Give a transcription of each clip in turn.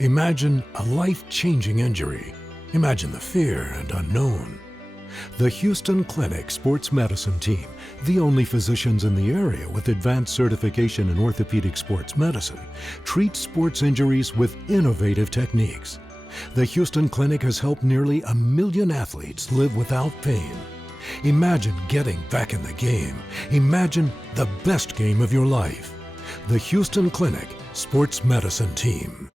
Imagine a life-changing injury. Imagine the fear and unknown. The Houston Clinic Sports Medicine Team, the only physicians in the area with advanced certification in orthopedic sports medicine, treats sports injuries with innovative techniques. The Houston Clinic has helped nearly 1 million athletes live without pain. Imagine getting back in the game. Imagine the best game of your life. The Houston Clinic Sports Medicine Team.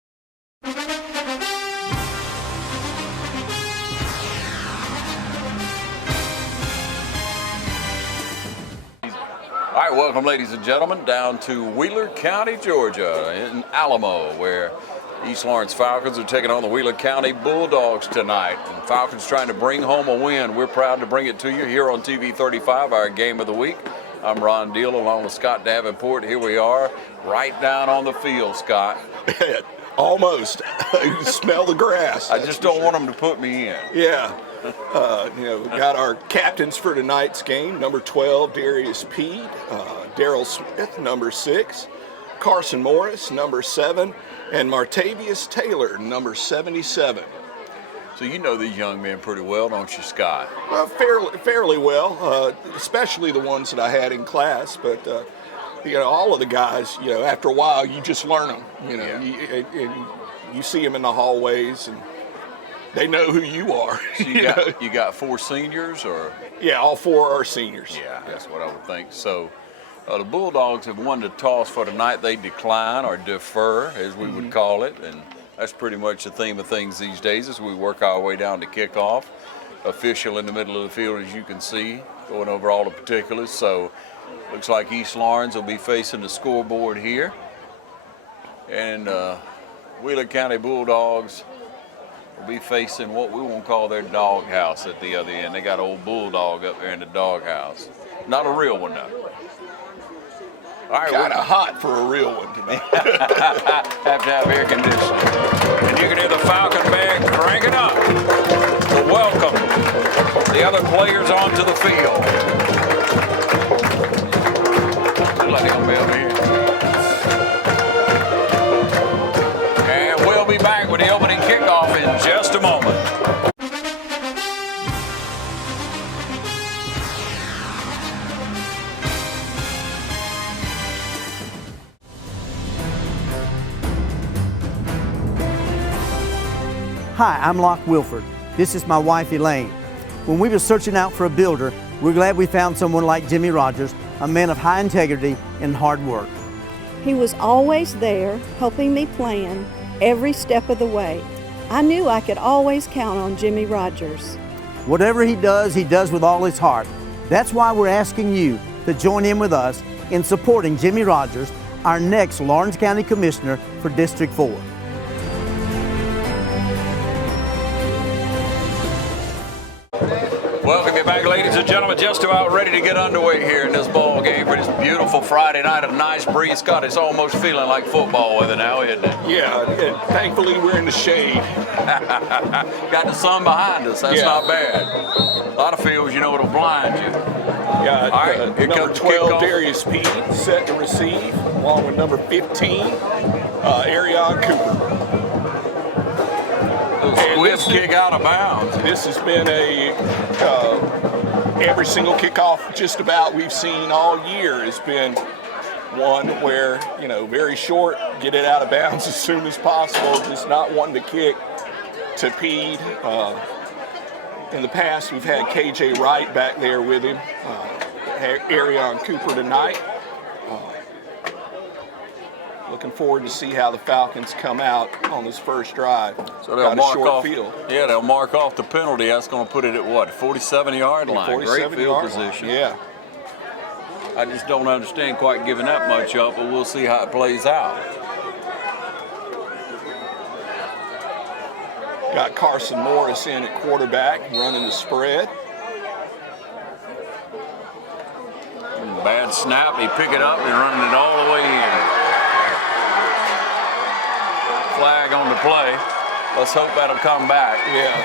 All right, welcome, ladies and gentlemen, down to Wheeler County, Georgia, in Alamo, where East Lawrence Falcons are taking on the Wheeler County Bulldogs tonight. And Falcons trying to bring home a win. We're proud to bring it to you here on TV 35, our game of the week. I'm Ron Deal along with Scott Davenport. Here we are, right down on the field, Scott. Almost. You can smell the grass. I just don't want them to put me in. Yeah. We've got our captains for tonight's game. Number 12, Darius Peed. Daryl Smith, number 6. Carson Morris, number 7. And Martavius Taylor, number 77. So you know these young men pretty well, don't you, Scott? Fairly well, especially the ones that I had in class. But, all of the guys, after a while, you just learn them. You see them in the hallways, and they know who you are. So you got 4 seniors, or? Yeah, all 4 are seniors. Yeah, that's what I would think. So the Bulldogs have won the toss for tonight. They decline or defer, as we would call it, and that's pretty much the theme of things these days as we work our way down to kickoff. Official in the middle of the field, as you can see, going over all the particulars. So looks like East Lawrence will be facing the scoreboard here. And Wheeler County Bulldogs will be facing what we won't call their doghouse at the other end. They got an old bulldog up there in the doghouse. Not a real one, though. All right, kind of hot for a real one tonight. Have to have air conditioning. And you can hear the Falcon band cranking up to welcome the other players onto the field. Let him be over here. And we'll be back with the opening kickoff in just a moment. Hi, I'm Locke Wilford. This is my wife, Elaine. When we were searching out for a builder, we're glad we found someone like Jimmy Rogers, a man of high integrity and hard work. He was always there, helping me plan every step of the way. I knew I could always count on Jimmy Rogers. Whatever he does with all his heart. That's why we're asking you to join in with us in supporting Jimmy Rogers, our next Lawrence County Commissioner for District 4. Welcome you back, ladies and gentlemen. Just about ready to get underway here in this ball game for this beautiful Friday night. A nice breeze, Scott. It's almost feeling like football weather now, isn't it? Yeah, thankfully we're in the shade. Got the sun behind us. That's not bad. A lot of fields, it'll blind you. Got all right, here number comes 12, Darius Peed, set to receive, along with number 15, Arion Cooper. Swift kick out of bounds. This has been every single kickoff just about we've seen all year has been one where, very short, get it out of bounds as soon as possible, just not wanting to kick to Peed. In the past, we've had KJ Wright back there with him, Arion Cooper tonight. Looking forward to see how the Falcons come out on this first drive. So they'll mark off. Field. Yeah, they'll mark off the penalty. That's going to put it at what? 47-yard line. 47 Great field position. Yeah. I just don't understand quite giving that much up, but we'll see how it plays out. Got Carson Morris in at quarterback, running the spread. Bad snap. He pick it up and running it all the way in. Flag on the play. Let's hope that'll come back. Yeah.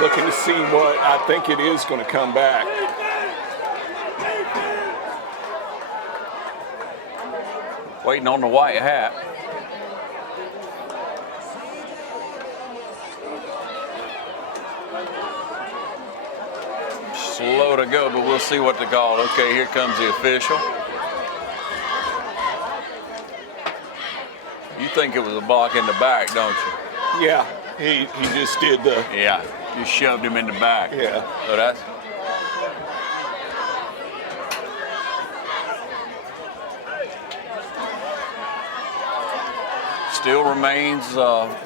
Looking to see what I think it is going to come back. Waiting on the white hat. Slow to go, but we'll see what to call. Okay, here comes the official. You think it was a block in the back, don't you? Yeah, he just did the. Yeah, just shoved him in the back. Yeah. So that's. Still remains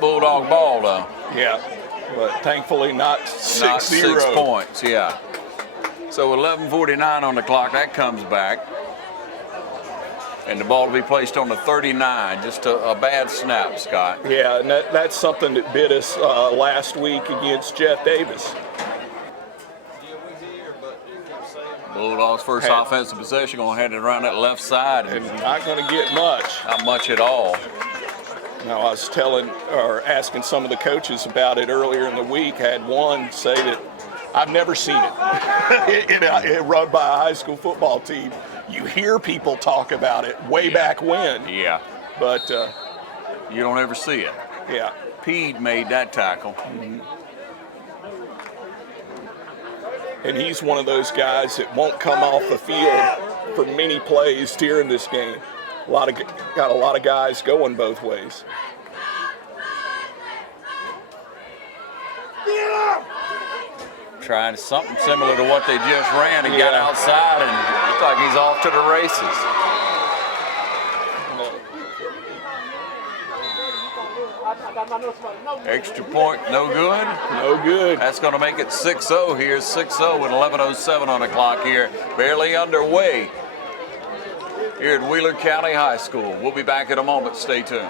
Bulldog ball, though. Yeah, but thankfully not 6-0. Not 6 points, yeah. So 11:49 on the clock, that comes back. And the ball will be placed on the 39, just a bad snap, Scott. Yeah, and that's something that bit us last week against Jeff Davis. Bulldogs' first offensive possession, going to hand it around that left side. And not going to get much. Not much at all. Now, I was asking some of the coaches about it earlier in the week. I had one say that I've never seen it. it run by a high school football team. You hear people talk about it way back when. Yeah. But you don't ever see it. Yeah. Pede made that tackle. Mm-hmm. And he's one of those guys that won't come off the field for many plays during this game. Got a lot of guys going both ways. Trying something similar to what they just ran and got outside, and looks like he's off to the races. Extra point, no good? No good. That's going to make it 6-0 here. 6-0 with 11:07 on the clock here. Barely underway here at Wheeler County High School. We'll be back in a moment. Stay tuned.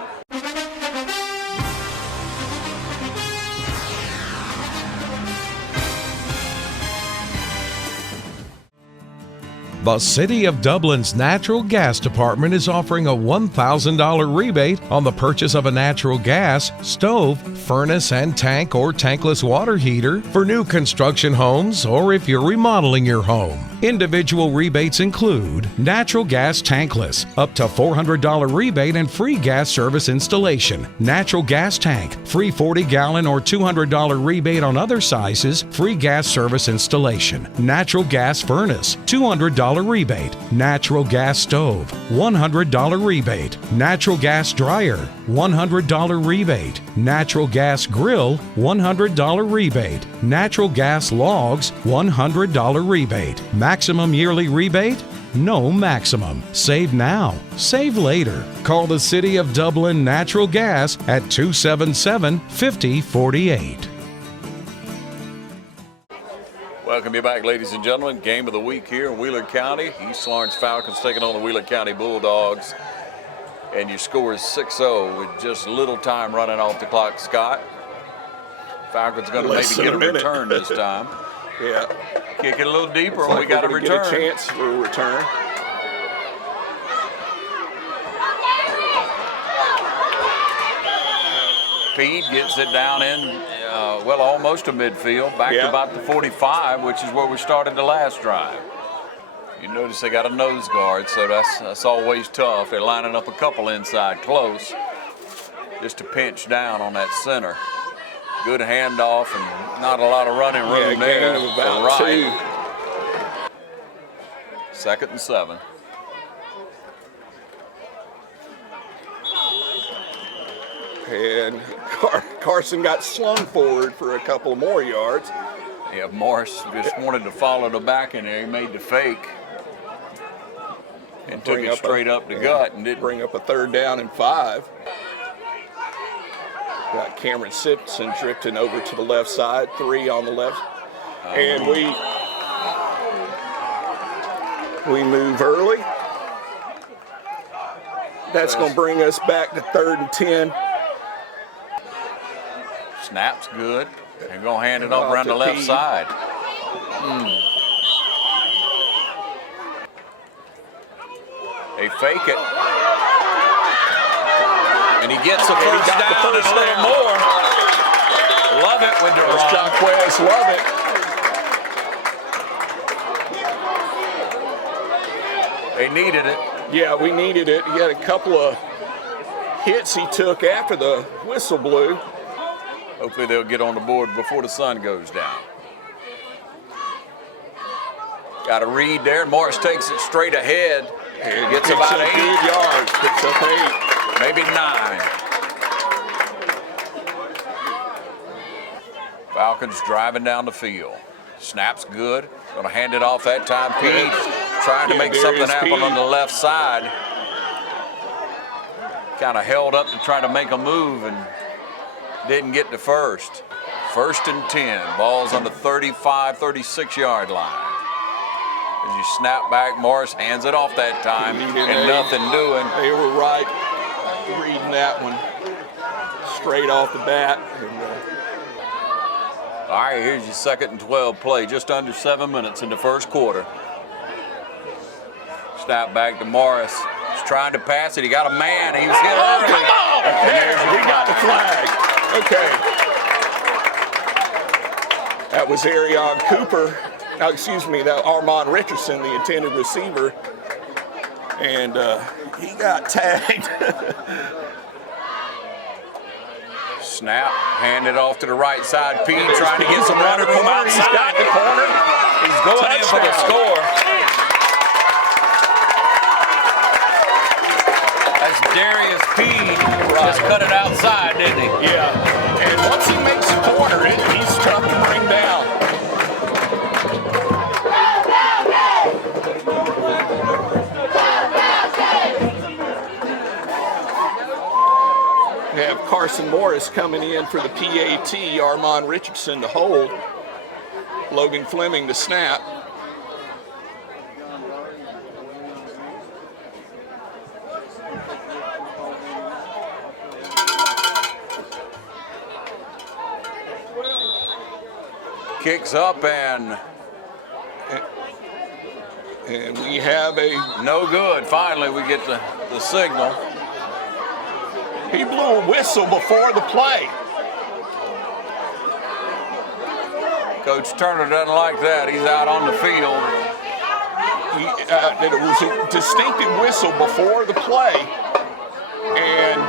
The City of Dublin's Natural Gas Department is offering a $1,000 rebate on the purchase of a natural gas, stove, furnace and tank or tankless water heater for new construction homes or if you're remodeling your home. Individual rebates include natural gas tankless, up to $400 rebate and free gas service installation. Natural gas tank, free 40-gallon or $200 rebate on other sizes, free gas service installation. Natural gas furnace, $200 rebate. Natural gas stove, $100 rebate. Natural gas dryer, $100 rebate. Natural gas grill, $100 rebate. Natural gas logs, $100 rebate. Maximum yearly rebate? No maximum. Save now. Save later. Call the City of Dublin Natural Gas at 277-5048. Welcome you back, ladies and gentlemen. Game of the week here in Wheeler County. East Lawrence Falcons taking on the Wheeler County Bulldogs. And your score is 6-0 with just little time running off the clock, Scott. Falcons going to maybe get a return this time. Yeah. Kick it a little deeper, Looks like we got a return. Get a chance for a return. Pede gets it down in, almost to midfield, back to about the 45, which is where we started the last drive. You notice they got a nose guard, so that's always tough. They're lining up a couple inside close just to pinch down on that center. Good handoff and not a lot of running room there. Gain of about 2. 2nd and 7. And Carson got slung forward for a couple more yards. Yeah, Morris just wanted to follow the back in there. He made the fake and took it straight up the gut and didn't bring up a 3rd down and 5. Got Cameron Simpson drifting over to the left side, 3 on the left. And we move early. That's going to bring us back to 3rd and 10. Snap's good. They're going to hand it off around the left side. They fake it. And he gets the first down and a little more. Love it with the run. Jaquez, love it. They needed it. Yeah, we needed it. He had a couple of hits he took after the whistle blew. Hopefully they'll get on the board before the sun goes down. Got a read there. Morris takes it straight ahead. And gets picks about up 8. good yards. Picks up 8. Maybe 9. Falcons driving down the field. Snap's good. Gonna hand it off that time. Pete trying to make something happen on the left side. Kind of held up to try to make a move and didn't get to first. 1st and 10. Ball's on the 35, 36-yard line. As you snap back, Morris hands it off that time and nothing doing. They were right reading that one straight off the bat. All right, here's your 2nd and 12 play. Just under 7 minutes in the first quarter. Snap back to Morris. He's trying to pass it. He got a man. He was hit early. Come on! There, he got the flag. Okay. That was Arion Cooper. Oh, excuse me, that Armand Richardson, the intended receiver. And he got tagged. Snap, handed off to the right side. Pete trying to get some runner from outside. He's got the corner. He's going in for the score. That's Darius Pede. Just cut it outside, didn't he? Yeah. And once he makes the corner, he's tough to bring down. We have Carson Morris coming in for the PAT, Armand Richardson to hold, Logan Fleming to snap. Kicks up and we have a no good. Finally, we get the signal. He blew a whistle before the play. Coach Turner doesn't like that. He's out on the field. It was a distinctive whistle before the play, and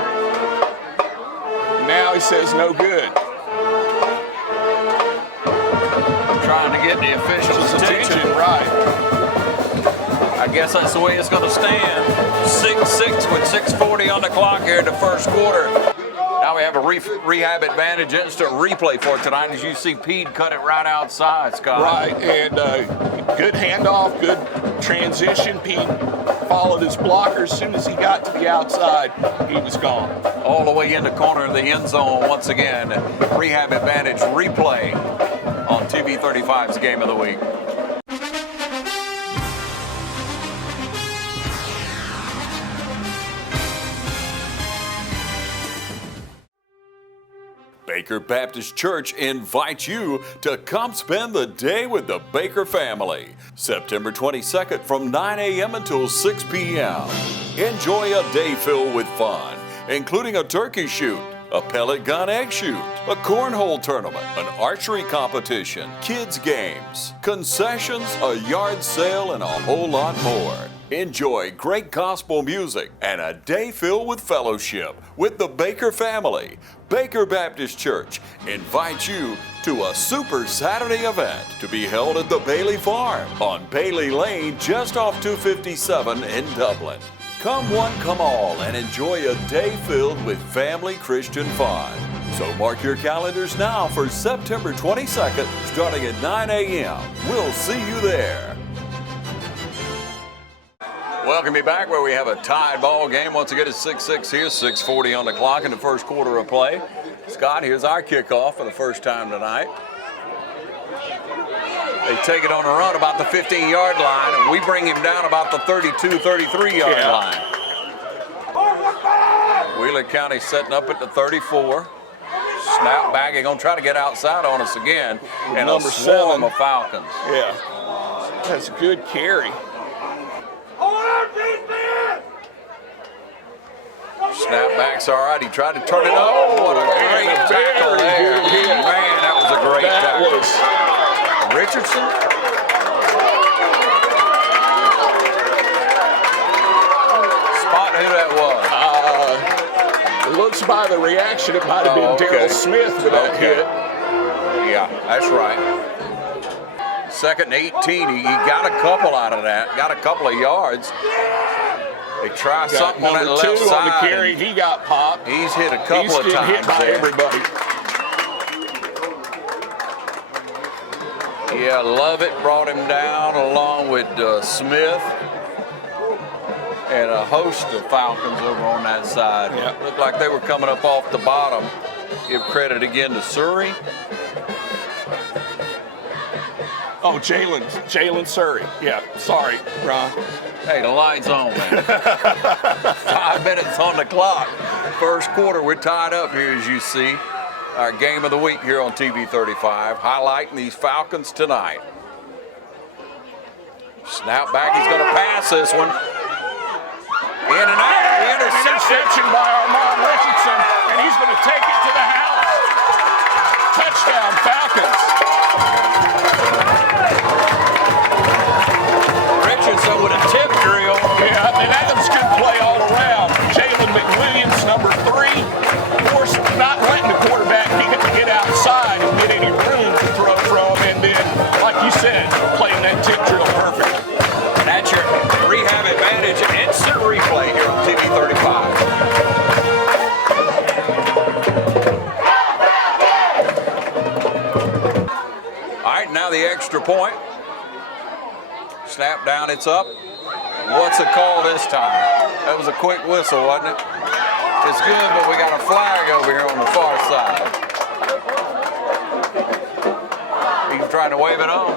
now he says no good. Trying to get the officials' attention. Right. I guess that's the way it's going to stand. 6-6 with 6:40 on the clock here in the first quarter. Now we have a rehab advantage instant replay for tonight as you see Pete cut it right outside, Scott. Right, and good handoff, good transition. Pete followed his blocker. As soon as he got to the outside, he was gone. All the way in the corner of the end zone once again. Rehab advantage replay on TV 35's Game of the Week. Baker Baptist Church invites you to come spend the day with the Baker family. September 22nd from 9 a.m. until 6 p.m. Enjoy a day filled with fun, including a turkey shoot, a pellet gun egg shoot, a cornhole tournament, an archery competition, kids games, concessions, a yard sale, and a whole lot more. Enjoy great gospel music and a day filled with fellowship with the Baker family. Baker Baptist Church invites you to a Super Saturday event to be held at the Bailey Farm on Bailey Lane just off 257 in Dublin. Come one, come all, and enjoy a day filled with family Christian fun. So mark your calendars now for September 22nd, starting at 9 a.m. We'll see you there. Welcome me back where we have a tied ball game. Once again, it's 6-6 here, 6:40 on the clock in the first quarter of play. Scott, here's our kickoff for the first time tonight. They take it on a run about the 15-yard line, and we bring him down about the 33-yard line. Wheeler County setting up at the 34. Snap back, he's gonna try to get outside on us again. And number a swarm 7 of Falcons. Yeah, that's a good carry. Snapback's all right. He tried to turn it up. Oh, what a great tackle there. Man, that was a great tackle. Richardson. Judged by the reaction, it might have been Darryl Smith with that hit. Yeah, that's right. 2nd and 18. He got a couple out of that. Got a couple of yards. They try something on that number left 2 side. on the carry. He got popped. He's hit a couple of He's times. hit by everybody. Yeah, Lovett brought him down along with Smith and a host of Falcons over on that side. Yeah. Looked like they were coming up off the bottom. Give credit again to Surrey. Oh, Jalen Surrey. Yeah, sorry, Ron. Hey, the line's on, man. 5 minutes on the clock. First quarter, we're tied up here, as you see. Our game of the week here on TV 35, highlighting these Falcons tonight. Snap back, he's going to pass this one. In and out, the Interception by Armand Richardson, and he's going to take it to the house. Touchdown, Falcons. Richardson with a tip drill. Yeah, and that was good play all around. Jalen McWilliams, number 3, forced not letting the quarterback get outside and get any room to throw from, and then, like you said, playing that tip drill perfect. That's your rehab advantage. Instant replay here on TV 35. All right, now the extra point. Snap down, it's up. What's it called this time? That was a quick whistle, wasn't it? It's good, but we got a flag over here on the far side. He's trying to wave it on.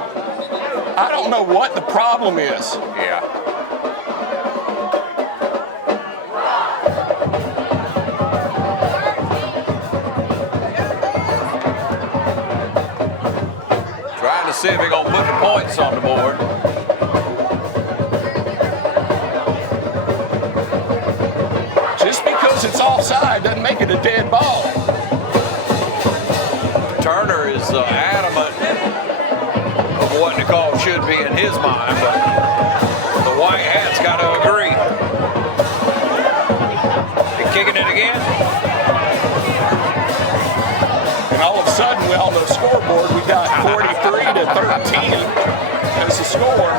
I don't know what the problem is. Yeah. Trying to see if he's going to put the points on the board. Just because it's offside doesn't make it a dead ball. Turner is adamant of what the call should be in his mind, but the white hat's got to agree. They're kicking it again. And all of a sudden, on the scoreboard, we got 43-13 as the score.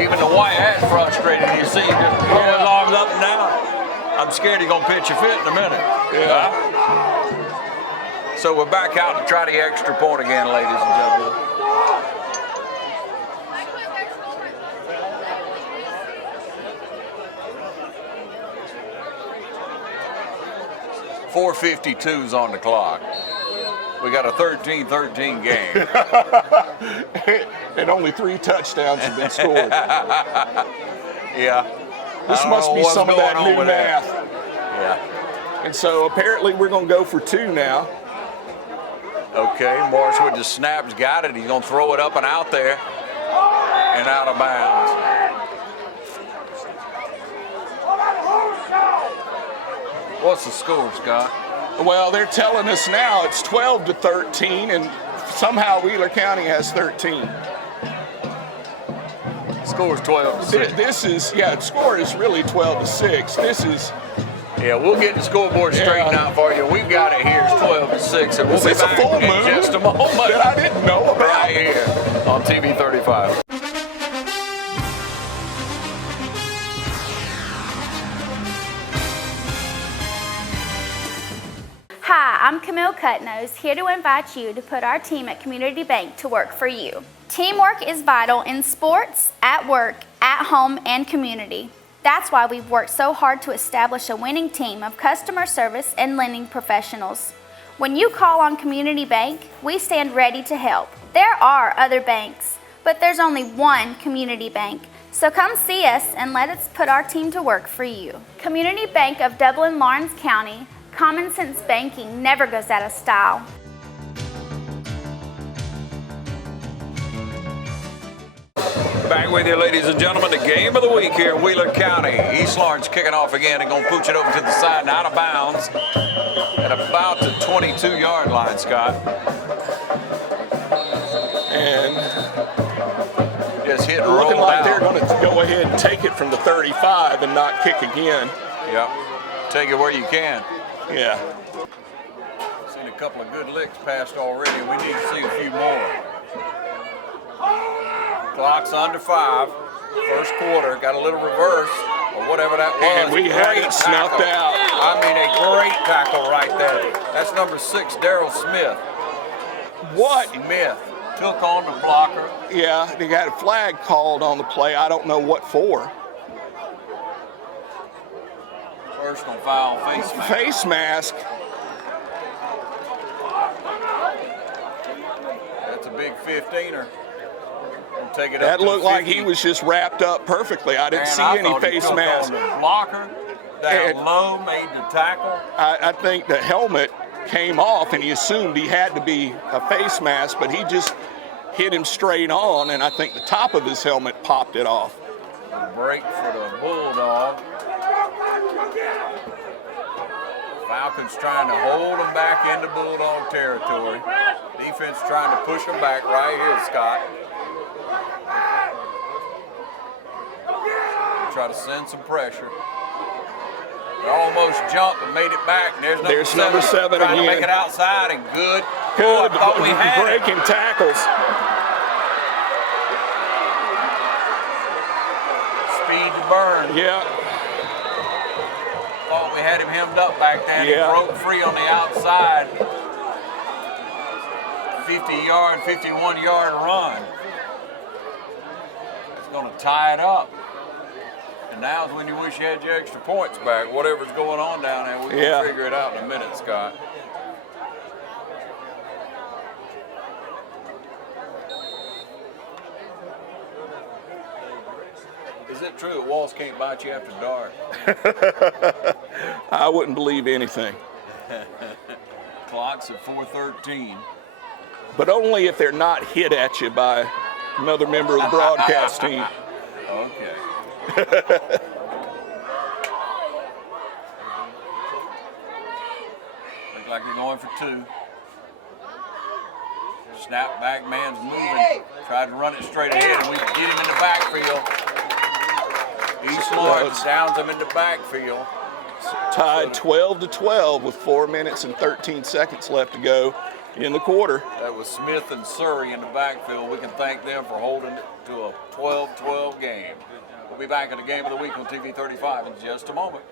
Even the white hat's frustrated. You see him just throwing his arms up and down. I'm scared he's going to pitch a fit in a minute. Yeah. So we're back out to try the extra point again, ladies and gentlemen. .452's on the clock. We got a 13-13 game. And only 3 touchdowns have been scored. Yeah. This must be some of that new math. Yeah. And so apparently we're going to go for 2 now. Okay, Morris with the snaps got it. He's going to throw it up and out there and out of bounds. What's the score, Scott? Well, they're telling us now it's 12-13, and somehow Wheeler County has 13. Score's 12-6. This is, the score is really 12-6. This is. Yeah, we'll get the scoreboard straightened out for you. We've got it here. It's 12-6, and we'll be back in just a moment. That I didn't know about. Right here on TV 35. Hi, I'm Camille Cutnose, here to invite you to put our team at Community Bank to work for you. Teamwork is vital in sports, at work, at home, and community. That's why we've worked so hard to establish a winning team of customer service and lending professionals. When you call on Community Bank, we stand ready to help. There are other banks, but there's only one Community Bank. So come see us and let us put our team to work for you. Community Bank of Dublin, Lawrence County. Common sense banking never goes out of style. Back with you, ladies and gentlemen. The game of the week here in Wheeler County. East Lawrence kicking off again and going to pooch it over to the side and out of bounds at about the 22-yard line, Scott. And just hit and looking roll like down. they're going to go go ahead and take it from the 35 and not kick again. Yep. Take it where you can. Yeah. Seen a couple of good licks passed already, and we need to see a few more. Clock's under 5. First quarter, got a little reverse, or whatever that was. And we had it snuffed out. I mean, a great tackle right there. That's number 6, Daryl Smith. What? Smith took on the blocker. Yeah, they got a flag called on the play. I don't know what for. Personal foul, face mask. Face mask. That's a big 15er. Take it That up to looked like 50. he was just wrapped up perfectly. I didn't And see I any thought he face took mask. on the blocker, down And- low, made the tackle. I think the helmet came off, and he assumed he had to be a face mask, but he just hit him straight on, and I think the top of his helmet popped it off. A break for the Bulldog. Falcons trying to hold them back into Bulldog territory. Defense trying to push them back right here, Scott. Try to send some pressure. They almost jumped but made it back. And there's number 7 trying again. to make it outside, and good. Good Oh, I thought we had it. breaking tackles. Speed to burn. Yeah. Thought we had him hemmed up back there. Yeah. He broke free on the outside. 50-yard, 51-yard run. That's going to tie it up. And now's when you wish you had your extra points back. Whatever's going on down there, we can figure it out in a minute, Scott. Is it true that walls can't bite you after dark? I wouldn't believe anything. Clock's at 4:13. But only if they're not hit at you by another member of the broadcast team. Okay. Looks like they're going for 2. Snap back, man's moving. Tried to run it straight ahead, and we get him in the backfield. East Lawrence downs him in the backfield. Tied 12-12 with 4 minutes and 13 seconds left to go in the quarter. That was Smith and Surrey in the backfield. We can thank them for holding it to a 12-12 game. We'll be back at the Game of the Week on TV 35 in just a moment.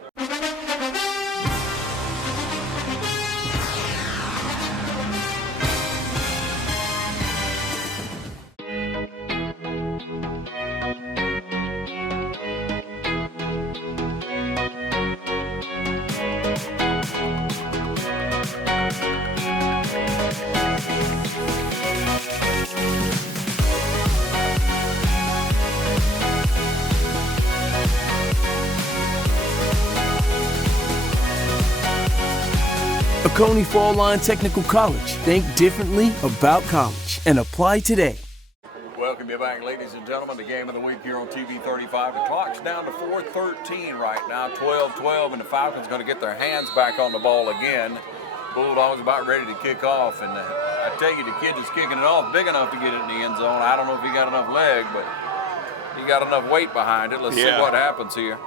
Oconee Fall Line Technical College. Think differently about college and apply today. Welcome you back, ladies and gentlemen, the Game of the Week here on TV 35. The clock's down to 4:13 right now, 12-12, and the Falcons going to get their hands back on the ball again. Bulldogs about ready to kick off, and I tell you, the kid that's kicking it off, big enough to get it in the end zone. I don't know if he got enough leg, but he got enough weight behind it. Let's see what happens here.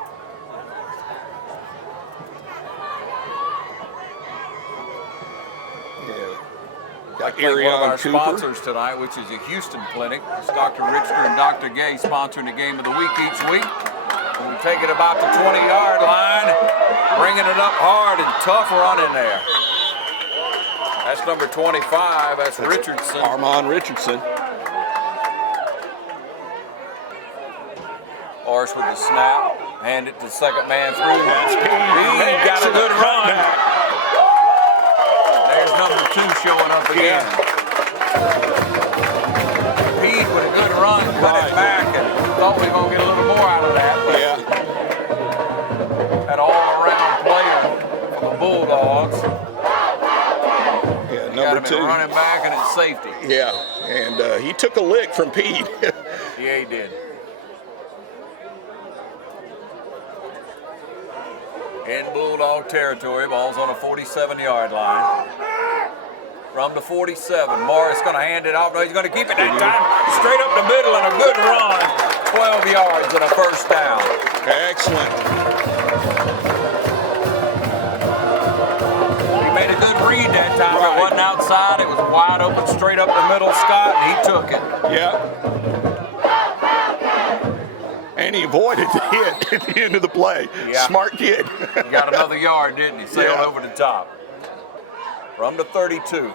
Like One of our Cooper. sponsors tonight, which is a Houston clinic. It's Dr. Richter and Dr. Gay sponsoring the Game of the Week each week. And we take it about the 20-yard line, bringing it up hard and tough running there. That's number 25. That's Richardson. Armand Richardson. Arse with the snap. Hand it to the second man through. That's He got a good run. There's number 2 showing up again. Pete with a good run, cut it back, and thought we were going to get a little more out of that. That all-around player for the Bulldogs. Yeah, Got number him 2. at running back and at safety. Yeah, and he took a lick from Pete. Yeah, he did. In Bulldog territory, ball's on a 47-yard line. From the 47, Morris going to hand it off. No, he's going to keep it that time. Straight up the middle and a good run. 12 yards and a first down. Excellent. He made a good read that time. Right. It wasn't outside. It was wide open, straight up the middle, Scott, and he took it. Yep. And he avoided the hit at the end of the play. Yeah. Smart kid. He got another yard, didn't he? Sailed over the top. From the 32.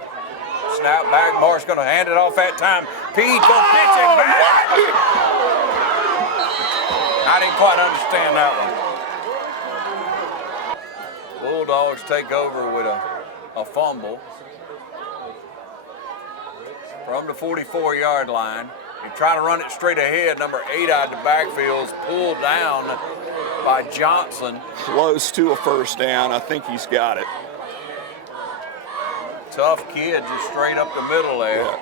Snap back. Marsh going to hand it off that time. Pete going to pitch it back. I didn't quite understand that one. Bulldogs take over with a fumble. From the 44-yard line. They try to run it straight ahead. Number 8 out of the backfield is pulled down by Johnson. Close to a first down. I think he's got it. Tough kid, just straight up the middle there. Yeah.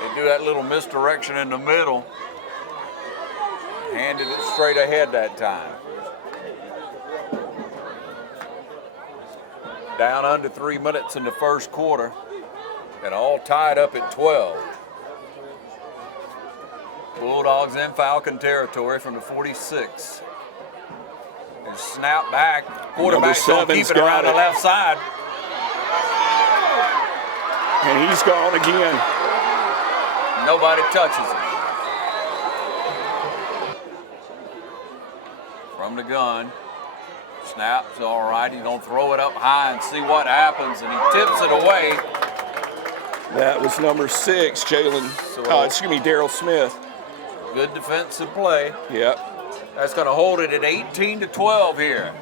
They do that little misdirection in the middle. Handed it straight ahead that time. Down under 3 minutes in the first quarter, and all tied up at 12. Bulldogs in Falcon territory from the 46. And snap back. Quarterback's going to keep it around the left side. And he's gone again. Nobody touches it. From the gun. Snaps, all right. He's going to throw it up high and see what happens, and he tips it away. That was number 6, Daryl Smith. Good defensive play. Yep. That's going to hold it at 18-12 here.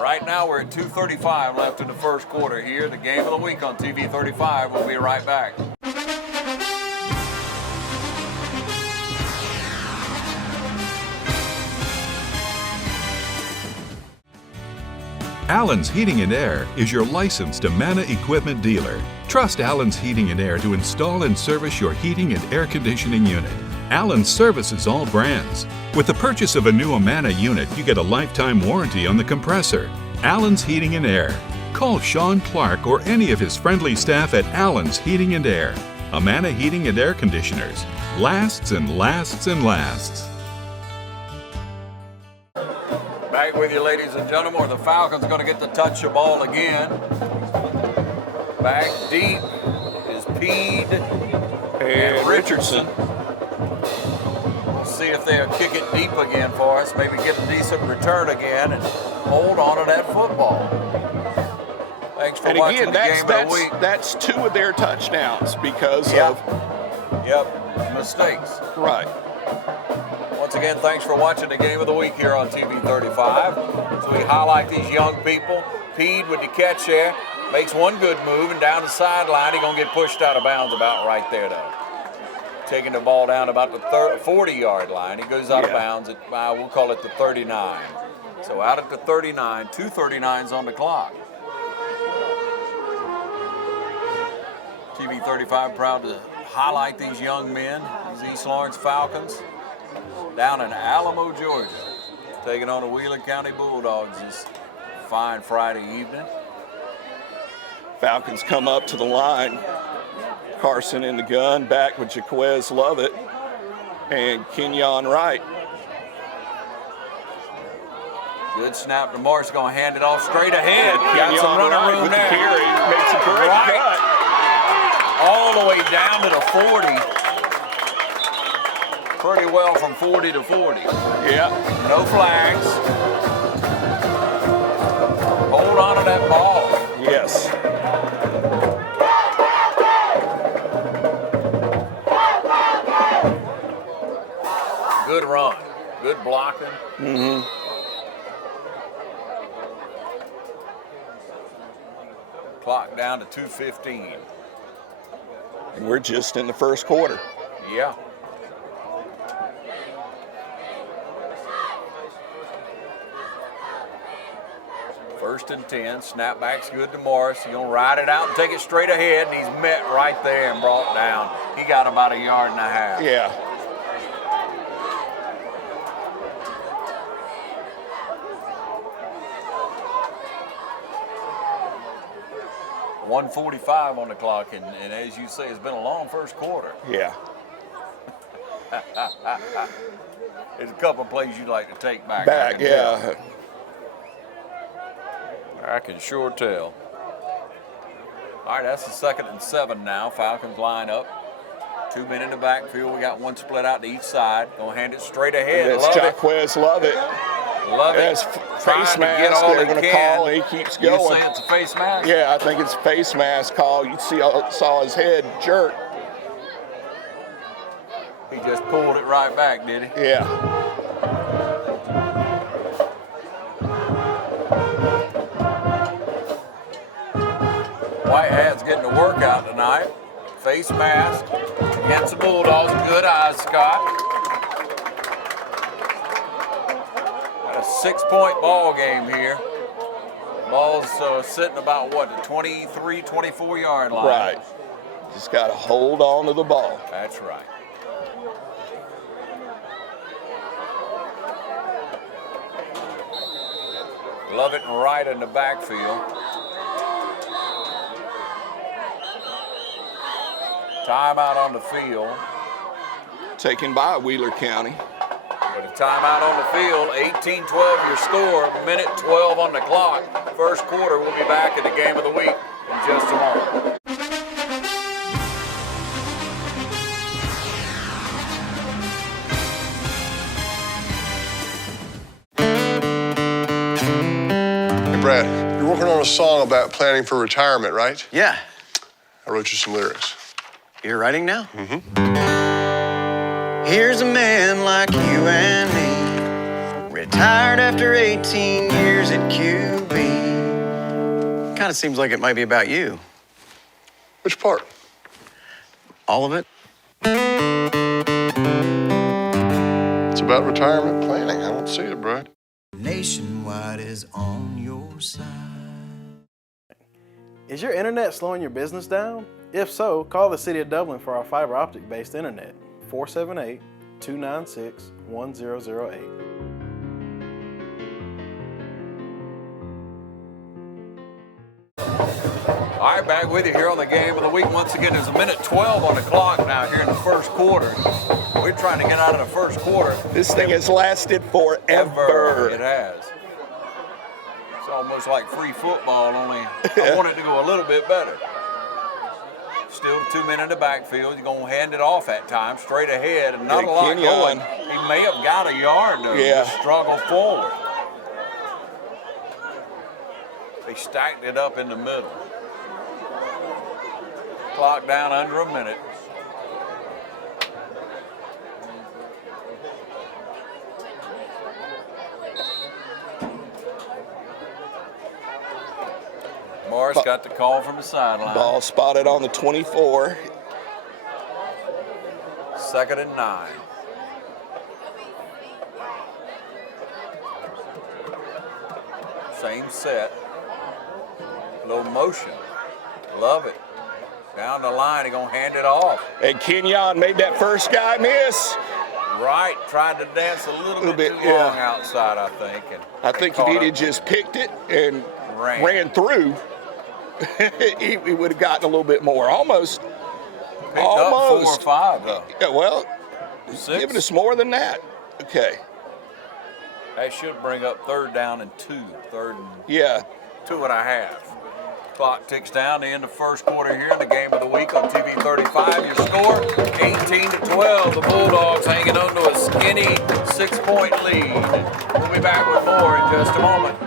Right now we're at 2:35 left in the first quarter here. The game of the week on TV 35. We'll be right back. Allen's Heating and Air is your licensed Amana equipment dealer. Trust Allen's Heating and Air to install and service your heating and air conditioning unit. Allen services all brands. With the purchase of a new Amana unit, you get a lifetime warranty on the compressor. Allen's Heating and Air. Call Sean Clark or any of his friendly staff at Allen's Heating and Air. Amana Heating and Air Conditioners. Lasts and lasts and lasts. Back with you, ladies and gentlemen. The Falcons going to get to touch the ball again. Back deep is Pede and Richardson. See if they'll kick it deep again for us. Maybe get a decent return again and hold on to that football. Thanks for watching the game of the week. That's 2 of their touchdowns because of mistakes. Right. Once again, thanks for watching the game of the week here on TV 35. So we highlight these young people. Pede with the catch there. Makes one good move and down the sideline. He's going to get pushed out of bounds about right there, though. Taking the ball down about the 40-yard line. He goes out of bounds at, we'll call it the 39. So out at the 39, 2:39's on the clock. TV 35 proud to highlight these young men, these East Lawrence Falcons, down in Alamo, Georgia, taking on the Wheeling County Bulldogs this fine Friday evening. Falcons come up to the line. Carson in the gun, back with Jaquez Lovett and Kenyon Wright. Good snap to Morris, going to hand it off straight ahead. Got some Kenyon running Wright room with there. the carry, makes a great cut. All the way down to the 40. Pretty well from 40 to 40. Yeah. No flags. Hold on to that ball. Yes. Good run. Good blocking. Mm-hmm. Clock down to 2:15. And we're just in the first quarter. Yeah. First and 10. Snapback's good to Morris. He's going to ride it out and take it straight ahead, and he's met right there and brought down. He got about a yard and a half. Yeah. 1:45 on the clock, and as you say, it's been a long first quarter. Yeah. There's a couple of plays you'd like to take back. Yeah. I can sure tell. All right, that's the 2nd and 7 now. Falcons line up. 2 men in the backfield. We got one split out to each side. Gonna hand it straight ahead. That's Jaquez. Love it. Love it. That's face mask they're going to call, and he keeps going. You say it's a face mask? Yeah, I think it's a face mask call. You saw his head jerk. He just pulled it right back, did he? Yeah. White Hat's getting a workout tonight. Face mask against the Bulldogs. Good eyes, Scott. Got a 6-point ball game here. Ball's sitting about, what, the 23, 24-yard line. Right. Just got to hold on to the ball. That's right. Love it and right in the backfield. Timeout on the field. Taken by Wheeler County. With a timeout on the field, 18-12 your score, minute 12 on the clock. First quarter, we'll be back at the game of the week in just a moment. Hey, Brad, you're working on a song about planning for retirement, right? Yeah. I wrote you some lyrics. You're writing now? Mm-hmm. Here's a man like you and me, retired after 18 years at QB. Kind of seems like it might be about you. Which part? All of it. It's about retirement planning. I don't see it, Brad. Nationwide is on your side. Is your internet slowing your business down? If so, call the City of Dublin for our fiber optic based internet, 478-296-1008. All right, back with you here on the game of the week. Once again, there's a minute 12 on the clock now here in the first quarter. We're trying to get out of the first quarter. This thing has lasted forever. It has. It's almost like free football, only I want it to go a little bit better. Still 2 men in the backfield. You're going to hand it off at times, straight ahead, and not a lot going. He may have got a yard, though. Yeah. Just struggled forward. They stacked it up in the middle. Clock down under a minute. Morris got the call from the sideline. Ball spotted on the 24. 2nd and 9. Same set. Little motion. Love it. Down the line, he's going to hand it off. And Kenyon made that first guy miss. Right, tried to dance a little bit too long outside, I think. And I think if he'd just picked it and ran through, he would have gotten a little bit more. Almost. Picked up 4 or 5, though. Yeah, well, 6. giving us more than that. Okay. That should bring up 3rd down and 2. 3rd and 2.5. Clock ticks down to end the first quarter here in the game of the week on TV 35. Your score, 18-12. The Bulldogs hanging on to a skinny 6-point lead. We'll be back with more in just a moment.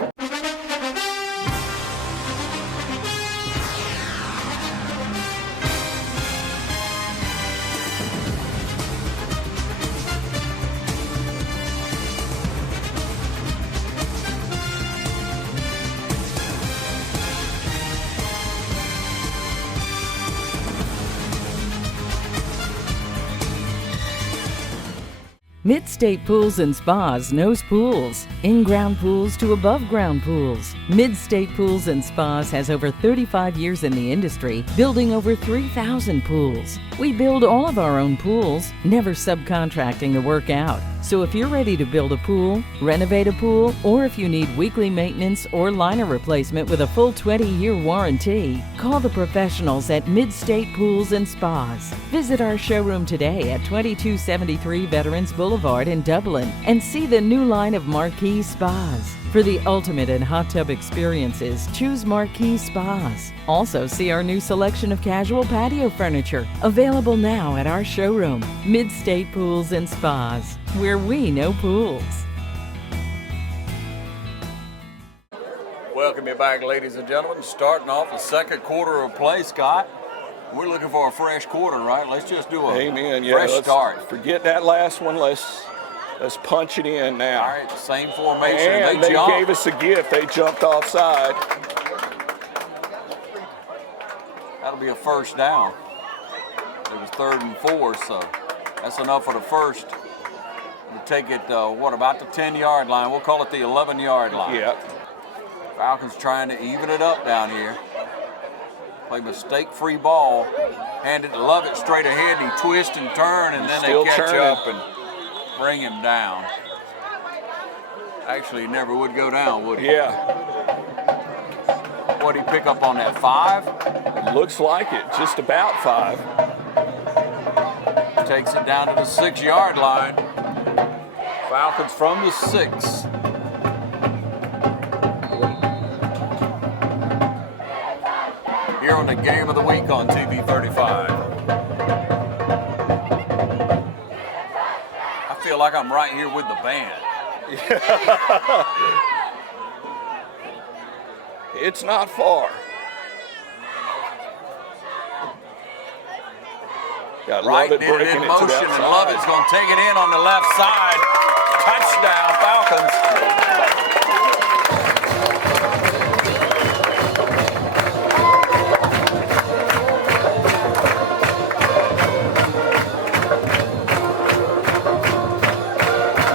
Mid-State Pools and Spas knows pools. In-ground pools to above-ground pools. Mid-State Pools and Spas has over 35 years in the industry, building over 3,000 pools. We build all of our own pools, never subcontracting the work out. So if you're ready to build a pool, renovate a pool, or if you need weekly maintenance or liner replacement with a full 20-year warranty, call the professionals at Mid-State Pools and Spas. Visit our showroom today at 2273 Veterans Boulevard in Dublin and see the new line of Marquee Spas. For the ultimate in hot tub experiences, choose Marquee Spas. Also, see our new selection of casual patio furniture, available now at our showroom, Mid-State Pools and Spas, where we know pools. Welcome you back, ladies and gentlemen. Starting off the second quarter of play, Scott. We're looking for a fresh quarter, right? Let's just do a fresh start. Forget that last one. Let's punch it in now. All right, same formation. And they gave us a gift. They jumped offside. That'll be a first down. It was 3rd and 4, so that's enough for the first. We'll take it, about the 10-yard line? We'll call it the 11-yard line. Yep. Falcons trying to even it up down here. Play mistake-free ball. Hand it to Lovett straight ahead. He twist and turn, and then they catch up and bring him down. Actually, he never would go down, would he? Yeah. What'd he pick up on that, 5? It looks like it, just about 5. Takes it down to the 6-yard line. Falcons from the 6. Here on the Game of the Week on TV 35. I feel like I'm right here with the band. It's not far. Got right Lovett in breaking it motion, to that and side. Lovett's going to take it in on the left side. Touchdown, Falcons.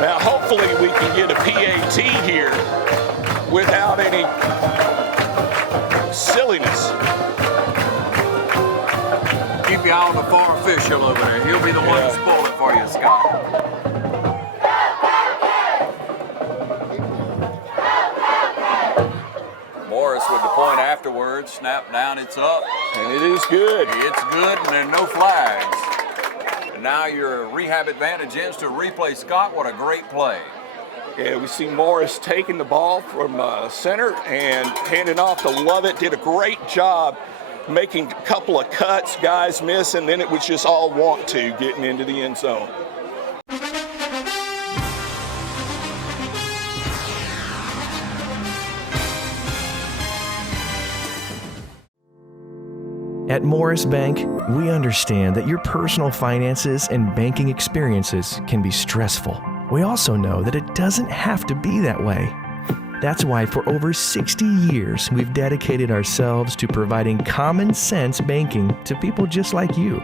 Now, hopefully we can get a PAT here without any silliness. Keep your eye on the far official over there. He'll be the one to spoil it for you, Scott. Morris with the point afterwards. Snap down, it's up. And it is good. It's good, and there are no flags. And now your rehab advantage ends to replay. Scott, what a great play. Yeah, we see Morris taking the ball from center and handing off to Lovett. Did a great job making a couple of cuts, guys miss, and then it was just all want to getting into the end zone. At Morris Bank, we understand that your personal finances and banking experiences can be stressful. We also know that it doesn't have to be that way. That's why for over 60 years, we've dedicated ourselves to providing common sense banking to people just like you.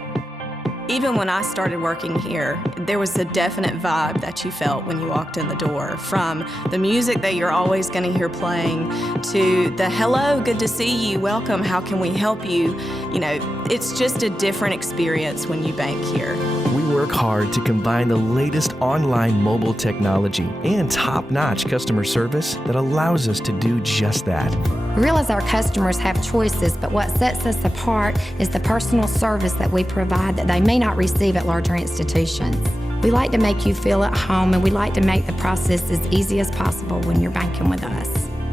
Even when I started working here, there was a definite vibe that you felt when you walked in the door, from the music that you're always going to hear playing to the hello, good to see you, welcome, how can we help you? You know, it's just a different experience when you bank here. We work hard to combine the latest online mobile technology and top-notch customer service that allows us to do just that. We realize our customers have choices, but what sets us apart is the personal service that we provide that they may not receive at larger institutions. We like to make you feel at home, and we like to make the process as easy as possible when you're banking with us.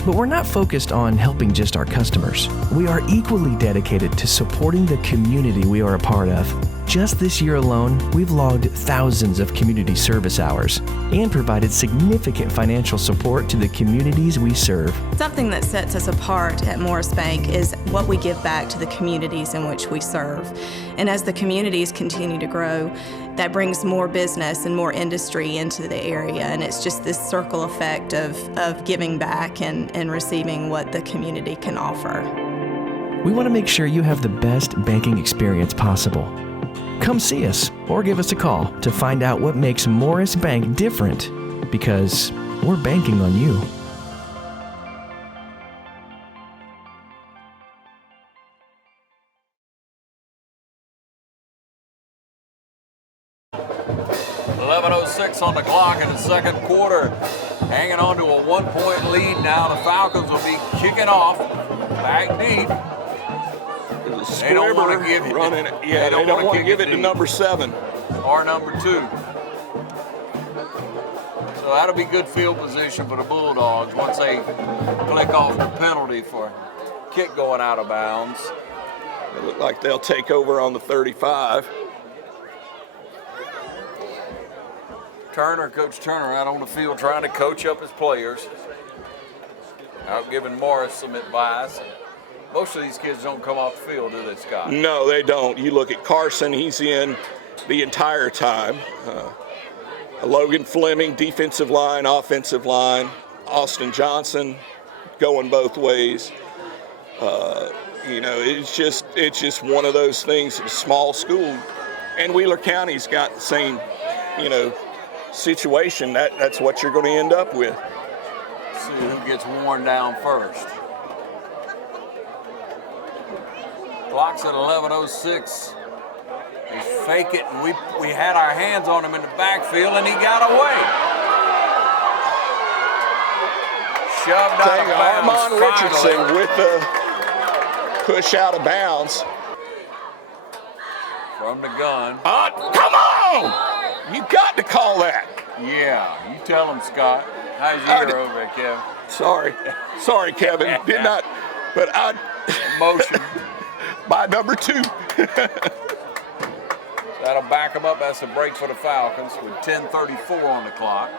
But we're not focused on helping just our customers. We are equally dedicated to supporting the community we are a part of. Just this year alone, we've logged thousands of community service hours and provided significant financial support to the communities we serve. Something that sets us apart at Morris Bank is what we give back to the communities in which we serve. And as the communities continue to grow, that brings more business and more industry into the area, and it's just this circle effect of giving back and receiving what the community can offer. We want to make sure you have the best banking experience possible. Come see us or give us a call to find out what makes Morris Bank different, because we're banking on you. 11:06 on the clock in the second quarter. Hanging on to a 1-point lead now. The Falcons will be kicking off back deep. They don't want to give it. They don't want to give it to number 7 or number 2. So that'll be good field position for the Bulldogs once they click off the penalty for kick going out of bounds. It look like they'll take over on the 35. Coach Turner out on the field trying to coach up his players. Out giving Morris some advice. Most of these kids don't come off the field, do they, Scott? No, they don't. You look at Carson, he's in the entire time. Logan Fleming, defensive line, offensive line. Austin Johnson going both ways. It's just one of those things. It's a small school, and Wheeler County's got the same, situation. That's what you're going to end up with. See who gets worn down first. Clock's at 11:06. He's fake it, and we had our hands on him in the backfield, and he got away. Shoved out of bounds. Armand Richardson with the push out of bounds. From the gun. Come on! You got to call that. Yeah, you tell him, Scott. How's your ear over there, Kevin? Sorry, Kevin. Did not, but I motion by number 2. That'll back them up. That's a break for the Falcons with 10:34 on the clock.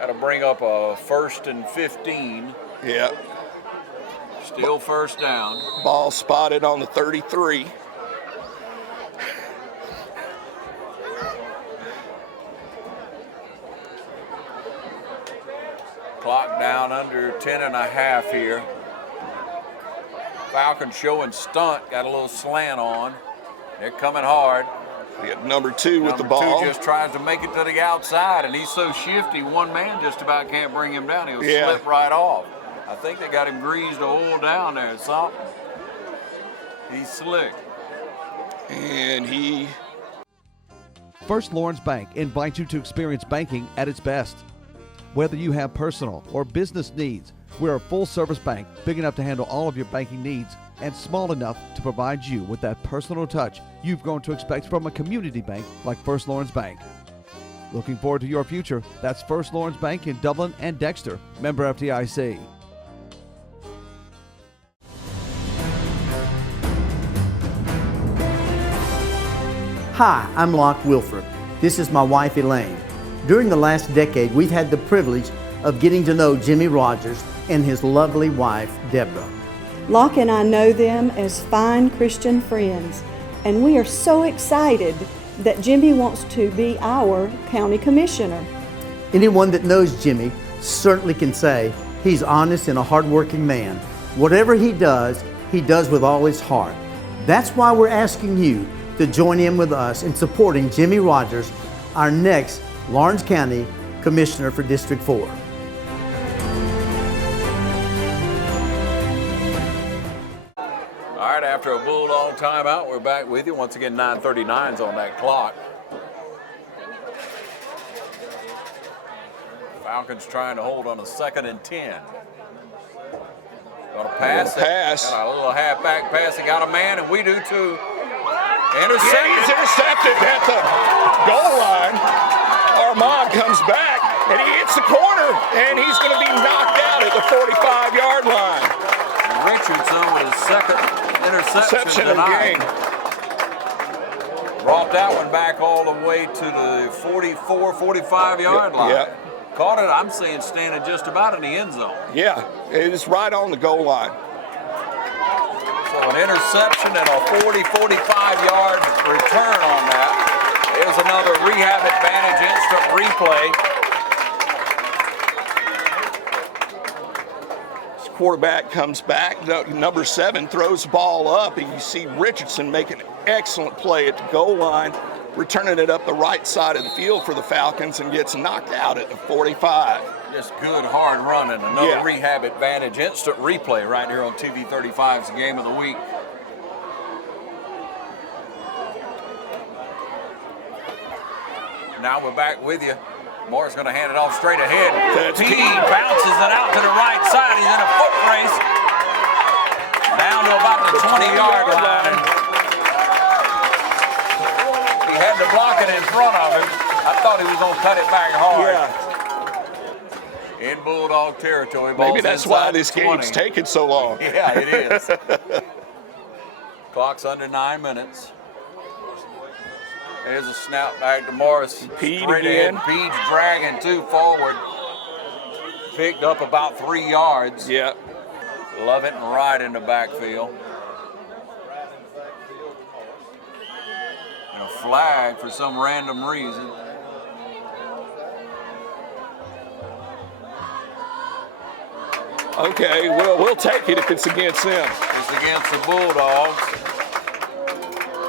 That'll bring up a 1st and 15. Yeah. Still first down. Ball spotted on the 33. Clock down under 10 and a half here. Falcons showing stunt, got a little slant on. They're coming hard. We got number 2 with the ball. Number 2 just tries to make it to the outside, and he's so shifty, one man just about can't bring him down. He'll slip right off. I think they got him greased to oil down there or something. He's slick. And he... First Lawrence Bank invites you to experience banking at its best. Whether you have personal or business needs, we're a full-service bank big enough to handle all of your banking needs and small enough to provide you with that personal touch you've grown to expect from a community bank like First Lawrence Bank. Looking forward to your future? That's First Lawrence Bank in Dublin and Dexter, member FDIC. Hi, I'm Locke Wilford. This is my wife Elaine. During the last decade, we've had the privilege of getting to know Jimmy Rogers and his lovely wife, Deborah. Locke and I know them as fine Christian friends, and we are so excited that Jimmy wants to be our county commissioner. Anyone that knows Jimmy certainly can say he's honest and a hardworking man. Whatever he does with all his heart. That's why we're asking you to join in with us in supporting Jimmy Rogers, our next Lawrence County Commissioner for District 4. All right, after a Bulldog timeout, we're back with you. Once again, 9:39's on that clock. Falcons trying to hold on a 2nd and 10. Gonna pass. Got a little halfback pass. He got a man, and we do too. Intercepted. Yeah, he's intercepted at the goal line. Armand comes back, and he hits the corner, and he's going to be knocked out at the 45-yard line. Richardson with his 2nd interception of the tonight. game. Brought that one back all the way to the 44, 45-yard line. Yeah. Caught it, I'm saying, standing just about in the end zone. Yeah, it's right on the goal line. So an interception and a 40, 45-yard return on that. There's another rehab advantage instant replay. This quarterback comes back, number 7 throws the ball up, and you see Richardson make an excellent play at the goal line, returning it up the right side of the field for the Falcons, and gets knocked out at the 45. Just good, hard running. Another rehab advantage instant replay right here on TV 35's Game of the Week. Now we're back with you. Moore's going to hand it off straight ahead. That's P bounces it out to the right side. He's in a foot race. Down to about the 20-yard line. He had to block it in front of him. I thought he was going to cut it back hard. Yeah. In Bulldog territory. Maybe that's why this game's taking so long. Yeah, it is. Clock's under 9 minutes. There's a snap back to Morris. Pete straight again. ahead. Pete's dragging 2 forward. Picked up about 3 yards. Yeah. Love it and right in the backfield. And a flag for some random reason. Okay, well, we'll take it if it's against them. It's against the Bulldogs.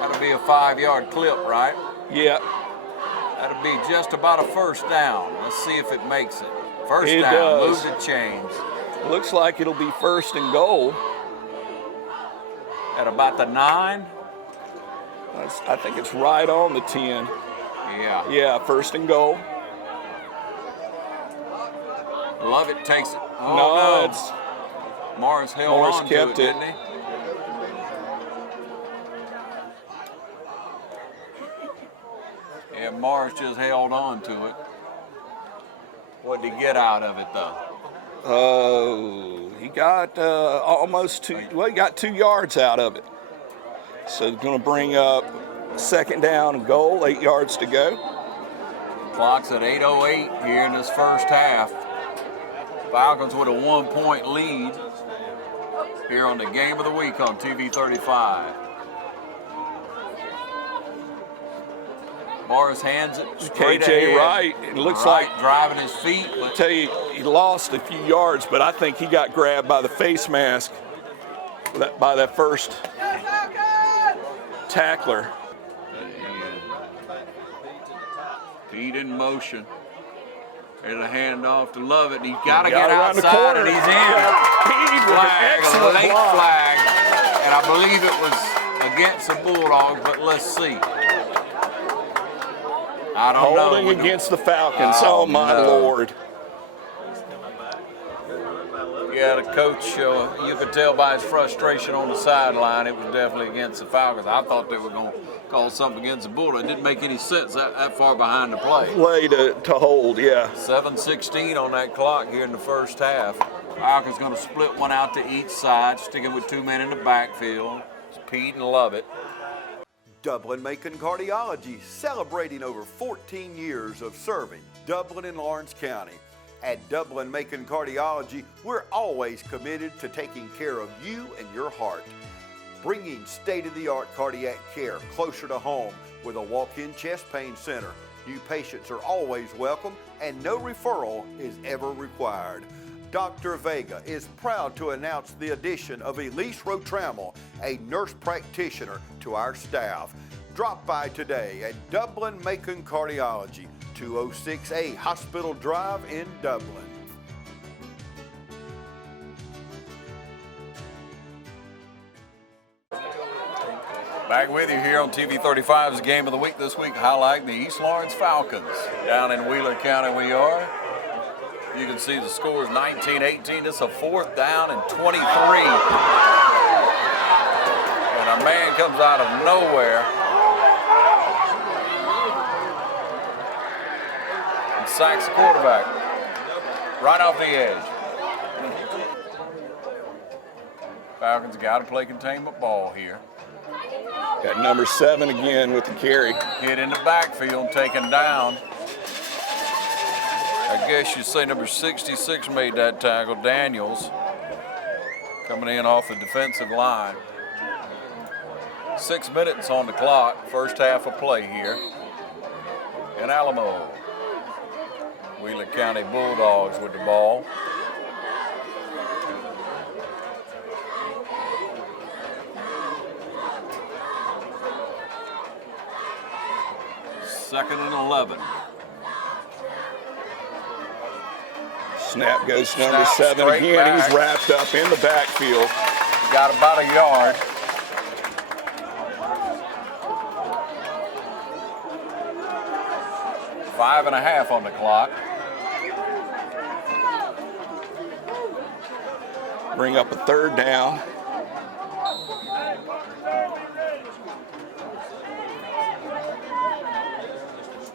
That'll be a 5-yard clip, right? Yeah. That'll be just about a first down. Let's see if it makes it. First It down, does. move the chains. Looks like it'll be first and goal. At about the 9? I think it's right on the 10. Yeah. Yeah, first and goal. Lovett takes it. Oh, No, no. it's Morris held Morris on kept to it, it. didn't he? Yeah, Morris just held on to it. What did he get out of it, though? Oh, he got almost 2. Well, he got 2 yards out of it. So it's going to bring up second down and goal, 8 yards to go. Clock's at 8:08 here in this first half. Falcons with a 1-point lead here on the Game of the Week on TV 35. Morris hands it straight KJ ahead. Wright, it looks Wright like driving his feet. I tell you, he lost a few yards, but I think he got grabbed by the face mask by that first tackler. Pete in motion. There's a handoff to Lovett. He's got to Got get around the outside, corner. and he's in. Pete with an Flag, a excellent late block. flag, and I believe it was against the Bulldogs, but let's see. I don't know. Holding against the Falcons. Oh, my no. Lord. Yeah, the coach, you could tell by his frustration on the sideline, it was definitely against the Falcons. I thought they were going to call something against the Bulldogs. It didn't make any sense that far behind the play. Play to hold, yeah. 7:16 on that clock here in the first half. Falcons going to split one out to each side, sticking with 2 men in the backfield. It's Pete and Lovett. Dublin-Macon Cardiology, celebrating over 14 years of serving Dublin and Lawrence County. At Dublin-Macon Cardiology, we're always committed to taking care of you and your heart. Bringing state-of-the-art cardiac care closer to home with a walk-in chest pain center. New patients are always welcome and no referral is ever required. Dr. Vega is proud to announce the addition of Elise Rotrammel, a nurse practitioner, to our staff. Drop by today at Dublin-Macon Cardiology, 206A Hospital Drive in Dublin. Back with you here on TV 35's Game of the Week this week, highlighting the East Lawrence Falcons. Down in Wheeler County we are. You can see the score is 19-18. It's a 4th down and 23. And a man comes out of nowhere and sacks the quarterback right off the edge. Falcons got to play containment ball here. Got number 7 again with the carry. Hit in the backfield, taken down. I guess you'd say number 66 made that tackle, Daniels, coming in off the defensive line. 6 minutes on the clock, first half of play here in Alamo. Wheeler County Bulldogs with the ball. Second and 11. Snap goes to number Snap 7 straight again. back. He's wrapped up in the backfield. Got about a yard. 5.5 on the clock. Bring up a 3rd down.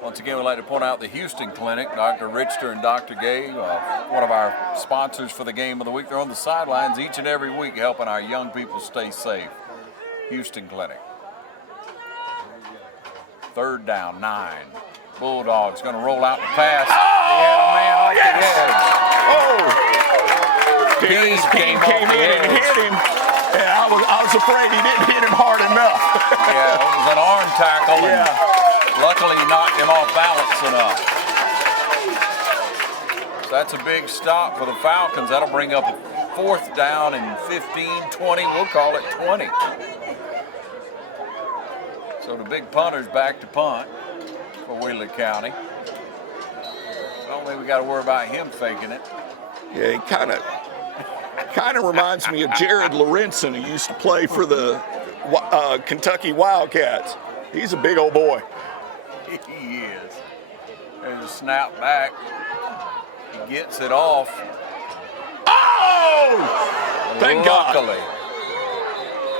Once again, we'd like to point out the Houston Clinic. Dr. Richter and Dr. Gay, one of our sponsors for the game of the week. They're on the sidelines each and every week helping our young people stay safe. Houston Clinic. 3rd down, 9. Bulldogs going to roll out the pass. He had a man off the edge. Darius King came in and hit him. And I was afraid he didn't hit him hard enough. Yeah, it was an arm tackle. Yeah. And luckily, he knocked him off balance enough. So that's a big stop for the Falcons. That'll bring up a 4th down and 15, 20. We'll call it 20. So the big punter's back to punt for Wheeler County. I don't think we got to worry about him faking it. Yeah, he kind of reminds me of Jared Lorenzen, who used to play for the Kentucky Wildcats. He's a big old boy. He is. There's a snap back. He gets it off. Oh! Thank Luckily. God.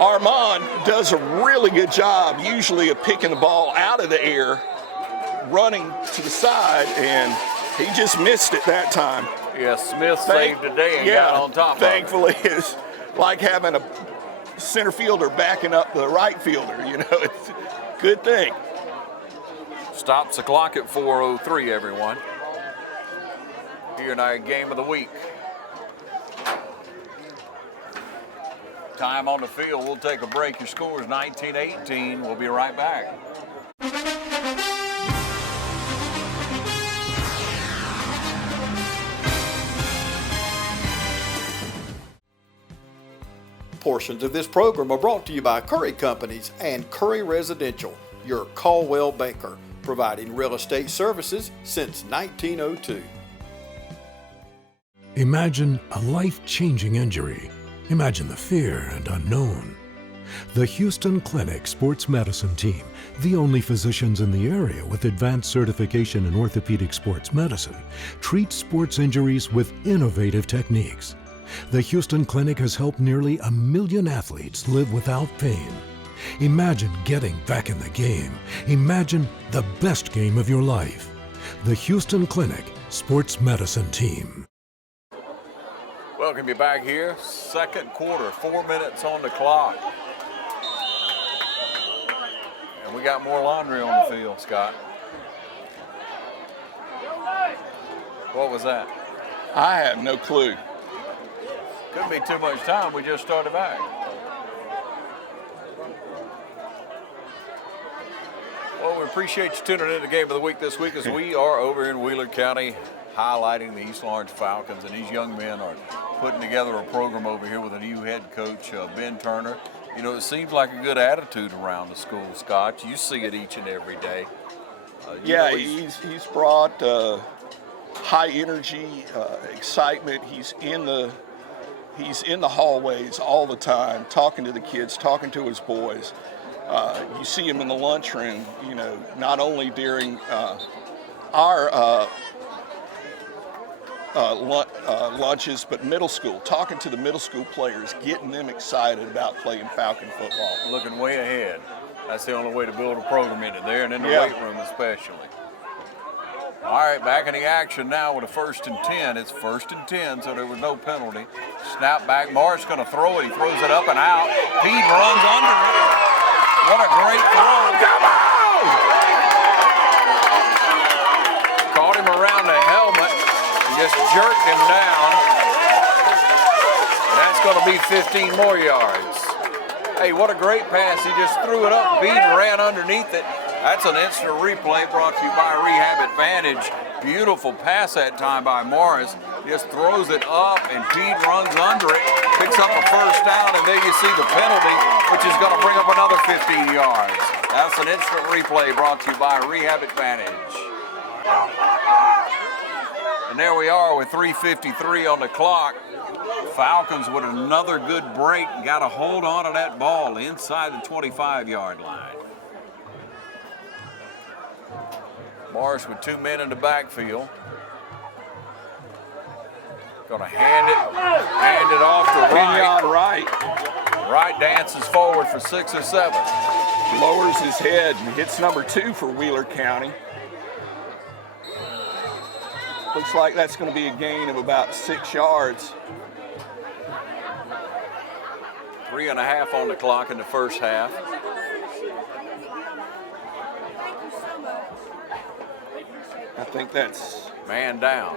Armand does a really good job usually of picking the ball out of the air, running to the side, and he just missed it that time. Yeah, Smith saved the day and got on top of it. Thankfully, it's like having a center fielder backing up the right fielder. You know, it's a good thing. Stops the clock at 4:03, everyone. Here in our game of the week. Time on the field. We'll take a break. Your score is 19-18. We'll be right back. Portions of this program are brought to you by Curry Companies and Curry Residential, your Caldwell banker, providing real estate services since 1902. Imagine a life-changing injury. Imagine the fear and unknown. The Houston Clinic Sports Medicine Team, the only physicians in the area with advanced certification in orthopedic sports medicine, treats sports injuries with innovative techniques. The Houston Clinic has helped nearly 1 million athletes live without pain. Imagine getting back in the game. Imagine the best game of your life. The Houston Clinic Sports Medicine Team. Welcome you back here. 2nd quarter, 4 minutes on the clock. And we got more laundry on the field, Scott. What was that? I have no clue. Couldn't be too much time. We just started back. Well, we appreciate you tuning in to the game of the week this week as we are over in Wheeler County highlighting the East Lawrence Falcons, and these young men are putting together a program over here with a new head coach, Ben Turner. You know, it seems like a good attitude around the school, Scott. You see it each and every day. Yeah, he's brought high energy, excitement. He's in the hallways all the time, talking to the kids, talking to his boys. You see him in the lunchroom, you know, not only during our lunches, but middle school, talking to the middle school players, getting them excited about playing Falcon football. Looking way ahead. That's the only way to build a program in it there and in the weight room especially. All right, back in the action now with a 1st and 10. It's 1st and 10, so there was no penalty. Snap back. Morris going to throw it. He throws it up and out. Pete runs under it. What a great throw. Come on! Caught him around the helmet and just jerked him down. And that's going to be 15 more yards. Hey, what a great pass. He just threw it up. Pete ran underneath it. That's an instant replay brought to you by Rehab Advantage. Beautiful pass that time by Morris. Just throws it up, and Pete runs under it, picks up a 1st down, and there you see the penalty, which is going to bring up another 15 yards. That's an instant replay brought to you by Rehab Advantage. And there we are with 3:53 on the clock. Falcons with another good break. Got to hold on to that ball inside the 25-yard line. Morris with 2 men in the backfield. Gonna hand it off to Wright. Wright dances forward for 6 or 7. Lowers his head and hits number 2 for Wheeler County. Looks like that's going to be a gain of about 6 yards. 3.5 on the clock in the first half. I think that's man down.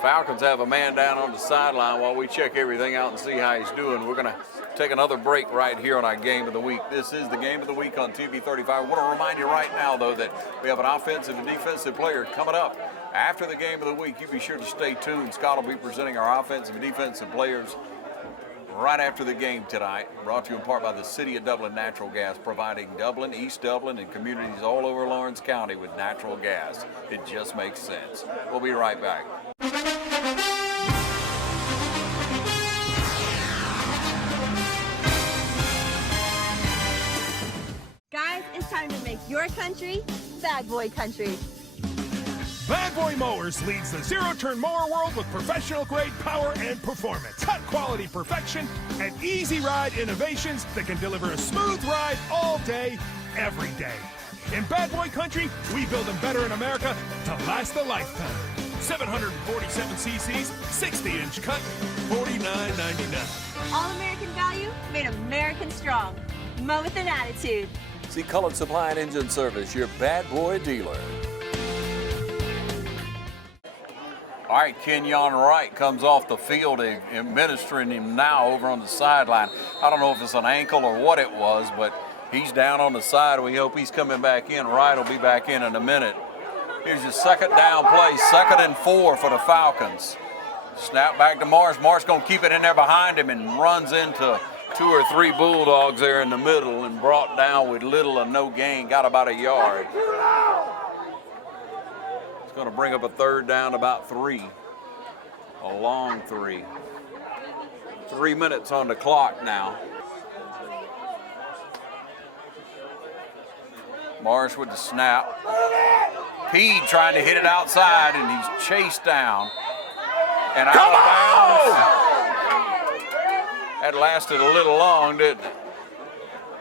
Falcons have a man down on the sideline while we check everything out and see how he's doing. We're going to take another break right here on our Game of the Week. This is the Game of the Week on TV 35. I want to remind you right now, though, that we have an offensive and defensive player coming up after the Game of the Week. You be sure to stay tuned. Scott will be presenting our offensive and defensive players right after the game tonight. Brought to you in part by the City of Dublin Natural Gas, providing Dublin, East Dublin, and communities all over Lawrence County with natural gas. It just makes sense. We'll be right back. Guys, it's time to make your country Bad Boy Country. Bad Boy Mowers leads the zero-turn mower world with professional-grade power and performance, cut-quality perfection, and easy-ride innovations that can deliver a smooth ride all day, every day. In Bad Boy Country, we build them better in America to last a lifetime. 747 cc's, 60-inch cut, $49.99. All-American value, made American strong. Mow with an attitude. See Colored Supply and Engine Service, your Bad Boy dealer. All right, Kenyon Wright comes off the field, administering him now over on the sideline. I don't know if it's an ankle or what it was, but he's down on the side. We hope he's coming back in. Wright will be back in a minute. Here's your second down play, 2nd and 4 for the Falcons. Snap back to Morris. Morris gonna keep it in there behind him and runs into 2 or 3 Bulldogs there in the middle and brought down with little or no gain, got about a yard. It's going to bring up a 3rd down, about 3, a long 3. 3 minutes on the clock now. Morris with the snap. Peed trying to hit it outside, and he's chased down and out of bounds. That lasted a little long, didn't it?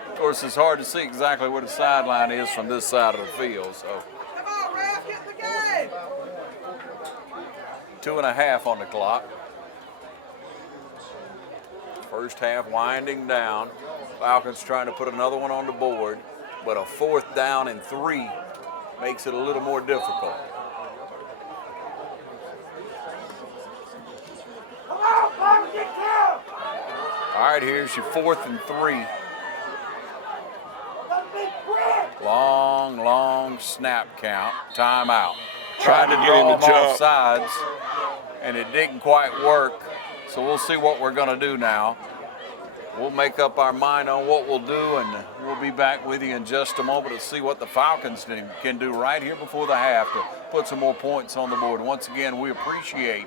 Of course, it's hard to see exactly where the sideline is from this side of the field. So 2.5 on the clock. First half winding down. Falcons trying to put another one on the board, but a 4th down and 3 makes it a little more difficult. All right, here's your 4th and 3. Long snap count. Timeout. Tried to get him to jump sides, and it didn't quite work. So we'll see what we're going to do now. We'll make up our mind on what we'll do, and we'll be back with you in just a moment to see what the Falcons can do right here before the half to put some more points on the board. Once again, we appreciate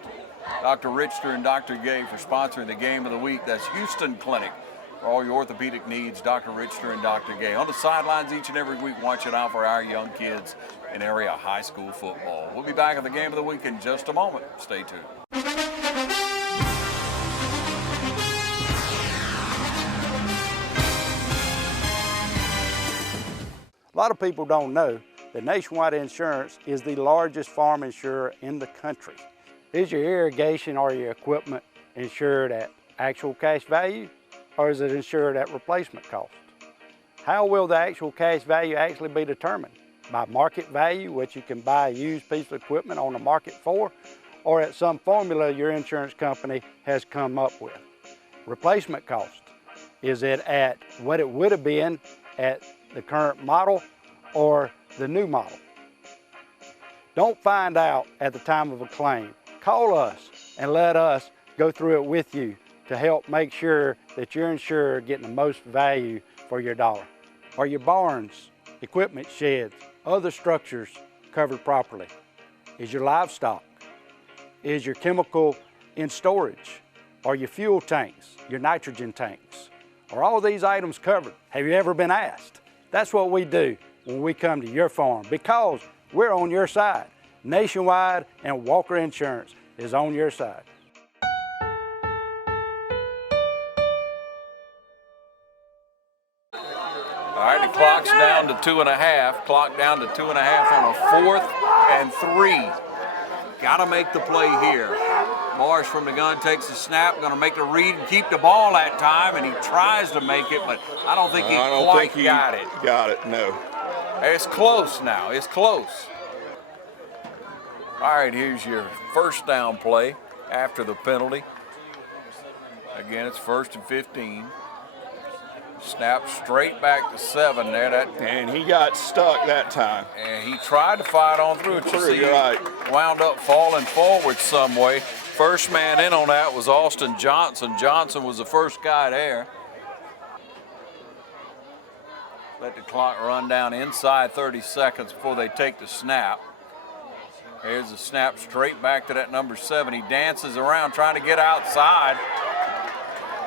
Dr. Richter and Dr. Gay for sponsoring the Game of the Week. That's Houston Clinic. For all your orthopedic needs, Dr. Richter and Dr. Gay. On the sidelines each and every week, watching out for our young kids in area high school football. We'll be back at the Game of the Week in just a moment. Stay tuned. A lot of people don't know that Nationwide Insurance is the largest farm insurer in the country. Is your irrigation or your equipment insured at actual cash value, or is it insured at replacement cost? How will the actual cash value actually be determined? By market value, which you can buy a used piece of equipment on the market for, or at some formula your insurance company has come up with? Replacement cost. Is it at what it would have been at the current model or the new model? Don't find out at the time of a claim. Call us and let us go through it with you to help make sure that you're insured getting the most value for your dollar. Are your barns, equipment sheds, other structures covered properly? Is your livestock? Is your chemical in storage? Are your fuel tanks, your nitrogen tanks? Are all these items covered? Have you ever been asked? That's what we do. when we come to your farm because we're on your side. Nationwide and Walker Insurance is on your side. All right, the clock's down to 2.5. Clock down to 2.5 on a 4th and 3. Got to make the play here. Marsh from the gun takes the snap, going to make the read and keep the ball that time, and he tries to make it, but I don't think he quite got it. Got it, no. It's close now. It's close. All right, here's your first down play after the penalty. Again, it's 1st and 15. Snap straight back to 7 there. And he got stuck that time. And he tried to fight on through it. You're right. Wound up falling forward some way. First man in on that was Austin Johnson. Johnson was the first guy there. Let the clock run down inside 30 seconds before they take the snap. Here's the snap straight back to that number 7. He dances around trying to get outside.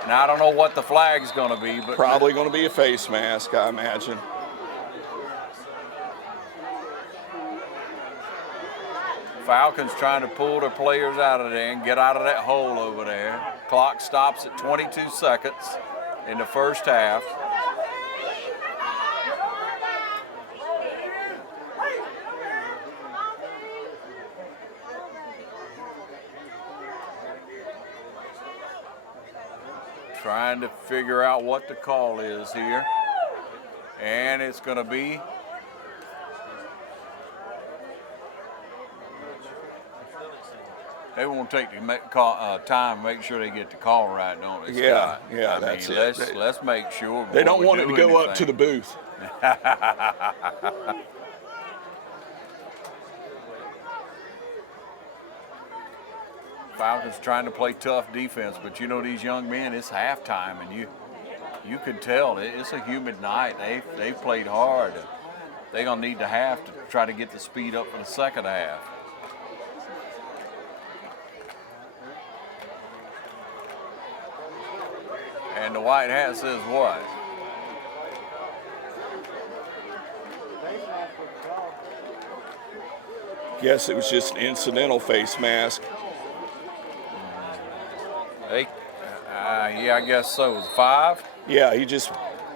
Now, I don't know what the flag's going to be, but probably going to be a face mask, I imagine. Falcons trying to pull their players out of there and get out of that hole over there. Clock stops at 22 seconds in the first half. Trying to figure out what the call is here. And it's going to be they won't take the time to make sure they get the call right, don't they, Scott? Yeah, that's it. Let's make sure. They don't want it to go up to the booth. Falcons trying to play tough defense, but you know these young men, it's halftime, and you can tell it's a humid night. They've played hard. They're going to need the half to try to get the speed up for the second half. And the white hat says what? Guess it was just an incidental face mask. Yeah, I guess so. It was 5? Yeah, he just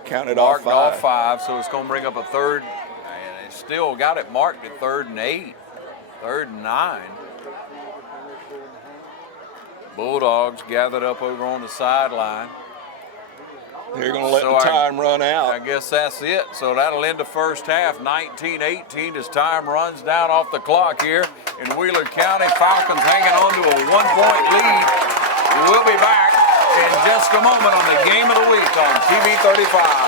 counted marked off 5. Off 5, so it's going to bring up a 3rd. And it still got it marked at 3rd and 8, 3rd and 9. Bulldogs gathered up over on the sideline. They're going to let the time run out. I guess that's it. So that'll end the first half, 19-18, as time runs down off the clock here in Wheeler County. Falcons hanging on to a 1-point lead. We'll be back in just a moment on the Game of the Week on TV 35.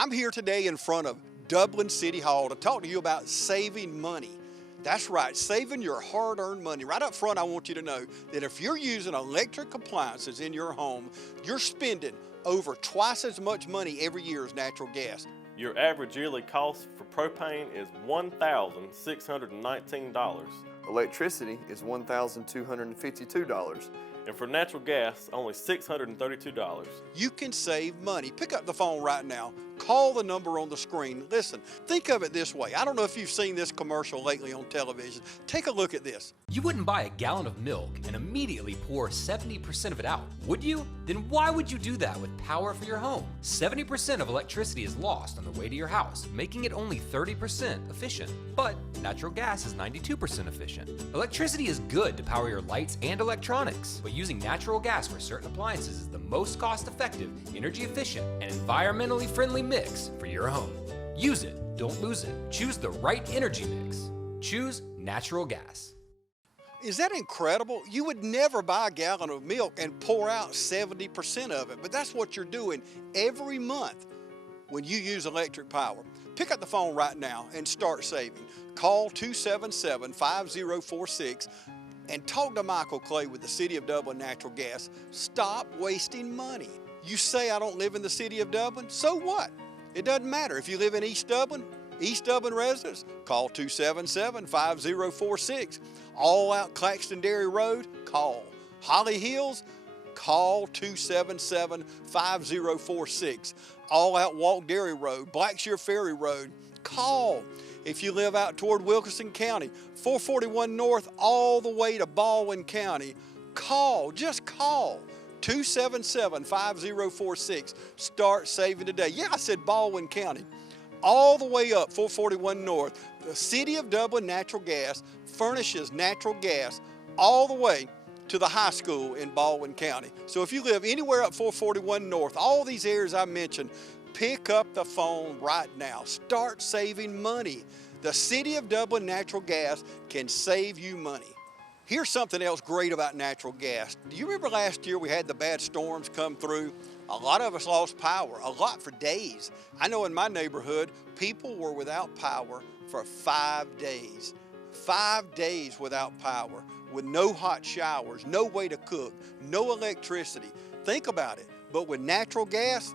I'm here today in front of Dublin City Hall to talk to you about saving money. That's right, saving your hard-earned money. Right up front, I want you to know that if you're using electric appliances in your home, you're spending over twice as much money every year as natural gas. Your average yearly cost for propane is $1,619. Electricity is $1,252. And for natural gas, only $632. You can save money. Pick up the phone right now. Call the number on the screen. Listen, think of it this way. I don't know if you've seen this commercial lately on television. Take a look at this. You wouldn't buy a gallon of milk and immediately pour 70% of it out, would you? Then why would you do that with power for your home? 70% of electricity is lost on the way to your house, making it only 30% efficient. But natural gas is 92% efficient. Electricity is good to power your lights and electronics, but using natural gas for certain appliances is the most cost-effective, energy-efficient, and environmentally friendly mix for your home. Use it, don't lose it. Choose the right energy mix. Choose natural gas. Is that incredible? You would never buy a gallon of milk and pour out 70% of it, but that's what you're doing every month when you use electric power. Pick up the phone right now and start saving. Call 277-5046 and talk to Michael Clay with the City of Dublin Natural Gas. Stop wasting money. You say I don't live in the City of Dublin? So what? It doesn't matter. If you live in East Dublin residents, call 277-5046. All out Claxton Dairy Road, call. Holly Hills, call 277-5046. All out Walk Dairy Road, Blackshear Ferry Road, call. If you live out toward Wilkinson County, 441 North all the way to Baldwin County, call, just call. 277-5046. Start saving today. Yeah, I said Baldwin County. All the way up 441 North. The City of Dublin Natural Gas furnishes natural gas all the way to the high school in Baldwin County. So if you live anywhere up 441 North, all these areas I mentioned, pick up the phone right now. Start saving money. The City of Dublin Natural Gas can save you money. Here's something else great about natural gas. Do you remember last year we had the bad storms come through? A lot of us lost power, a lot for days. I know in my neighborhood, people were without power for 5 days. 5 days without power, with no hot showers, no way to cook, no electricity. Think about it. But with natural gas,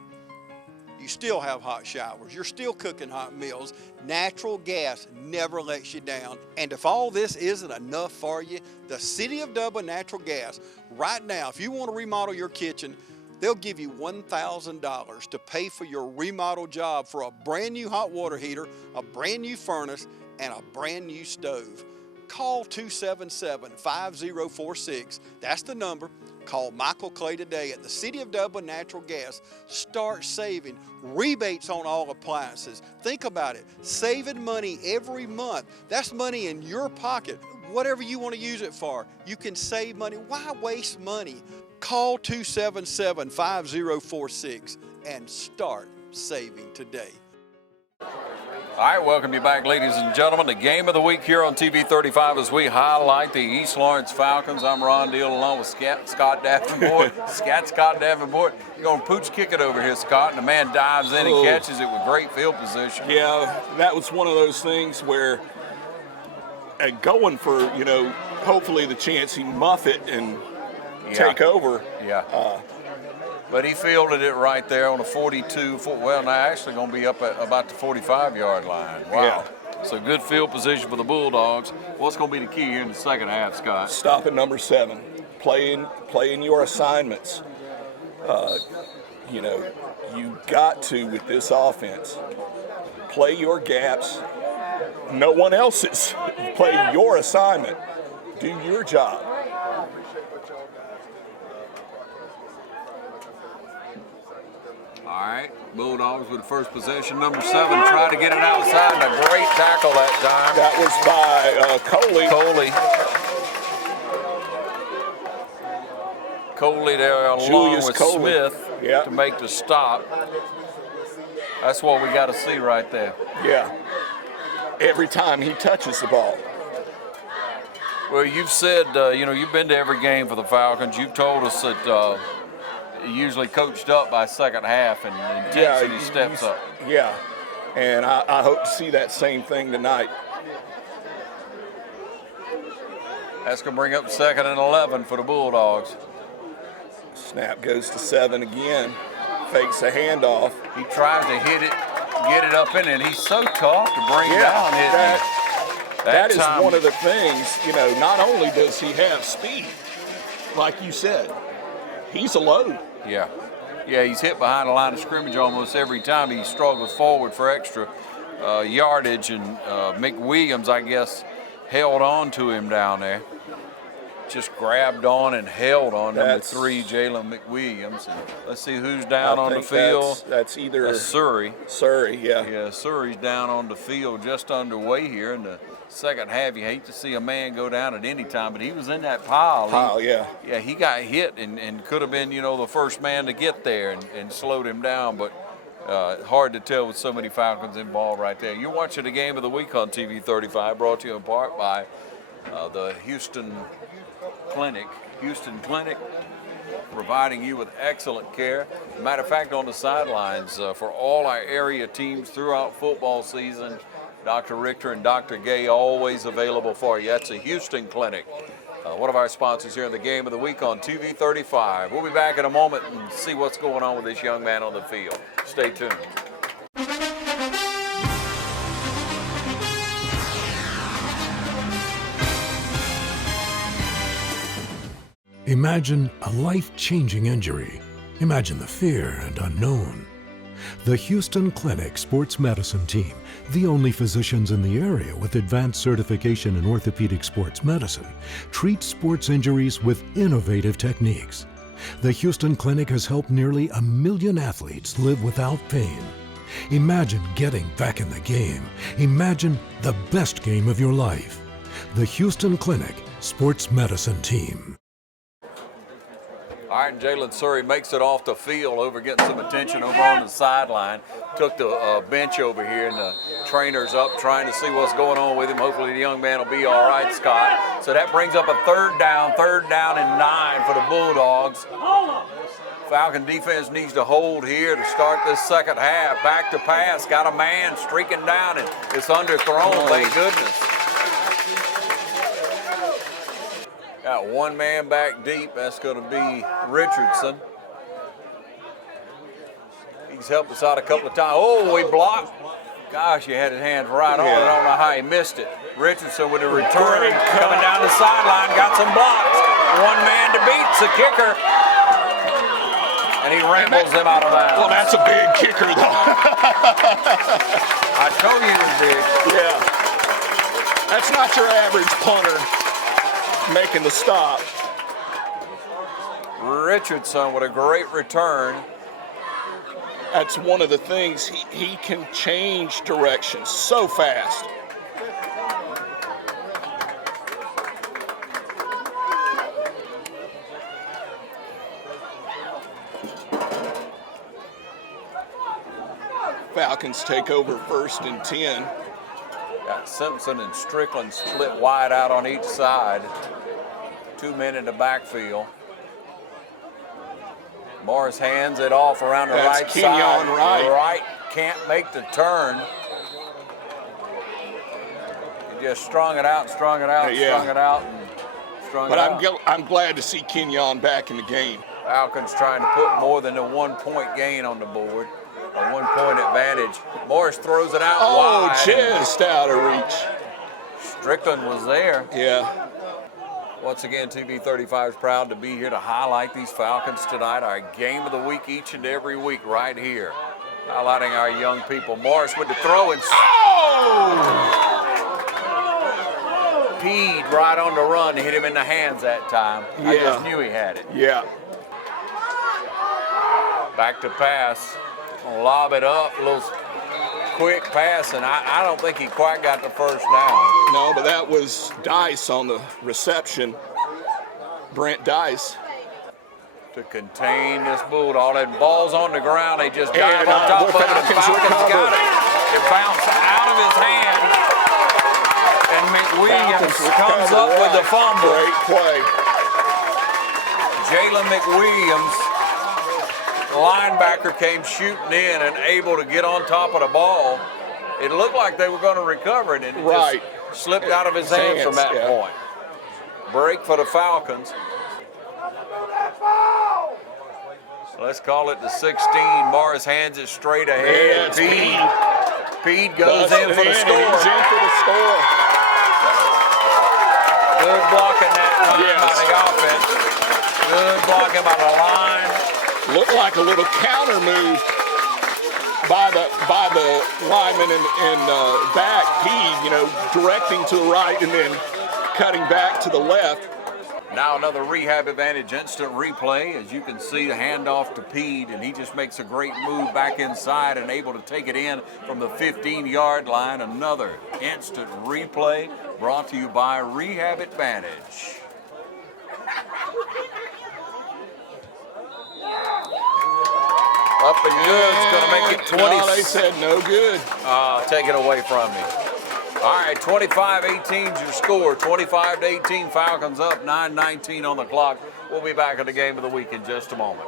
you still have hot showers. You're still cooking hot meals. Natural gas never lets you down. And if all this isn't enough for you, the City of Dublin Natural Gas, right now, if you want to remodel your kitchen, they'll give you $1,000 to pay for your remodel job for a brand new hot water heater, a brand new furnace, and a brand new stove. Call 277-5046. That's the number. Call Michael Clay today at the City of Dublin Natural Gas. Start saving. Rebates on all appliances. Think about it. Saving money every month. That's money in your pocket. Whatever you want to use it for, you can save money. Why waste money? Call 277-5046 and start saving today. All right, welcome you back, ladies and gentlemen. The game of the week here on TV 35 as we highlight the East Lawrence Falcons. I'm Ron Deal along with Scott Davenport. Scott Davenport. You're going to pooch kick it over here, Scott, and the man dives in and catches it with great field position. Yeah, that was one of those things where going for, hopefully the chance he muff it and take over. Yeah. But he fielded it right there on the 42. Well, now actually going to be up at about the 45-yard line. Wow. Yeah. So good field position for the Bulldogs. What's going to be the key here in the second half, Scott? Stop at number 7. Playing your assignments. You got to, with this offense, play your gaps. No one else's. Play your assignment. Do your job. All right, Bulldogs with the first possession. Number 7, try to get it outside. And a great tackle that time. That was by Coley there along with Smith to make the stop. That's what we got to see right there. Yeah. Every time he touches the ball. Well, you've said, you've been to every game for the Falcons. You've told us that usually coached up by second half and intensity steps up. Yeah, and I hope to see that same thing tonight. That's going to bring up 2nd and 11 for the Bulldogs. Snap goes to 7 again, fakes a handoff. He tries to hit it, get it up in it. He's so tough to bring down. That is one of the things, not only does he have speed, like you said, he's a load. Yeah, he's hit behind the line of scrimmage almost every time. He struggles forward for extra yardage, and McWilliams, I guess, held on to him down there. Just grabbed on and held on. Number 3, Jalen McWilliams. And let's see who's down on the field. That's Surrey. Surrey, yeah. Yeah, Surrey's down on the field, just underway here in the second half. You hate to see a man go down at any time, but he was in that pile. Yeah, he got hit and could have been, the first man to get there and slowed him down, but hard to tell with so many Falcons involved right there. You're watching the game of the week on TV 35, brought to you in part by the Houston Clinic. providing you with excellent care. Matter of fact, on the sidelines for all our area teams throughout football season, Dr. Richter and Dr. Gay always available for you. That's a Houston Clinic. One of our sponsors here in the Game of the Week on TV 35. We'll be back in a moment and see what's going on with this young man on the field. Stay tuned. Imagine a life-changing injury. Imagine the fear and unknown. The Houston Clinic Sports Medicine Team, the only physicians in the area with advanced certification in orthopedic sports medicine, treats sports injuries with innovative techniques. The Houston Clinic has helped nearly 1 million athletes live without pain. Imagine getting back in the game. Imagine the best game of your life. The Houston Clinic Sports Medicine Team. All right, Jalen Surrey makes it off the field over getting some attention over on the sideline. Took the bench over here, and the trainer's up trying to see what's going on with him. Hopefully the young man will be all right, Scott. So that brings up a third down and 9 for the Bulldogs. Falcon defense needs to hold here to start this second half. Back to pass, got a man streaking down, and it's underthrown, thank goodness. Got one man back deep. That's going to be Richardson. He's helped us out a couple of times. Oh, he blocked. Gosh, he had his hands right on it. I don't know how he missed it. Richardson with a return coming down the sideline. Got some blocks. One man to beat. It's a kicker. And he rambles him out of bounds. Well, that's a big kicker, though. I told you it was big. Yeah. That's not your average punter making the stop. Richardson with a great return. That's one of the things. He can change direction so fast. Falcons take over 1st and 10. Got Simpson and Strickland split wide out on each side. 2 men in the backfield. Morris hands it off around the right side. Right can't make the turn. He just strung it out, strung it out, strung it out, and strung it out. But I'm glad to see Kenyon back in the game. Falcons trying to put more than a 1 point gain on the board. A 1 point advantage. Morris throws it out wide. Oh, just out of reach. Strickland was there. Yeah. Once again, TV 35 is proud to be here to highlight these Falcons tonight. Our game of the week each and every week right here. Highlighting our young people. Morris with the throw and Peed right on the run, hit him in the hands that time. Yeah. I just knew he had it. Yeah. Back to pass. Lob it up, a little quick pass, and I don't think he quite got the first down. No, but that was Dice on the reception. Brent Dice. To contain this Bulldog. And ball's on the ground. They just dive on top of it. The Falcons got it. It bounced out of his hand. And McWilliams comes up with the fumble. Great play. Jalen McWilliams, linebacker, came shooting in and able to get on top of the ball. It looked like they were going to recover it, and it just slipped out of his hands from that point. Break for the Falcons. Let's call it the 16. Morris hands it straight ahead. Peed goes in for the score. Good blocking that time by the offense. Good blocking by the line. Looked like a little counter move by the lineman in back. He, directing to the right and then cutting back to the left. Now another rehab advantage, instant replay. As you can see, the handoff to Peed, and he just makes a great move back inside and able to take it in from the 15-yard line. Another instant replay brought to you by Rehab Advantage. Up and good. It's going to make it 20. No, they said no good. Take it away from me. All right, 25-18 is your score. 25-18, Falcons up, 9:19 on the clock. We'll be back at the game of the week in just a moment.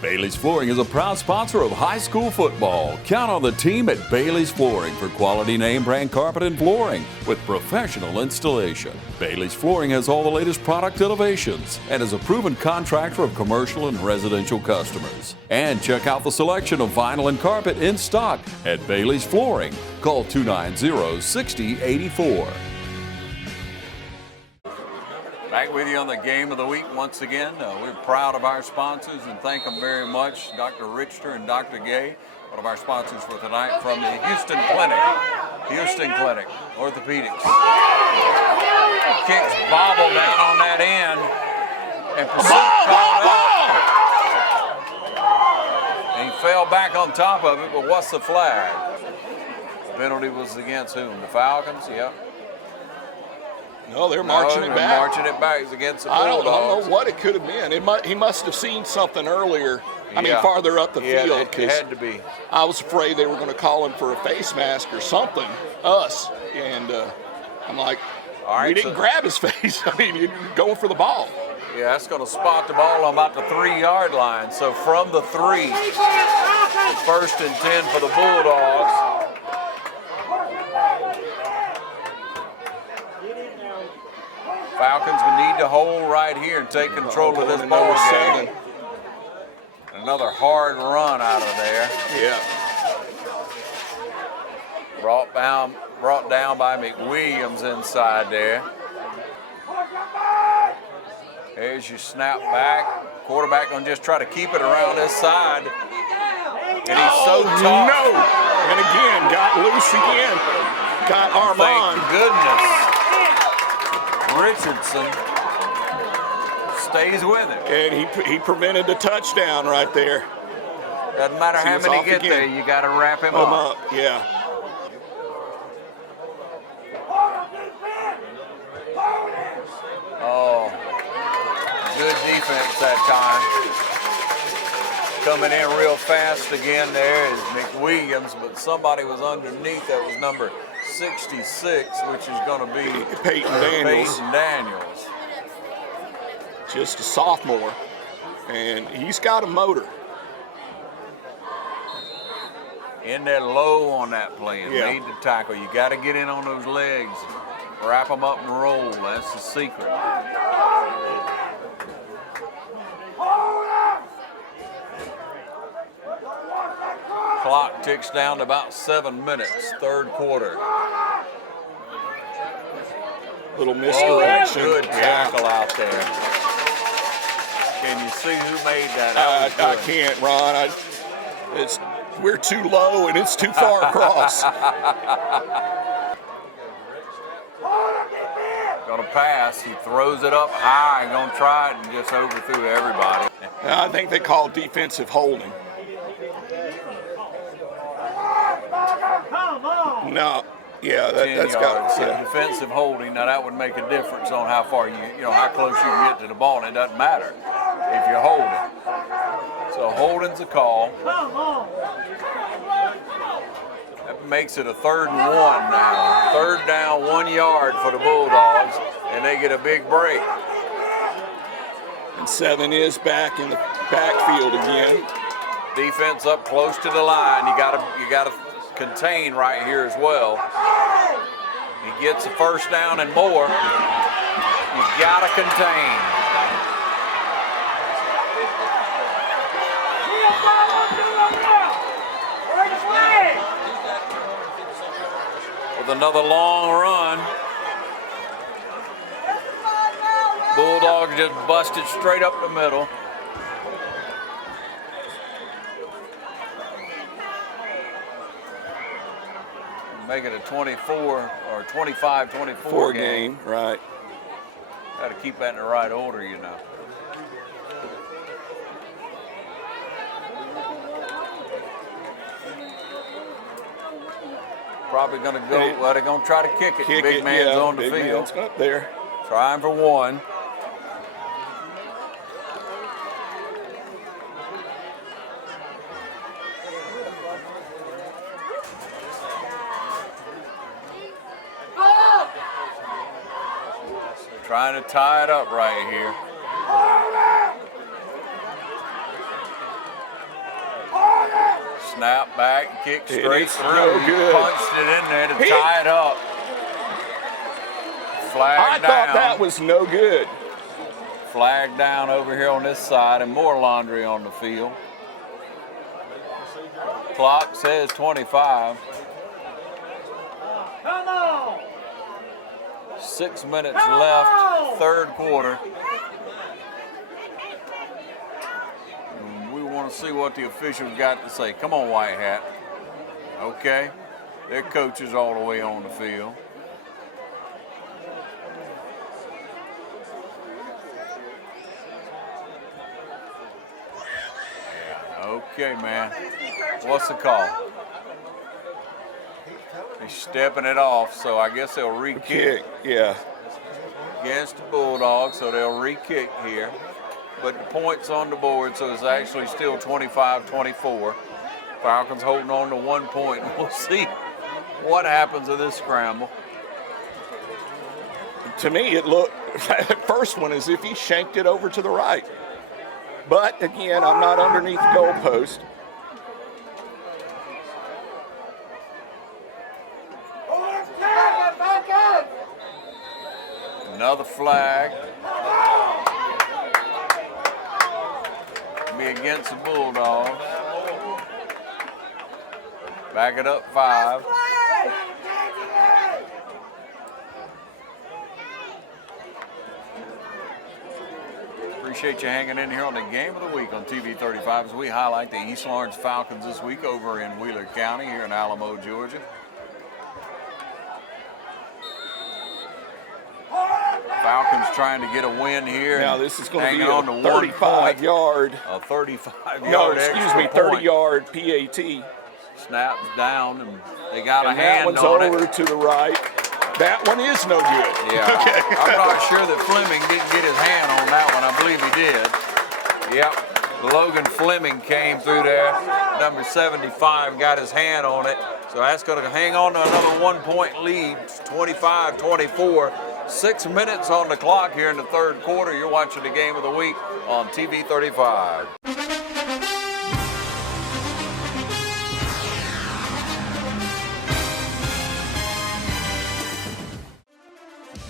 Bailey's Flooring is a proud sponsor of high school football. Count on the team at Bailey's Flooring for quality name brand carpet and flooring with professional installation. Bailey's Flooring has all the latest product innovations and is a proven contractor of commercial and residential customers. And check out the selection of vinyl and carpet in stock at Bailey's Flooring. Call 290-6084. Back with you on the game of the week once again. We're proud of our sponsors and thank them very much. Dr. Richter and Dr. Gay, one of our sponsors for tonight from the Houston Clinic. Houston Clinic, orthopedics. Kicks bobble down on that end. And Pursuit called out. And he fell back on top of it, but what's the flag? Penalty was against whom? The Falcons? Yep. No, they're marching it back. Marching it back. It's against the Bulldogs. I don't know what it could have been. He must have seen something earlier. I mean, farther up the field. It had to be. I was afraid they were going to call him for a face mask or something, us. And I'm like, we didn't grab his face. I mean, you're going for the ball. Yeah, that's going to spot the ball on about the 3-yard line. So from the 3, first and 10 for the Bulldogs. Falcons need to hold right here and take control of this ball game. Another hard run out of there. Yeah. Brought down by McWilliams inside there. As you snap back, quarterback gonna just try to keep it around this side. And he's so tough. No! And again, got loose again. Got Armand. Thank goodness. Richardson stays with him. And he prevented the touchdown right there. Doesn't matter how many get there, you got to wrap him up. Yeah. Oh, good defense that time. Coming in real fast again there is McWilliams, but somebody was underneath. That was number 66, which is going to be Peyton Daniels. Just a sophomore, and he's got a motor. In there low on that play and lead the tackle. You got to get in on those legs, wrap them up and roll. That's the secret. Clock ticks down to about 7 minutes, third quarter. Little misdirection. Good tackle out there. Can you see who made that? I can't, Ron. We're too low and it's too far across. Gonna pass. He throws it up high. Gonna try it and just overthrew everybody. I think they call defensive holding. No, yeah, that's got defensive holding. Now that would make a difference on how far how close you can get to the ball, and it doesn't matter if you're holding. So holding's a call. That makes it a 3rd and 1 now. 3rd down, 1 yard for the Bulldogs, and they get a big break. And 7 is back in the backfield again. Defense up close to the line. You gotta contain right here as well. He gets a 1st down and more. You gotta contain. With another long run. Bulldogs just busted straight up the middle. Make it a 24 or 25-24 game. Right. Got to keep that in the right order, you know. Probably going to go. Well, they're going to try to kick it. Big man's on the field. Man's up there. Trying for 1. Trying to tie it up right here. Snap back, kick straight through. No good. Punched it in there to tie it up. Flag down. I thought that was no good. Flag down over here on this side, and more laundry on the field. Clock says 25. 6 minutes left, third quarter. We want to see what the officials got to say. Come on, White Hat. Okay. Their coach is all the way on the field. Okay, man. What's the call? He's stepping it off, so I guess they'll re-kick. Yeah. Against the Bulldogs, so they'll re-kick here. But the point's on the board, so it's actually still 25-24. Falcons holding on to 1 point. We'll see what happens in this scramble. To me, it looked, that first one, as if he shanked it over to the right. But again, I'm not underneath the goalpost. Another flag. Be against the Bulldogs. Back it up 5. Appreciate you hanging in here on the Game of the Week on TV 35 as we highlight the East Lawrence Falcons this week over in Wheeler County here in Alamo, Georgia. Falcons trying to get a win here. Now this is going to be on to 35-yard. A 35-yard. No, excuse me, 30-yard PAT. Snaps down, and they got a And hand that on one's over it. to the right. That one is no good. Yeah. Okay. I'm not sure that Fleming didn't get his hand on that one. I believe he did. Yep. Logan Fleming came through there. Number 75 got his hand on it. So that's going to hang on to another 1 point lead. It's 25-24. 6 minutes on the clock here in the third quarter. You're watching the Game of the Week on TV 35.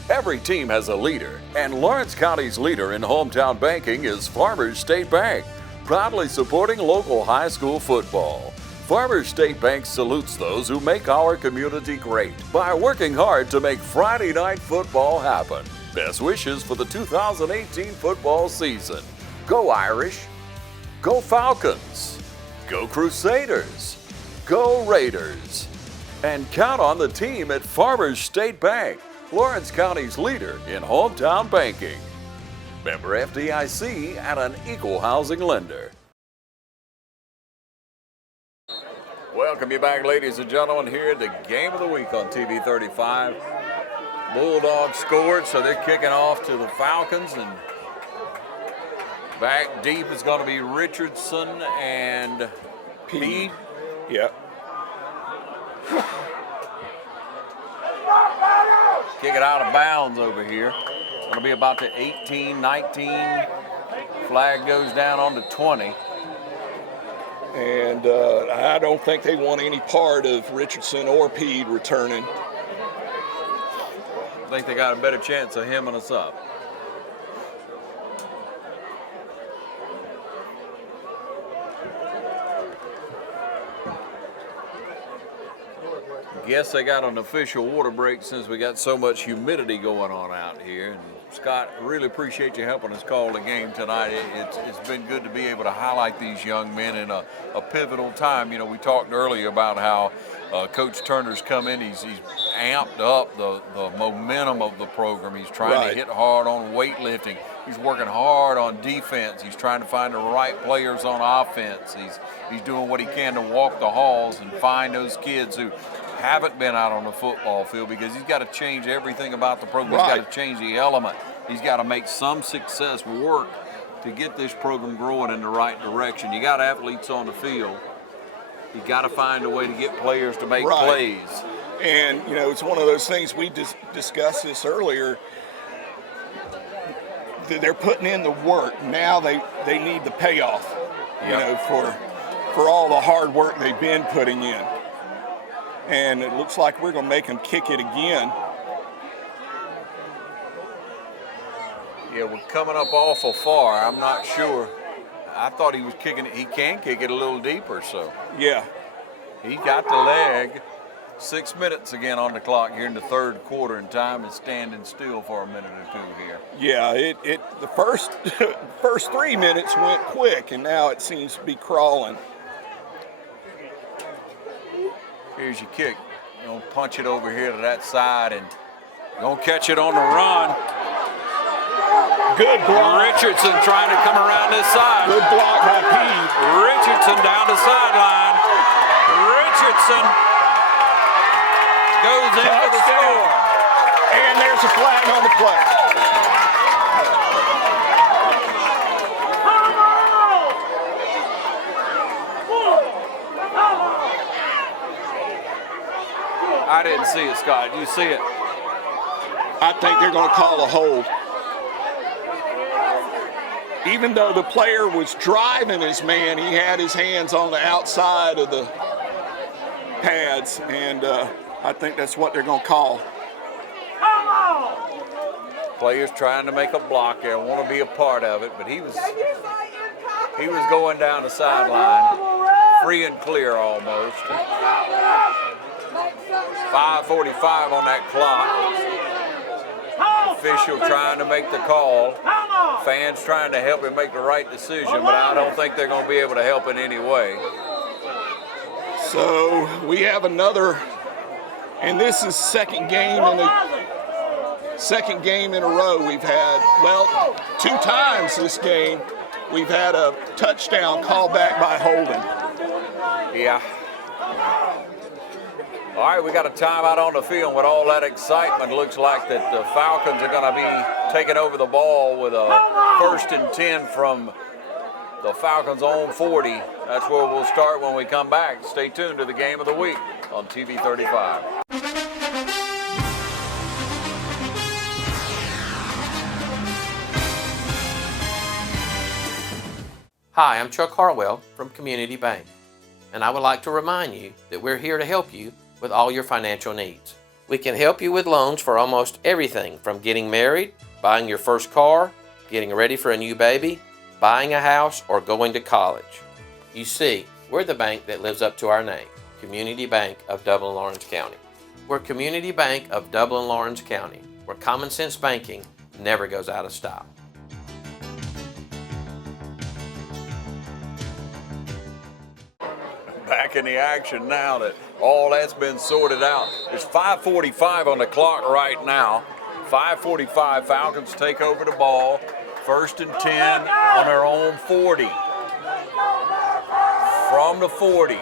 Every team has a leader, and Lawrence County's leader in hometown banking is Farmers State Bank, proudly supporting local high school football. Farmers State Bank salutes those who make our community great by working hard to make Friday night football happen. Best wishes for the 2018 football season. Go Irish, go Falcons, go Crusaders, go Raiders, and count on the team at Farmers State Bank, Lawrence County's leader in hometown banking. Member FDIC and an equal housing lender. Welcome you back, ladies and gentlemen, here at the Game of the Week on TV 35. Bulldogs scored, so they're kicking off to the Falcons, and back deep is going to be Richardson and Pede. Yep. Kick it out of bounds over here. Going to be about the 18, 19. Flag goes down on the 20. And I don't think they want any part of Richardson or Pede returning. I think they got a better chance of hemming us up. Guess they got an official water break since we got so much humidity going on out here. And Scott, really appreciate you helping us call the game tonight. It's been good to be able to highlight these young men in a pivotal time. You know, we talked earlier about how Coach Turner's come in. He's amped up the momentum of the program. He's trying to hit hard on weightlifting. He's working hard on defense. He's trying to find the right players on offense. He's doing what he can to walk the halls and find those kids who haven't been out on the football field, because he's got to change everything about the program. He's got to change the element. He's got to make some success work to get this program growing in the right direction. You got athletes on the field. You got to find a way to get players to make plays. And, you know, it's one of those things, we discussed this earlier. they're putting in the work. Now they need the payoff, you know, for all the hard work they've been putting in. And it looks like we're going to make them kick it again. Yeah, we're coming up awful far. I'm not sure. I thought he was kicking it. He can kick it a little deeper, so. Yeah. He got the leg. 6 minutes again on the clock here in the third quarter, and time is standing still for a minute or two here. Yeah, the first 3 minutes went quick, and now it seems to be crawling. Here's your kick. You're going to punch it over here to that side, and you're going to catch it on the run. Good block. Richardson trying to come around this side. Good block by Pete. Richardson down the sideline. Richardson goes in for the score. And there's a flag on the play. I didn't see it, Scott. Did you see it? I think they're going to call a hold. Even though the player was driving his man, he had his hands on the outside of the pads, and I think that's what they're going to call. Players trying to make a block there, want to be a part of it, but he was going down the sideline, free and clear almost. 5:45 on that clock. Official trying to make the call. Fans trying to help him make the right decision, but I don't think they're going to be able to help in any way. So we have another, and this is second game in a row we've had. Well, 2 times this game we've had a touchdown called back by holding. Yeah. All right, we got a timeout on the field. With all that excitement, looks like that the Falcons are going to be taking over the ball with a 1st and 10 from the Falcons' own 40. That's where we'll start when we come back. Stay tuned to the game of the week on TV 35. Hi, I'm Chuck Harwell from Community Bank, and I would like to remind you that we're here to help you with all your financial needs. We can help you with loans for almost everything from getting married, buying your first car, getting ready for a new baby, buying a house, or going to college. You see, we're the bank that lives up to our name, Community Bank of Dublin-Lawrence County. We're Community Bank of Dublin-Lawrence County, where common sense banking never goes out of style. Back in the action now that all that's been sorted out. It's 5:45 on the clock right now. 5:45, Falcons take over the ball. 1st and 10 on their own 40. From the 40.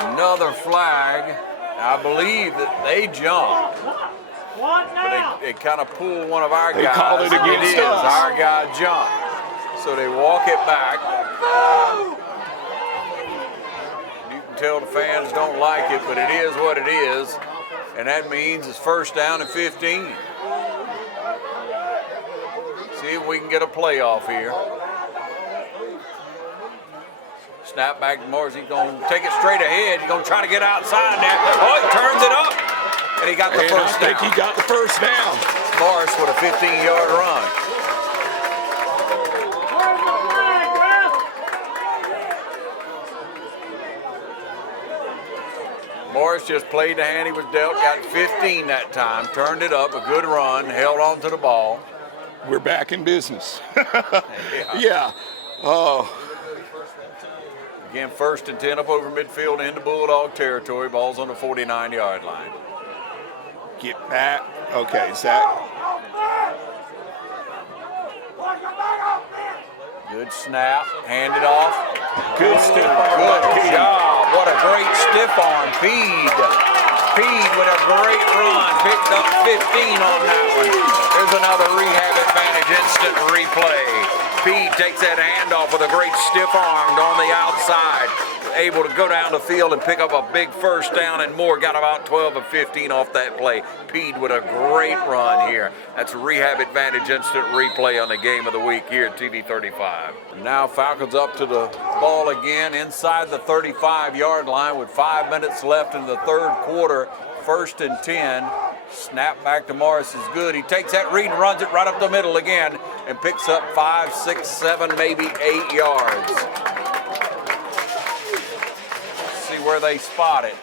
Another flag. I believe that they jumped. But it kind of pulled one of our guys. They called it against us. Our guy jumped. So they walk it back. You can tell the fans don't like it, but it is what it is. And that means it's 1st down and 15. See if we can get a playoff here. Snap back to Morris. He's going to take it straight ahead. He's going to try to get outside there. Oh, he turns it up. And he got the first down. I think he got the first down. Morris with a 15-yard run. Morris just played the hand he was dealt, got 15 that time, turned it up, a good run, held on to the ball. We're back in business. Yeah. Oh. Again, 1st and 10 up over midfield into Bulldog territory. Ball's on the 49-yard line. Get back. Okay, Zach. Good snap, hand it off. Good stiff arm. Good job. What a great stiff arm. Peed with a great run. Picked up 15 on that one. There's another rehab advantage instant replay. Pete takes that handoff with a great stiff arm on the outside. Able to go down the field and pick up a big first down, and Moore got about 12 of 15 off that play. Pete with a great run here. That's Rehab Advantage instant replay on the game of the week here at TV 35. And now Falcons up to the ball again inside the 35-yard line with 5 minutes left in the third quarter. 1st and 10. Snap back to Morris is good. He takes that read and runs it right up the middle again and picks up 5, 6, 7, maybe 8 yards. See where they spot it.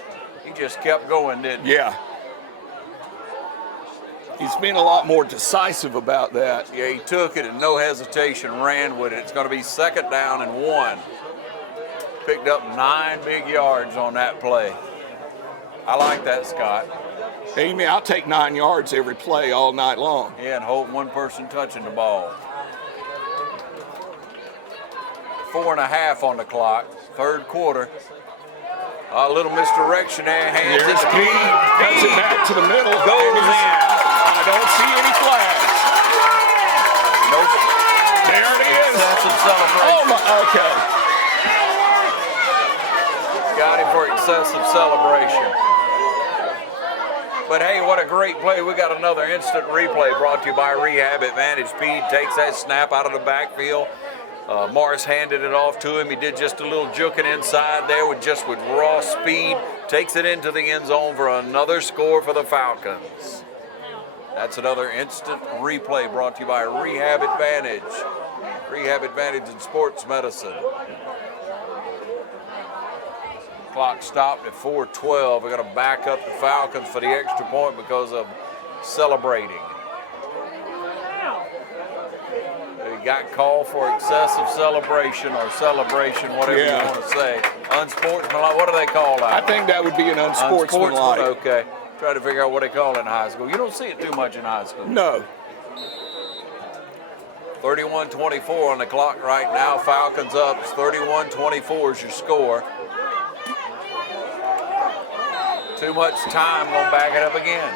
He just kept going, didn't he? Yeah. He's been a lot more decisive about that. Yeah, he took it and no hesitation ran with it. It's going to be 2nd down and 1. Picked up 9 big yards on that play. I like that, Scott. Amen. I'll take 9 yards every play all night long. Yeah, and hold one person touching the ball. 4.5 on the clock, third quarter. A little misdirection there. Hands it to Pete. Gets it back to the middle. Goes in. I don't see any flags. Nope. There it is. Excessive celebration. Oh, my. Okay. Got him for excessive celebration. But hey, what a great play. We got another instant replay brought to you by Rehab Advantage. Pete takes that snap out of the backfield. Morris handed it off to him. He did just a little juking inside there with raw speed. Takes it into the end zone for another score for the Falcons. That's another instant replay brought to you by Rehab Advantage. Rehab Advantage in sports medicine. Clock stopped at 4:12. We're going to back up the Falcons for the extra point because of celebrating. He got called for excessive celebration or celebration, whatever you want to say. Unsportsmanlike, what do they call that? I think that would be an unsportsmanlike. Okay. Try to figure out what they call it in high school. You don't see it too much in high school. No. 31-24 on the clock right now. Falcons up. It's 31-24 is your score. Too much time, gonna back it up again.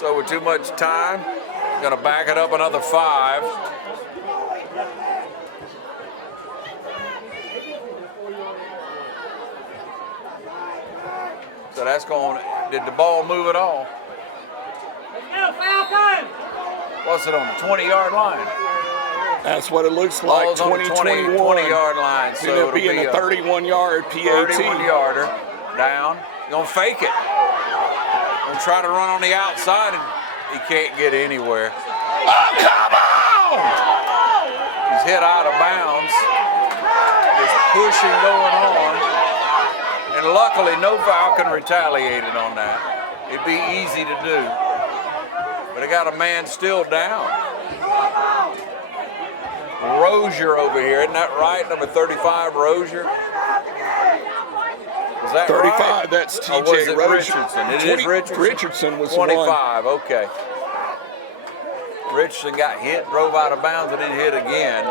So with too much time, gonna back it up another 5. So that's going, did the ball move at all? What's it on the 20-yard line? That's what it looks like. 20-yard line. So it'll be in a 31-yard PAT. 31-yarder down. He's gonna fake it. Gonna try to run on the outside, and he can't get anywhere. Oh, come on! He's hit out of bounds. There's pushing going on, and luckily no Falcon retaliated on that. It'd be easy to do, but I got a man still down. Rozier over here, isn't that right? Number 35, Rozier. Was that 35, right? that's TJ or was it Rozier. Richardson? It is Richardson. Richardson was 25, okay. Richardson got hit, drove out of bounds, and then hit again.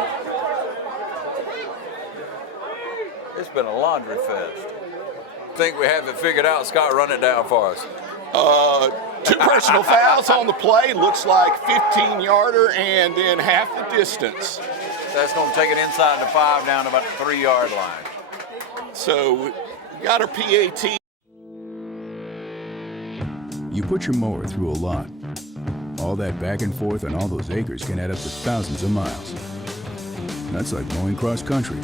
It's been a laundry fest. Think we have it figured out. Scott, run it down for us. 2 personal fouls on the play. Looks like 15-yarder and then half the distance. That's going to take it inside the 5 down to about the 3-yard line. So we got our PAT. You put your mower through a lot. All that back and forth and all those acres can add up to thousands of miles. That's like mowing cross country.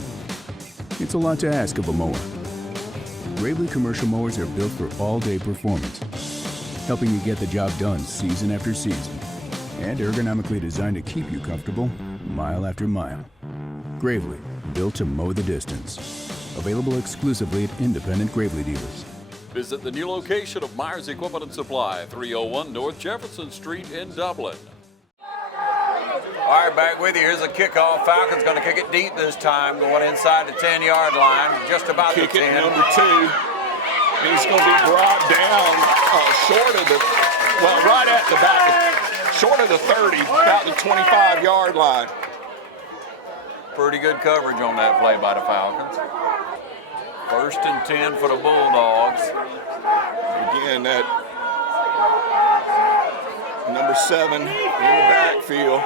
It's a lot to ask of a mower. Gravely commercial mowers are built for all-day performance, helping you get the job done season after season, and ergonomically designed to keep you comfortable mile after mile. Gravely, built to mow the distance. Available exclusively at independent Gravely dealers. Visit the new location of Myers Equipment and Supply, 301 North Jefferson Street in Dublin. All right, back with you. Here's a kickoff. Falcons going to kick it deep this time, going inside the 10-yard line, just about Kick the 10. it, number 2. He's going to be brought down short of the, well, right at the back, short of the 30, about the 25-yard line. Pretty good coverage on that play by the Falcons. 1st and 10 for the Bulldogs. Again, that Number 7 in the backfield.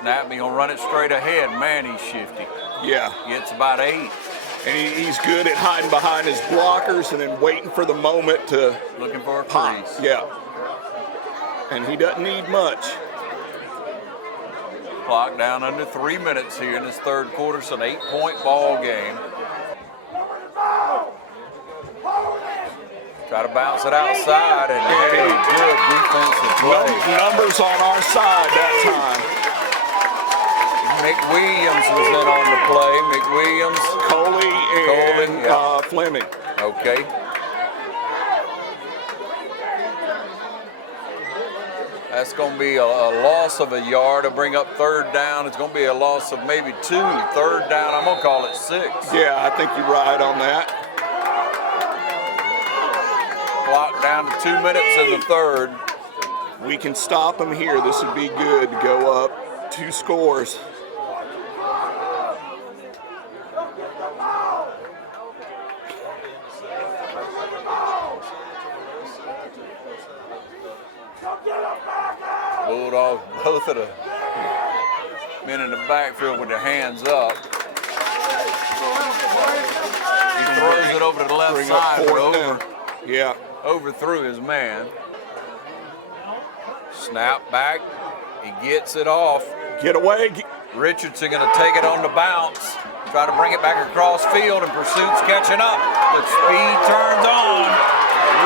Snap, he gonna run it straight ahead. Man, he's shifty. Yeah. Gets about 8. And he's good at hiding behind his blockers and then waiting for the moment to looking for a pop. crease. Yeah. And he doesn't need much. Clock down under 3 minutes here in this third quarter. It's an 8-point ball game. Try to bounce it outside, and hey, good defensive play. Numbers on our side that time. McWilliams was in on the play. McWilliams, Coley, and yeah. Fleming. Okay. That's going to be a loss of a yard to bring up third down. It's going to be a loss of maybe 2. Third down, I'm going to call it 6. Yeah, I think you're right on that. Clock down to 2 minutes in the third. We can stop them here. This would be good to go up 2 scores. Bulldogs, both of the men in the backfield with their hands up. He throws it over to the left side, but overthrew his man. Snap back, he gets it off. Get away. Richardson gonna take it on the bounce, try to bring it back across field, and Pursuit's catching up. The speed turns on.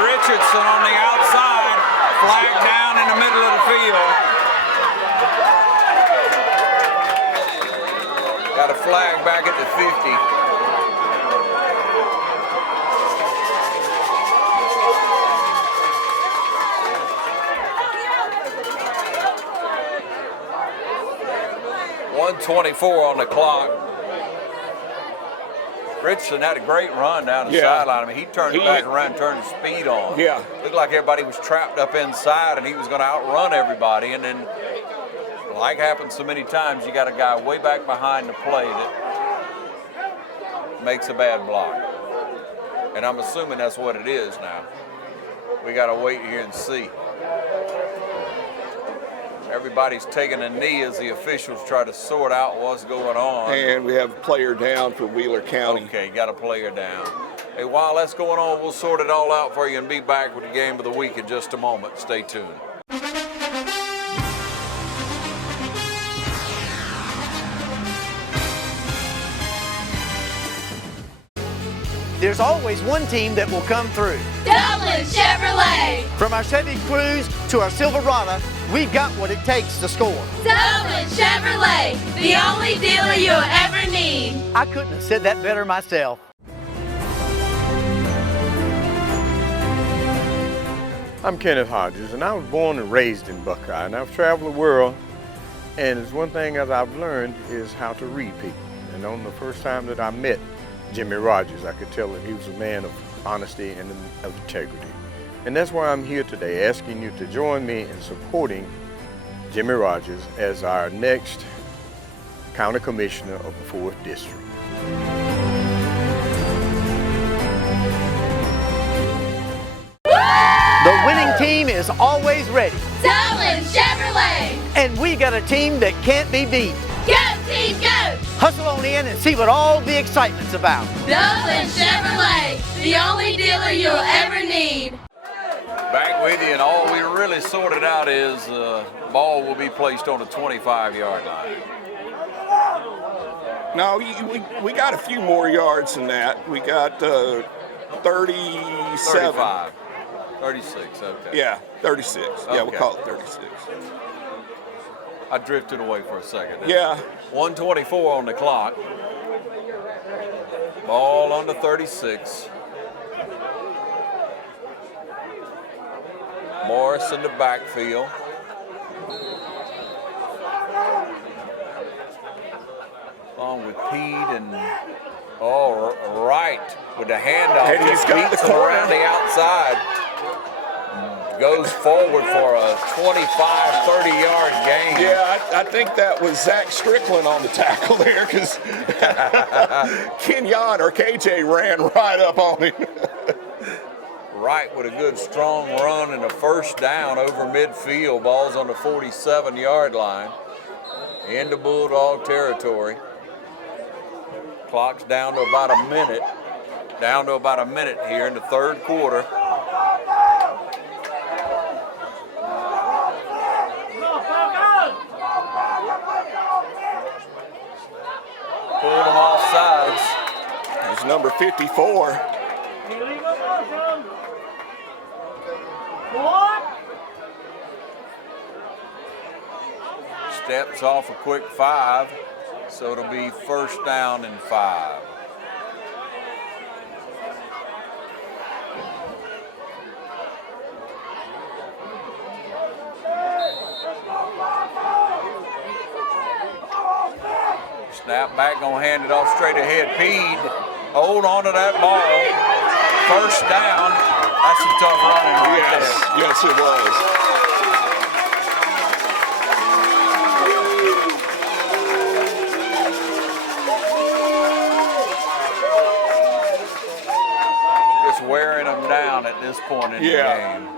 Richardson on the outside, flag down in the middle of the field. Got a flag back at the 50. .124 on the clock. Richardson had a great run down the sideline. I mean, he turned it back around, turned the speed on. Yeah. Looked like everybody was trapped up inside and he was going to outrun everybody. And then, like happens so many times, you got a guy way back behind the play that makes a bad block. And I'm assuming that's what it is now. We got to wait here and see. Everybody's taking a knee as the officials try to sort out what's going on. And we have a player down for Wheeler County. Okay, got a player down. Hey, while that's going on, we'll sort it all out for you and be back with the game of the week in just a moment. Stay tuned. There's always one team that will come through. Dublin Chevrolet. From our Chevy Cruze to our Silverado, we've got what it takes to score. Dublin Chevrolet, the only dealer you'll ever need. I couldn't have said that better myself. I'm Kenneth Hodges, and I was born and raised in Buckeye, and I've traveled the world, and it's one thing as I've learned is how to read people. And on the first time that I met Jimmy Rogers, I could tell that he was a man of honesty and of integrity. And that's why I'm here today, asking you to join me in supporting Jimmy Rogers as our next County Commissioner of the 4th District. The winning team is always ready. Dublin Chevrolet. And we got a team that can't be beat. Go team, go. Hustle on in and see what all the excitement's about. Dublin Chevrolet, the only dealer you'll ever need. Back with you, and all we really sorted out is ball will be placed on the 25-yard line. No, we got a few more yards than that. We got 37. 35. 36, okay. Yeah, 36. Yeah, we'll call it 36. I drifted away for a second. Yeah. 124 on the clock. Ball on the 36. Morris in the backfield. Along with Pete and Wright with the handoff. And he's got the corner around the outside. goes forward for a 25-30-yard gain. Yeah, I think that was Zach Strickland on the tackle there because Kenyon or KJ ran right up on him. Wright with a good strong run and a first down over midfield. Ball's on the 47-yard line into Bulldog territory. Clock's down to about a minute. Down to about a minute here in the third quarter. Pulled them off sides. There's number 54. Steps off a quick 5, so it'll be first down and 5. Snap back, gonna hand it off straight ahead. Pede, hold on to that ball. First down. That's a tough running right there. Yes, it was. Just wearing them down at this point in the game.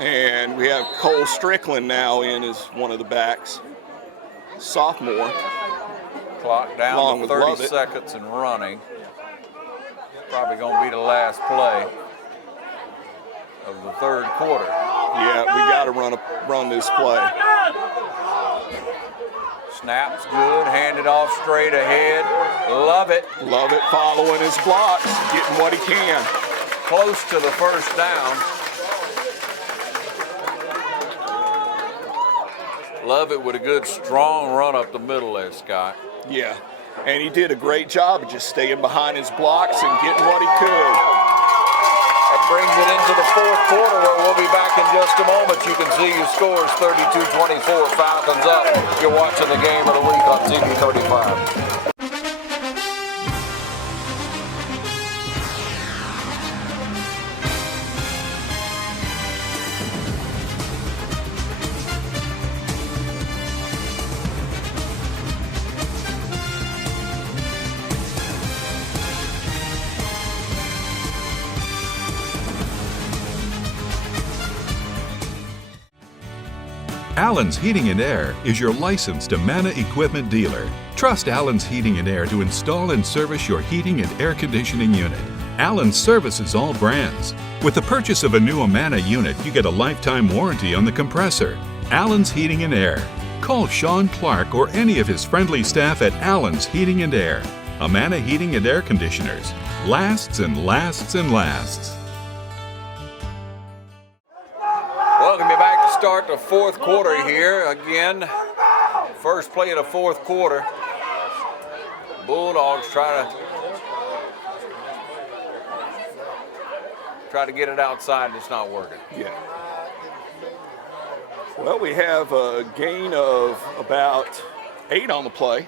And we have Cole Strickland now in as one of the backs. Sophomore. Clock down to 30 seconds and running. Probably going to be the last play of the third quarter. Yeah, we got to run this play. Snap's good, handed off straight ahead. Love it. Love it, following his blocks, getting what he can. Close to the first down. Love it with a good strong run up the middle there, Scott. Yeah, and he did a great job of just staying behind his blocks and getting what he could. That brings it into the fourth quarter where we'll be back in just a moment. You can see your scores 32-24, Falcons up. You're watching the game of the week on TV 35. Allen's Heating and Air is your licensed Amana equipment dealer. Trust Allen's Heating and Air to install and service your heating and air conditioning unit. Allen services all brands. With the purchase of a new Amana unit, you get a lifetime warranty on the compressor. Allen's Heating and Air. Call Sean Clark or any of his friendly staff at Allen's Heating and Air. Amana Heating and Air Conditioners. Lasts and lasts and lasts. Welcome you back to start the fourth quarter here. Again, first play of the fourth quarter. Bulldogs try to get it outside, and it's not working. Yeah. Well, we have a gain of about 8 on the play.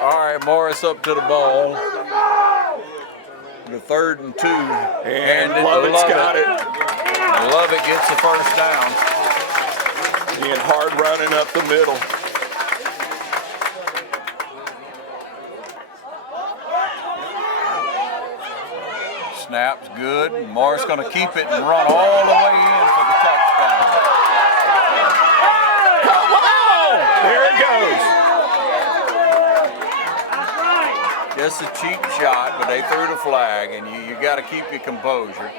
All right, Morris up to the ball. The 3rd and 2. And Lovett's got it. Lovett gets the first down. Being hard running up the middle. Snap's good. Morris going to keep it and run all the way in for the touchdown. Come on! There it goes. Just a cheap shot, but they threw the flag, and you got to keep your composure.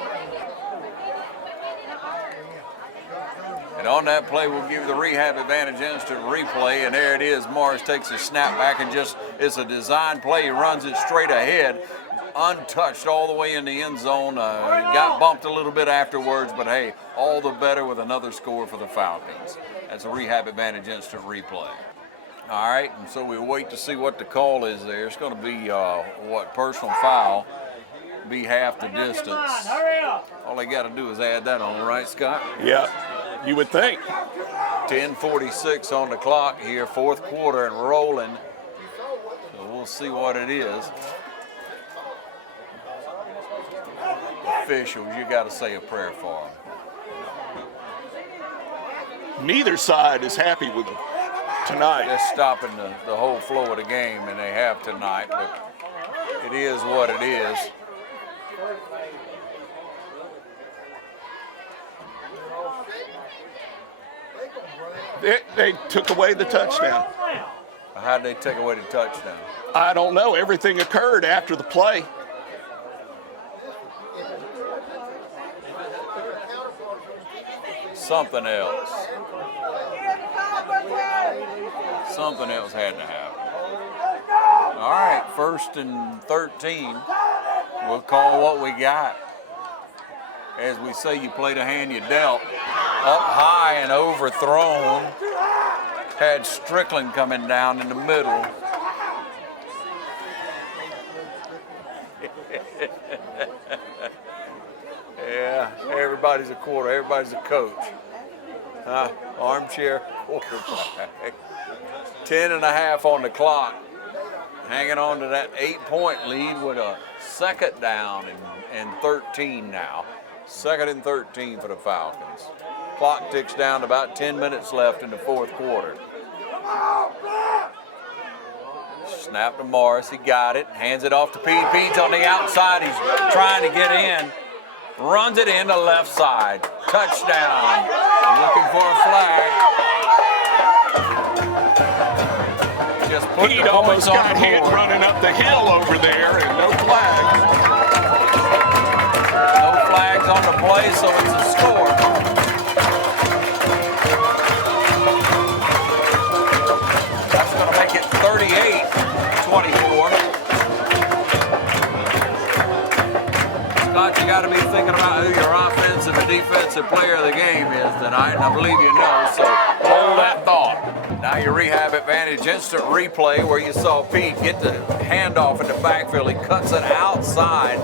And on that play, we'll give the rehab advantage instant replay, and there it is. Morris takes a snap back and it's a design play. He runs it straight ahead, untouched all the way in the end zone. Got bumped a little bit afterwards, but hey, all the better with another score for the Falcons. That's a rehab advantage instant replay. All right, and so we'll wait to see what the call is there. It's going to be, personal foul, be half the distance. All they got to do is add that on, right, Scott? Yeah, you would think. 10:46 on the clock here, fourth quarter and rolling. So we'll see what it is. officials, you got to say a prayer for them. Neither side is happy with them tonight. Just stopping the whole flow of the game, and they have tonight, but it is what it is. They took away the touchdown. How did they take away the touchdown? I don't know. Everything occurred after the play. Something else. Something else had to happen. All right, 1st and 13. We'll call what we got. As we say, you play the hand you dealt. Up high and overthrown. Had Strickland coming down in the middle. Yeah, everybody's a quarter, everybody's a coach. Armchair quarterback. 10.5 on the clock. Hanging on to that 8-point lead with a 2nd down and 13 now. 2nd and 13 for the Falcons. Clock ticks down to about 10 minutes left in the 4th quarter. Snap to Morris, he got it, hands it off to Pete. Pete's on the outside, he's trying to get in. Runs it in the left side. Touchdown. Looking for a flag. Just put Pete the almost points on got the hit board. running up the hill over there, and no flags. No flags on the play, so it's a score. That's going to make it 38-24. Scott, you got to be thinking about who your offensive and defensive player of the game is tonight, and I believe you know, so hold that thought. Now your rehab advantage instant replay where you saw Pete get the handoff in the backfield. He cuts it outside,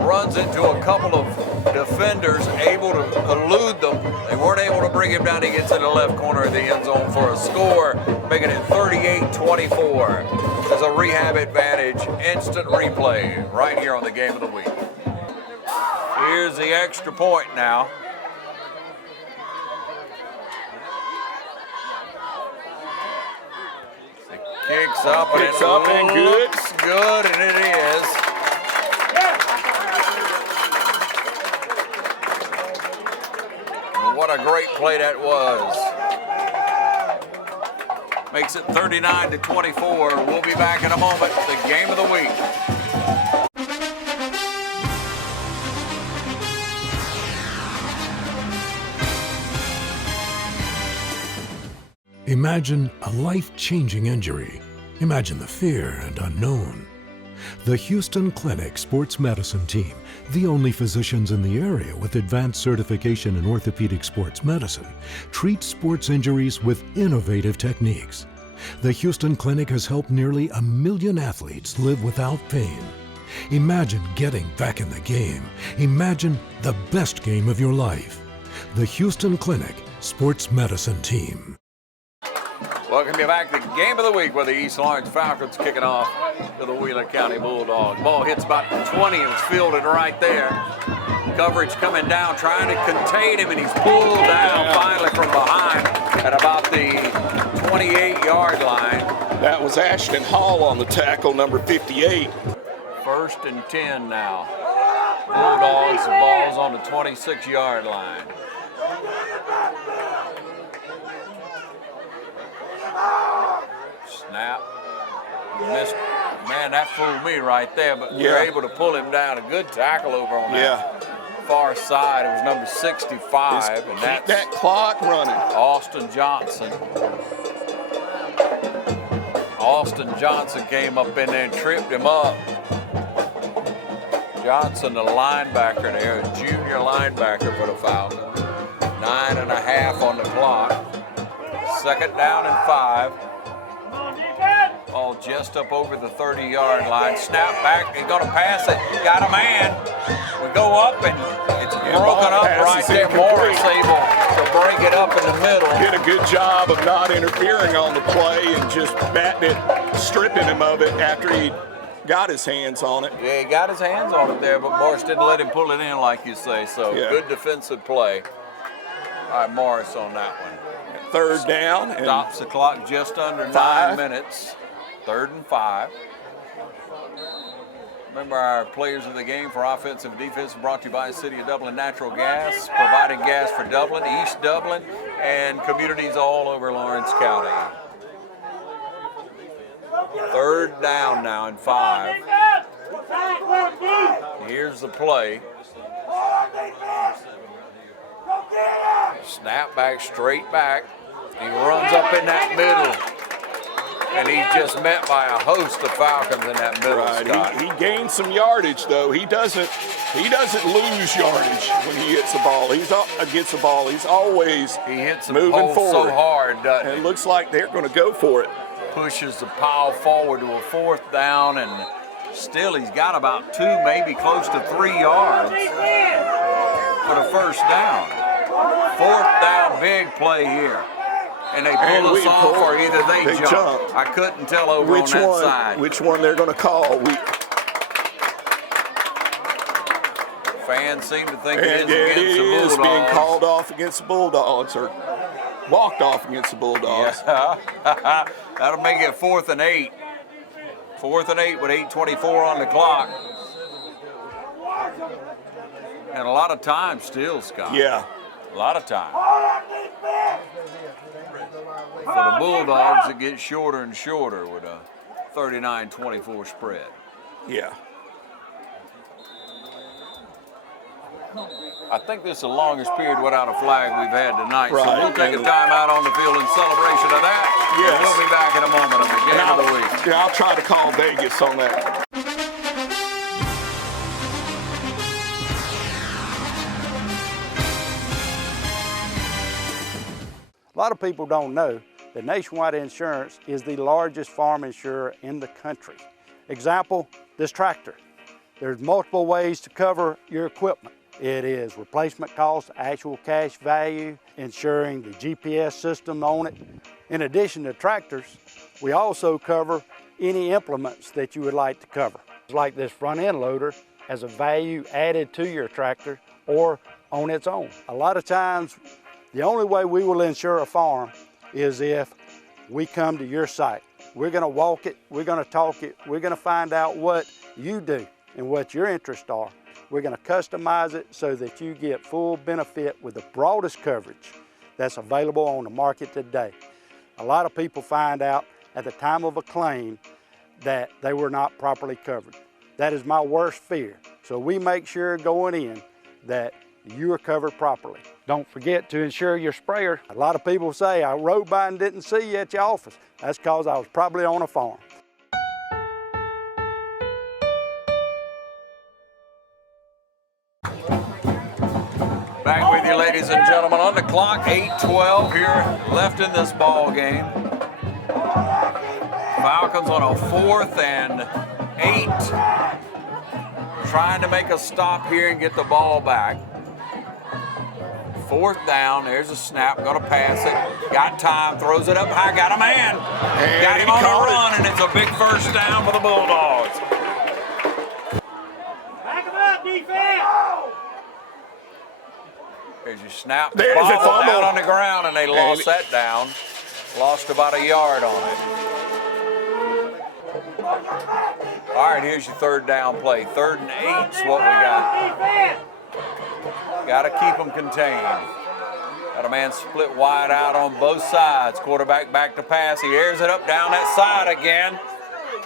runs into a couple of defenders, able to elude them. They weren't able to bring him down. He gets in the left corner of the end zone for a score, making it 38-24. There's a rehab advantage instant replay right here on the Game of the Week. Here's the extra point now. It kicks up and Kicks up and good. Looks good, and it is. And what a great play that was. Makes it 39-24. We'll be back in a moment. The Game of the Week. Imagine a life-changing injury. Imagine the fear and unknown. The Houston Clinic Sports Medicine Team, the only physicians in the area with advanced certification in orthopedic sports medicine, treats sports injuries with innovative techniques. The Houston Clinic has helped nearly 1 million athletes live without pain. Imagine getting back in the game. Imagine the best game of your life. The Houston Clinic Sports Medicine Team. Welcome you back to the Game of the Week with the East Lawrence Falcons kicking off to the Wheeler County Bulldogs. Ball hits about 20 and is fielded right there. Coverage coming down, trying to contain him, and he's pulled down finally from behind at about the 28-yard line. That was Ashton Hall on the tackle, number 58. 1st and 10 now. Bulldogs, the ball's on the 26-yard line. Snap. Missed. Man, that fooled me right there, but you're able to pull him down. A good tackle over on that far side. It was number 65, and that's that clock running. Austin Johnson. Austin Johnson came up in there and tripped him up. Johnson, the linebacker there, a junior linebacker for the Falcons. 9.5 on the clock. 2nd down and 5. Ball just up over the 30-yard line. Snap back. He's going to pass it. Got a man. We go up, and it's broken up right there. Morris able to break it up in the middle. Did a good job of not interfering on the play and just batting it, stripping him of it after he got his hands on it. Yeah, he got his hands on it there, but Morris didn't let him pull it in like you say, so Yeah. good defensive play. All right, Morris on that one. Third down. And stops the clock just under 9 minutes. 3rd and 5. Remember, our players of the game for offensive and defensive brought to you by the City of Dublin Natural Gas, providing gas for Dublin, East Dublin, and communities all over Lawrence County. 3rd down now and 5. Here's the play. Snap back, straight back. He runs up in that middle. And he's just met by a host of Falcons in that middle. Right. He gained some yardage though. He doesn't lose yardage when he hits the ball. He's up against the ball. He's always hits the moving pole forward. so hard, doesn't and he? It looks like they're going to go for it. Pushes the pile forward to a 4th down, and still he's got about 2, maybe close to 3 yards for the 1st down. 4th down, big play here. And they pull us off, or either they jump. I couldn't tell over on that side. Which one they're going to call. Fans seem to think it is being called off against the Bulldogs, or walked off against the Bulldogs. Yeah. That'll make it 4th and 8. 4th and 8 with 8:24 on the clock. And a lot of time still, Scott. Yeah. A lot of time. For the Bulldogs, it gets shorter and shorter with a 39-24 spread. Yeah. I think this is the longest period without a flag we've had tonight. Right. So we'll take a timeout on the field in celebration of that. Yes. And we'll be back in a moment on the game of the week. Yeah, I'll try to call Vegas on that. A lot of people don't know that Nationwide Insurance is the largest farm insurer in the country. Example, this tractor. There's multiple ways to cover your equipment. It is replacement cost, actual cash value, insuring the GPS system on it. In addition to tractors, we also cover any implements that you would like to cover. Like this front end loader has a value added to your tractor or on its own. A lot of times, the only way we will insure a farm is if we come to your site. We're gonna walk it, we're gonna talk it, we're gonna find out what you do and what your interests are. We're gonna customize it so that you get full benefit with the broadest coverage that's available on the market today. A lot of people find out at the time of a claim that they were not properly covered. That is my worst fear. So we make sure going in that you are covered properly. Don't forget to insure your sprayer. A lot of people say, I rode by and didn't see you at your office. That's because I was probably on a farm. Back with you, ladies and gentlemen. On the clock, 8:12 here left in this ball game. Falcons on a 4th and 8. Trying to make a stop here and get the ball back. 4th down, there's a snap, gonna pass it. Got time, throws it up high, got a man. And got him on a run, and it's a big 1st down for the Bulldogs. Back him up, defense! There's your snap. There's Ball a fumble down on the ground, and they lost that down. Lost about a yard on it. All right, here's your 3rd down play. 3rd and 8's what we got. Got to keep them contained. Got a man split wide out on both sides. Quarterback back to pass. He airs it up down that side again,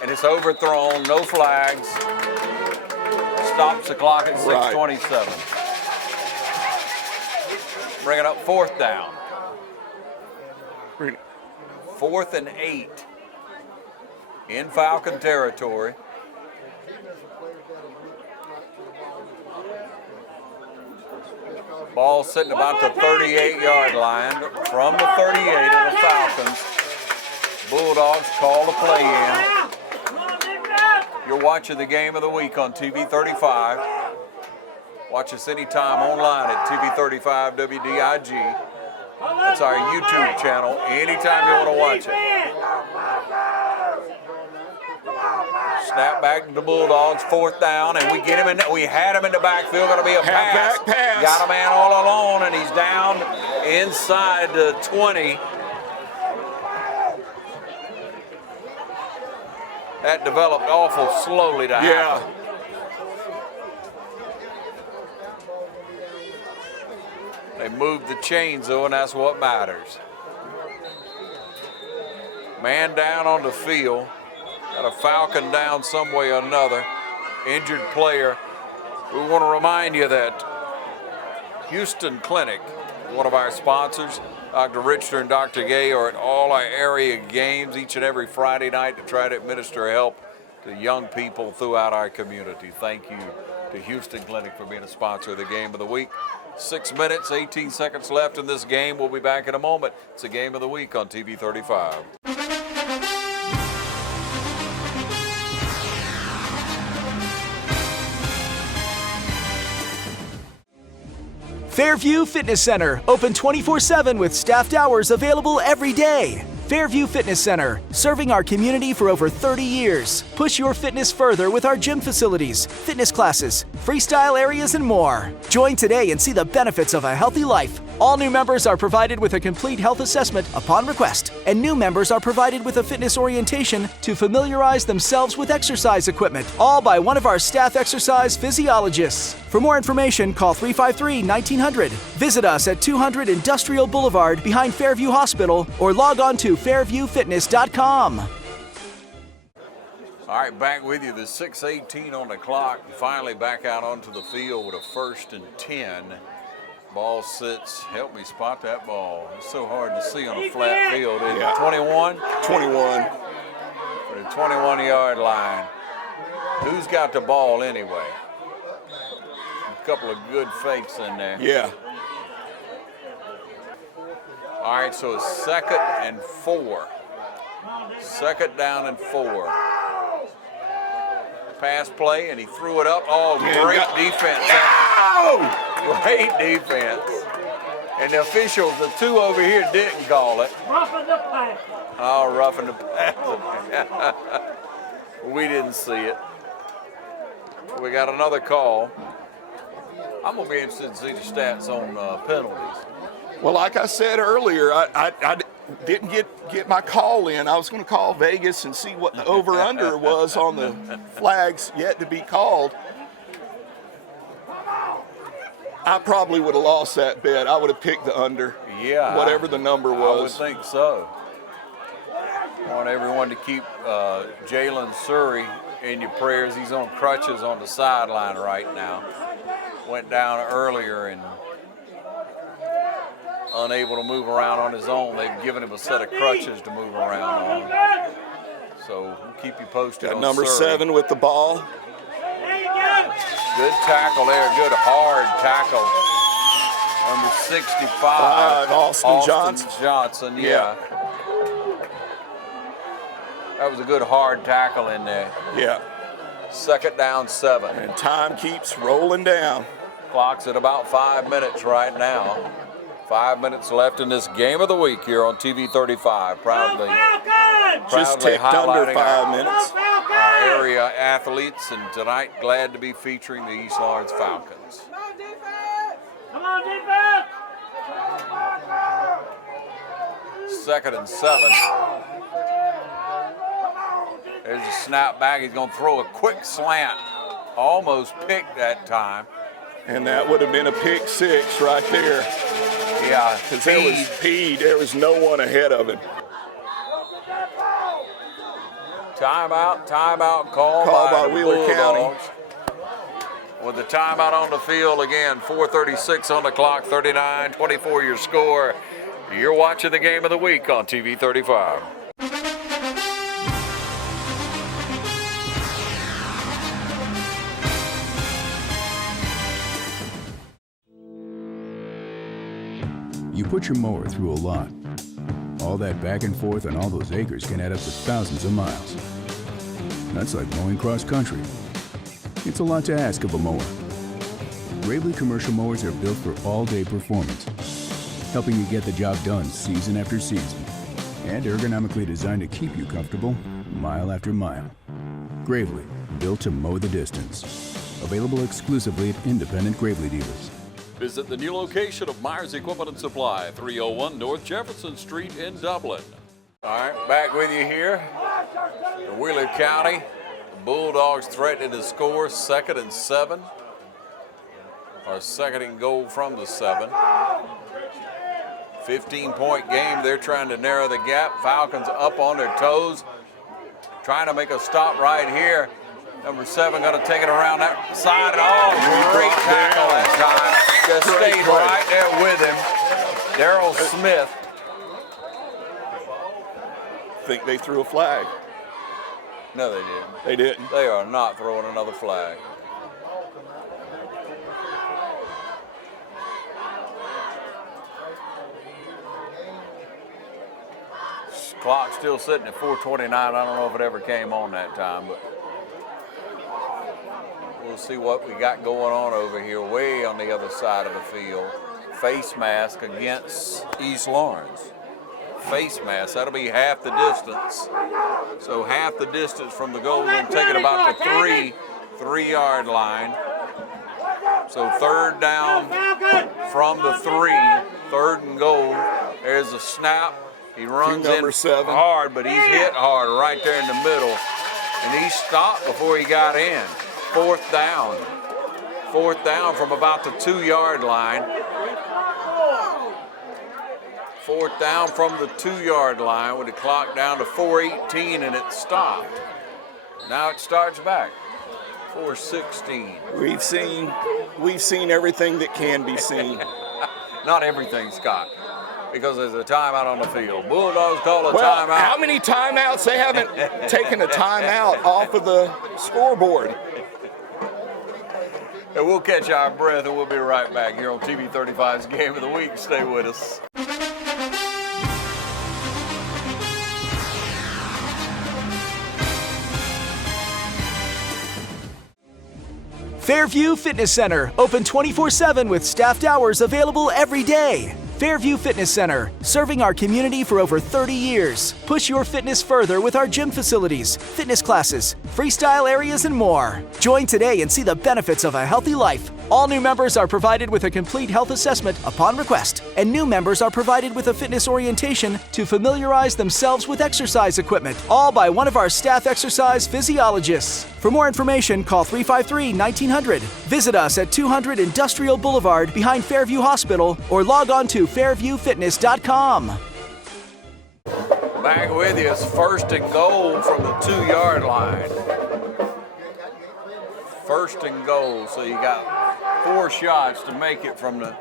and it's overthrown. No flags. Stops the clock at 6:27. Bring it up 4th down. 4th and 8 in Falcon territory. Ball sitting about the 38-yard line from the 38 of the Falcons. Bulldogs call the play in. You're watching the game of the week on TV 35. Watch us anytime online at TV 35 WDIG. It's our YouTube channel anytime you want to watch it. Snap back to the Bulldogs, 4th down, and we had him in the backfield. Going to be a pass. Pass. Got a man all alone, and he's down inside the 20. That developed awful slowly to happen. They moved the chains, though, and that's what matters. Man down on the field. Got a Falcon down some way or another. Injured player. We want to remind you that Houston Clinic, one of our sponsors, Dr. Richter and Dr. Gay are at all our area games each and every Friday night to try to administer help to young people throughout our community. Thank you to Houston Clinic for being a sponsor of the Game of the Week. 6 minutes, 18 seconds left in this game. We'll be back in a moment. It's the Game of the Week on TV 35. Fairview Fitness Center, open 24/7 with staffed hours available every day. Fairview Fitness Center, serving our community for over 30 years. Push your fitness further with our gym facilities, fitness classes, freestyle areas, and more. Join today and see the benefits of a healthy life. All new members are provided with a complete health assessment upon request, and new members are provided with a fitness orientation to familiarize themselves with exercise equipment, all by one of our staff exercise physiologists. For more information, call 353-1900. Visit us at 200 Industrial Boulevard behind Fairview Hospital or log on to fairviewfitness.com. All right, back with you. The 6:18 on the clock. Finally back out onto the field with a 1st and 10. Ball sits. Help me spot that ball. It's so hard to see on a flat field. Is it 21? 21. For the 21-yard line. Who's got the ball anyway? A couple of good fakes in there. Yeah. All right, so it's 2nd and 4. 2nd down and 4. Pass play, and he threw it up. Oh, great defense. Great defense. And the officials, the two over here, didn't call it. Roughing the pass. Oh, roughing the pass. We didn't see it. We got another call. I'm going to be interested to see the stats on penalties. Well, like I said earlier, I didn't get my call in. I was going to call Vegas and see what the over-under was on the flags yet to be called. I probably would have lost that bet. I would have picked the under. Yeah. Whatever the number was. I would think so. I want everyone to keep Jalen Surrey in your prayers. He's on crutches on the sideline right now. Went down earlier and unable to move around on his own. They've given him a set of crutches to move around on. So we'll keep you posted Got on number Surrey. 7 with the ball. Good tackle there, good hard tackle. Number 65, Austin Johnson, yeah. That was a good hard tackle in there. Yeah. 2nd down, 7. And time keeps rolling down. Clock's at about 5 minutes right now. 5 minutes left in this Game of the Week here on TV 35. Proudly Just ticked under highlighting 5 minutes. our area athletes, and tonight glad to be featuring the East Lawrence Falcons. Come on, defense! 2nd and 7. There's a snap back. He's going to throw a quick slant. Almost picked that time. And that would have been a pick 6 right there. Yeah, because there was Pede. There was no one ahead of him. Timeout call by Wheeler County. With the timeout on the field again, 4:36 on the clock, 39-24 your score. You're watching the Game of the Week on TV 35. You put your mower through a lot. All that back and forth on all those acres can add up to thousands of miles. That's like mowing cross country. It's a lot to ask of a mower. Gravely commercial mowers are built for all-day performance, helping you get the job done season after season, and ergonomically designed to keep you comfortable mile after mile. Gravely, built to mow the distance. Available exclusively at independent Gravely dealers. Visit the new location of Myers Equipment and Supply, 301 North Jefferson Street in Dublin. All right, back with you here in Wheeler County. The Bulldogs threatening to score 2nd and 7. Or 2nd and goal from the 7. 15-point game. They're trying to narrow the gap. Falcons up on their toes, trying to make a stop right here. Number 7 going to take it around that side. Oh, great tackle that time. Just stayed right there with him. Darryl Smith. Think they threw a flag. No, they didn't. They didn't. They are not throwing another flag. Clock still sitting at 4:29. I don't know if it ever came on that time, but we'll see what we got going on over here, way on the other side of the field. Face mask against East Lawrence. Face mask, that'll be half the distance. So half the distance from the goal, we'll take it about the 3-yard line. So 3rd down from the 3, 3rd and goal. There's a snap. He runs in 7 hard, but he's hit hard right there in the middle. And he stopped before he got in. 4th down. 4th down from about the 2-yard line. 4th down from the 2-yard line with the clock down to 4:18 and it stopped. Now it starts back. 4:16. We've seen everything that can be seen. Not everything, Scott, because there's a timeout on the field. Bulldogs call a Well, timeout. how many timeouts? They haven't taken a timeout off of the scoreboard. And we'll catch our breath and we'll be right back here on TV 35's Game of the Week. Stay with us. Fairview Fitness Center, open 24/7 with staffed hours available every day. Fairview Fitness Center, serving our community for over 30 years. Push your fitness further with our gym facilities, fitness classes, freestyle areas, and more. Join today and see the benefits of a healthy life. All new members are provided with a complete health assessment upon request, and new members are provided with a fitness orientation to familiarize themselves with exercise equipment, all by one of our staff exercise physiologists. For more information, call 353-1900. Visit us at 200 Industrial Boulevard behind Fairview Hospital or log on to fairviewfitness.com. Back with you. It's 1st and goal from the 2-yard line. 1st and goal. So you got 4 shots to make it from the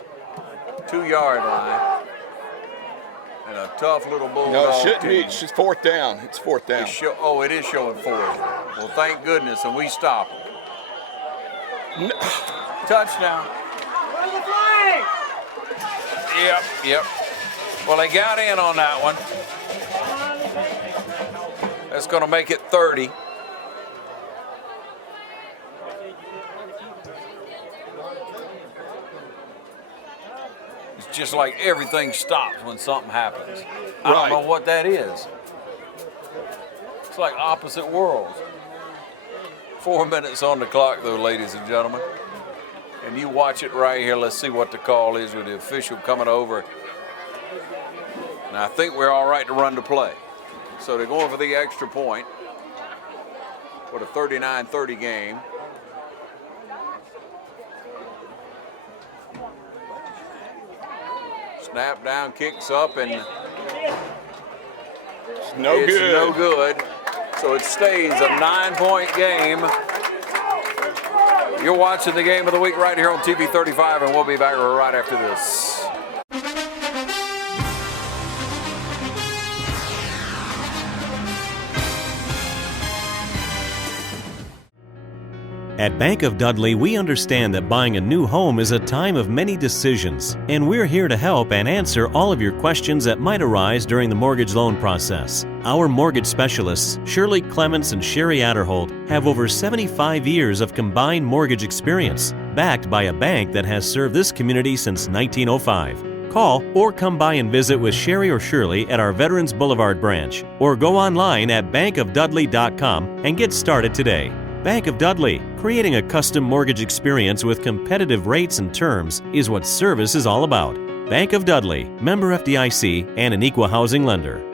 2-yard line. And a tough little Bulldog No, it shouldn't team. be. It's just 4th down. It's 4th down. It is showing 4th. Well, thank goodness, and we stop them. Touchdown. Where's the flag? Yep. Well, they got in on that one. That's going to make it 30. It's just like everything stops when something happens. I don't know what that is. It's like opposite worlds. 4 minutes on the clock, though, ladies and gentlemen. And you watch it right here. Let's see what the call is with the official coming over. And I think we're all right to run the play. So they're going for the extra point for the 39-30 game. Snap down, kicks up, and it's no good. So it stays a 9-point game. You're watching the Game of the Week right here on TV 35, and we'll be back right after this. At Bank of Dudley, we understand that buying a new home is a time of many decisions, and we're here to help and answer all of your questions that might arise during the mortgage loan process. Our mortgage specialists, Shirley Clements and Sherry Adderholt, have over 75 years of combined mortgage experience, backed by a bank that has served this community since 1905. Call or come by and visit with Sherry or Shirley at our Veterans Boulevard branch, or go online at bankofdudley.com and get started today. Bank of Dudley, creating a custom mortgage experience with competitive rates and terms is what service is all about. Bank of Dudley, member FDIC, and an equal housing lender.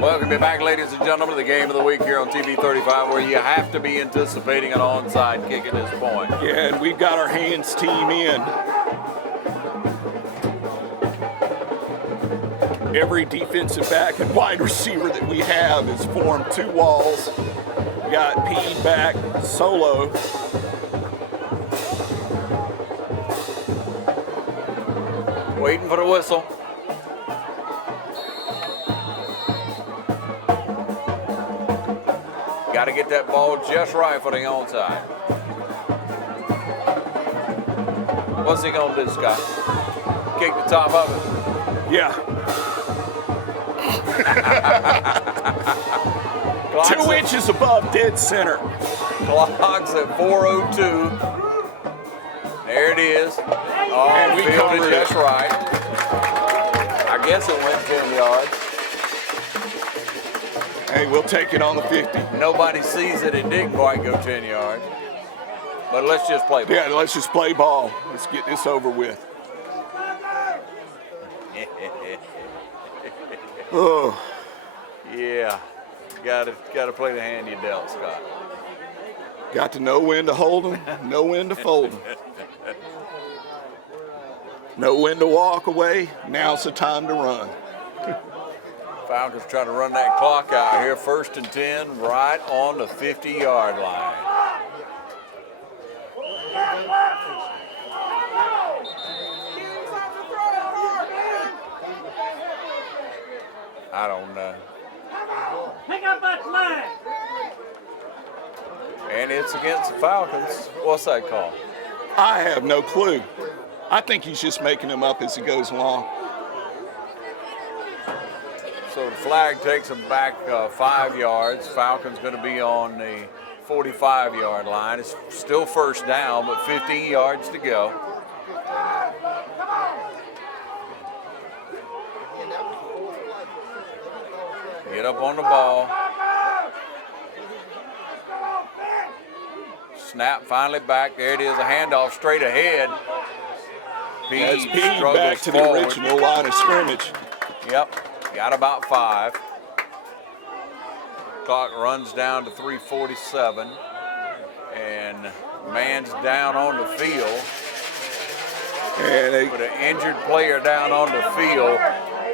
Welcome back, ladies and gentlemen, to the game of the week here on TV 35, where you have to be anticipating an onside kick at this point. Yeah, and we've got our hands team in. Every defensive back and wide receiver that we have has formed two walls. We got P back, solo. Waiting for the whistle. Got to get that ball just right for the onside. What's he going to do, Scott? Kick the top of it? Yeah. 2 inches above dead center. Clock's at 4:02. There it is. Oh, and we fielded covered just it. right. I guess it went 10 yards. Hey, we'll take it on the 50. Nobody sees it. It didn't quite go 10 yards. But let's just play ball. Yeah, let's just play ball. Let's get this over with. Oh. Yeah. Got to play the hand you dealt, Scott. Got to know when to hold them, know when to fold them. Know when to walk away. Now's the time to run. Falcons trying to run that clock out here. 1st and 10, right on the 50-yard line. I don't know. Pick up that flag. And it's against the Falcons. What's that call? I have no clue. I think he's just making them up as he goes along. So the flag takes them back 5 yards. Falcons going to be on the 45-yard line. It's still 1st down, but 15 yards to go. Get up on the ball. Snap finally back. There it is, a handoff straight ahead. That's P back to the original line of scrimmage. Yep, got about 5. Clock runs down to 3:47. And man's down on the field. And with an injured player down on the field.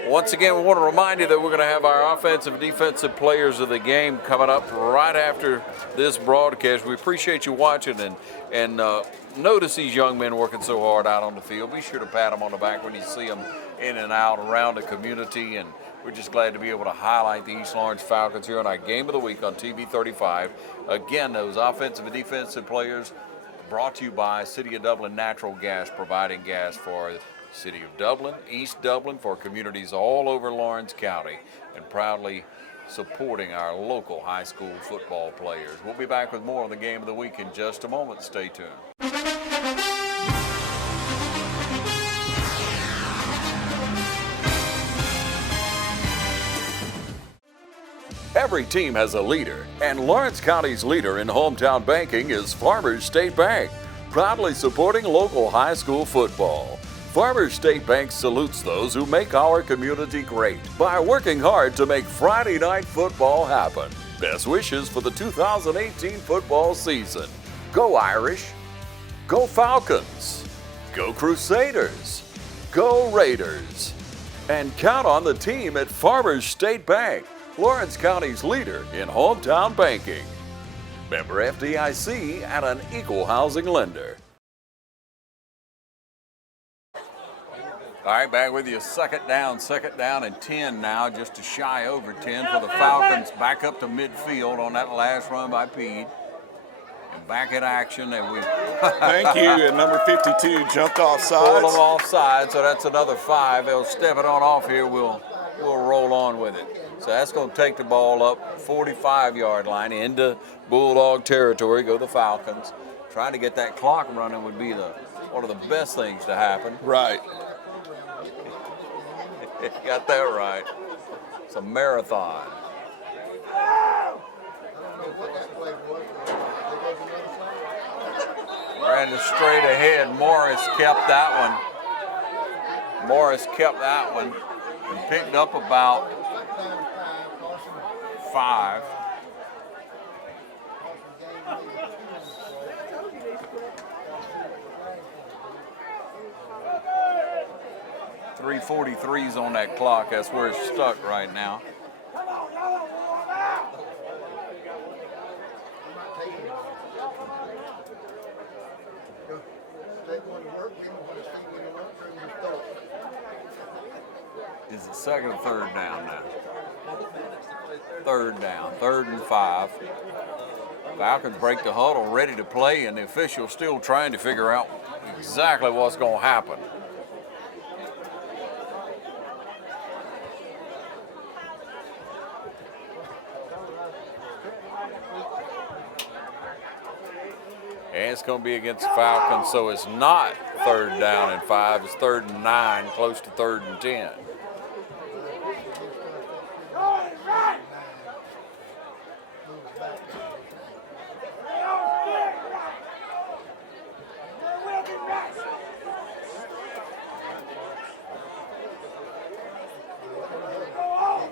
Once again, we want to remind you that we're going to have our offensive and defensive players of the game coming up right after this broadcast. We appreciate you watching and notice these young men working so hard out on the field. Be sure to pat them on the back when you see them in and out around the community. And we're just glad to be able to highlight the East Lawrence Falcons here on our Game of the Week on TV 35. Again, those offensive and defensive players brought to you by City of Dublin Natural Gas, providing gas for City of Dublin, East Dublin, for communities all over Lawrence County, and proudly supporting our local high school football players. We'll be back with more on the Game of the Week in just a moment. Stay tuned. Every team has a leader, and Lawrence County's leader in hometown banking is Farmers State Bank, proudly supporting local high school football. Farmers State Bank salutes those who make our community great by working hard to make Friday night football happen. Best wishes for the 2018 football season. Go Irish, go Falcons, go Crusaders, go Raiders, and count on the team at Farmers State Bank, Lawrence County's leader in hometown banking. Member FDIC and an equal housing lender. All right, back with you. Second down and 10 now, just a shy over 10 for the Falcons. Back up to midfield on that last run by Pede. And back in action. And we Thank you. And number 52 jumped off sides. Pulled them off side, so that's another 5. They'll step it on off here. We'll roll on with it. So that's going to take the ball up 45-yard line into Bulldog territory. Go the Falcons. Trying to get that clock running would be the one of the best things to happen. Right. Got that right. It's a marathon. Ran it straight ahead. Morris kept that one and picked up about 5. .343's on that clock. That's where it's stuck right now. Is it second or third down now? Third down, 3rd and 5. Falcons break the huddle, ready to play, and the official's still trying to figure out exactly what's going to happen. And it's going to be against the Falcons, so it's not 3rd down and 5. It's 3rd and 9, close to 3rd and 10.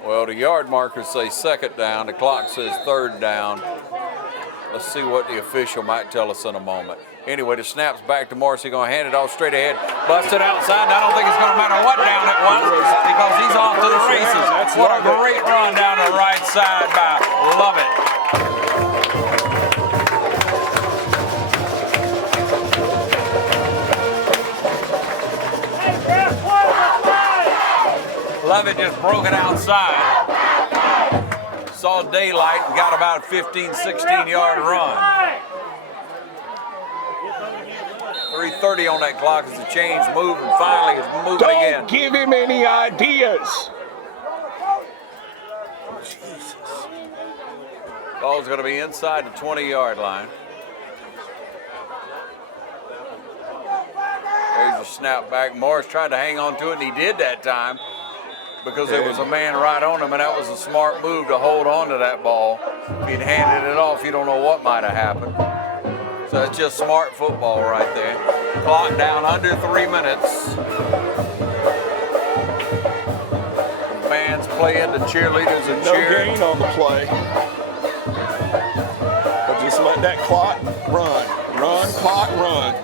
Well, the yard markers say 2nd down. The clock says 3rd down. Let's see what the official might tell us in a moment. Anyway, the snap's back to Morris. He's going to hand it off straight ahead. Busted outside. I don't think it's going to matter what down it was because he's off to the races. What a great run down the right side by Lovett. Lovett just broke it outside. Saw daylight and got about a 15, 16-yard run. 3:30 on that clock as the chains move and finally it's moving again. Don't give him any ideas. Jesus. Ball's going to be inside the 20-yard line. There's a snap back. Morris tried to hang on to it, and he did that time because there was a man right on him, and that was a smart move to hold on to that ball. If he'd handed it off, you don't know what might have happened. So it's just smart football right there. Clock down under 3 minutes. The band's playing, the cheerleaders are cheering. No gain on the play. But just let that clock run. Run, clock, run.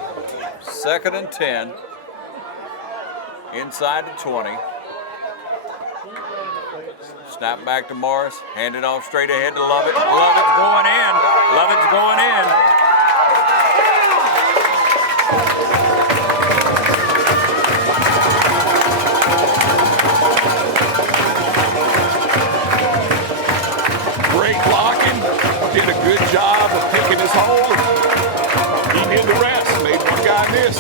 2nd and 10. Inside the 20. Snap back to Morris. Hand it off straight ahead to Lovett. Lovett's going in. Lovett's going in. Great blocking. Did a good job of picking his hole. He did the rest. Made one guy miss.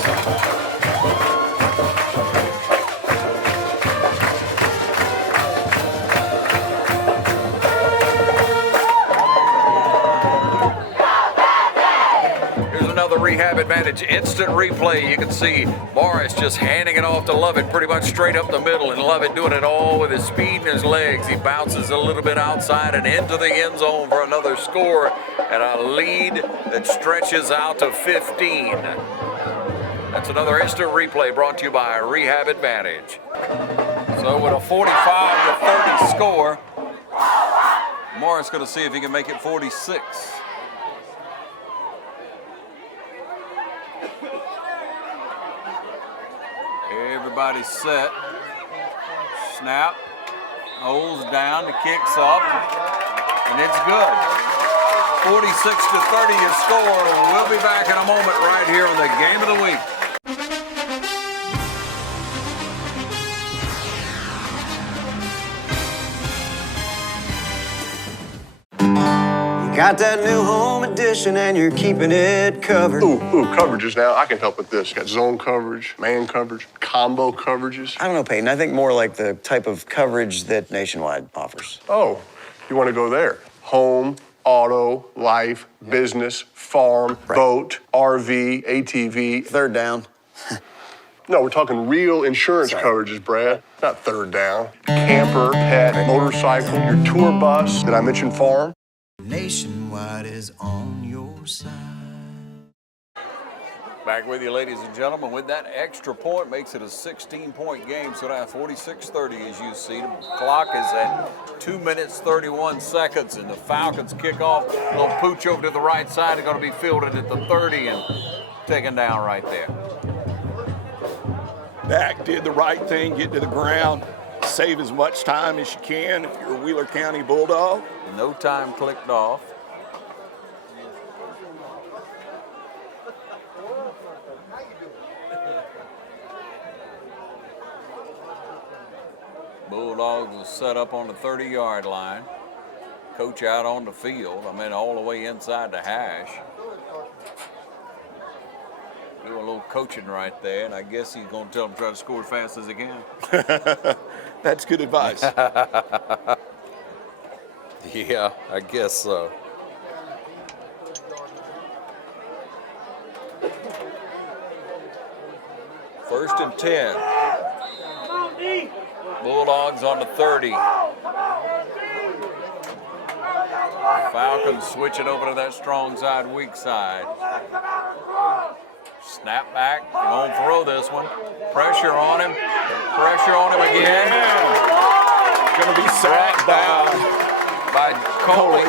Another rehab advantage, instant replay. You can see Morris just handing it off to Lovett pretty much straight up the middle, and Lovett doing it all with his speed and his legs. He bounces a little bit outside and into the end zone for another score and a lead that stretches out to 15. That's another instant replay brought to you by Rehab Advantage. So with a 45-30 score, Morris going to see if he can make it 46. Everybody's set. Snap. Holds down. The kick's up. And it's good. 46-30 your score. We'll be back in a moment right here on the Game of the Week. Got that new home edition and you're keeping it covered. Ooh, coverages now. I can help with this. Got zone coverage, man coverage, combo coverages. I don't know, Peyton. I think more like the type of coverage that Nationwide offers. Oh, you want to go there? Home, auto, life, business, farm, boat, RV, ATV. 3rd down. No, we're talking real insurance coverages, Brad. Not third down. Camper, pet, motorcycle, your tour bus. Did I mention farm? Nationwide is on your side. Back with you, ladies and gentlemen. With that extra point, makes it a 16-point game. So now 46-30 as you see. The clock is at 2 minutes, 31 seconds, and the Falcons kick off. A little pooch over to the right side. They're going to be fielded at the 30 and taken down right there. Dak did the right thing, get to the ground, save as much time as you can if you're a Wheeler County Bulldog. No time clicked off. Bulldogs will set up on the 30-yard line. Coach out on the field. I mean, all the way inside the hash. Do a little coaching right there, and I guess he's going to tell them to try to score as fast as they can. That's good advice. Yeah, I guess so. First and 10. Bulldogs on the 30. Falcons switching over to that strong side, weak side. Snap back, he won't throw this one. Pressure on him again. Yeah. Gonna be sacked by Coley.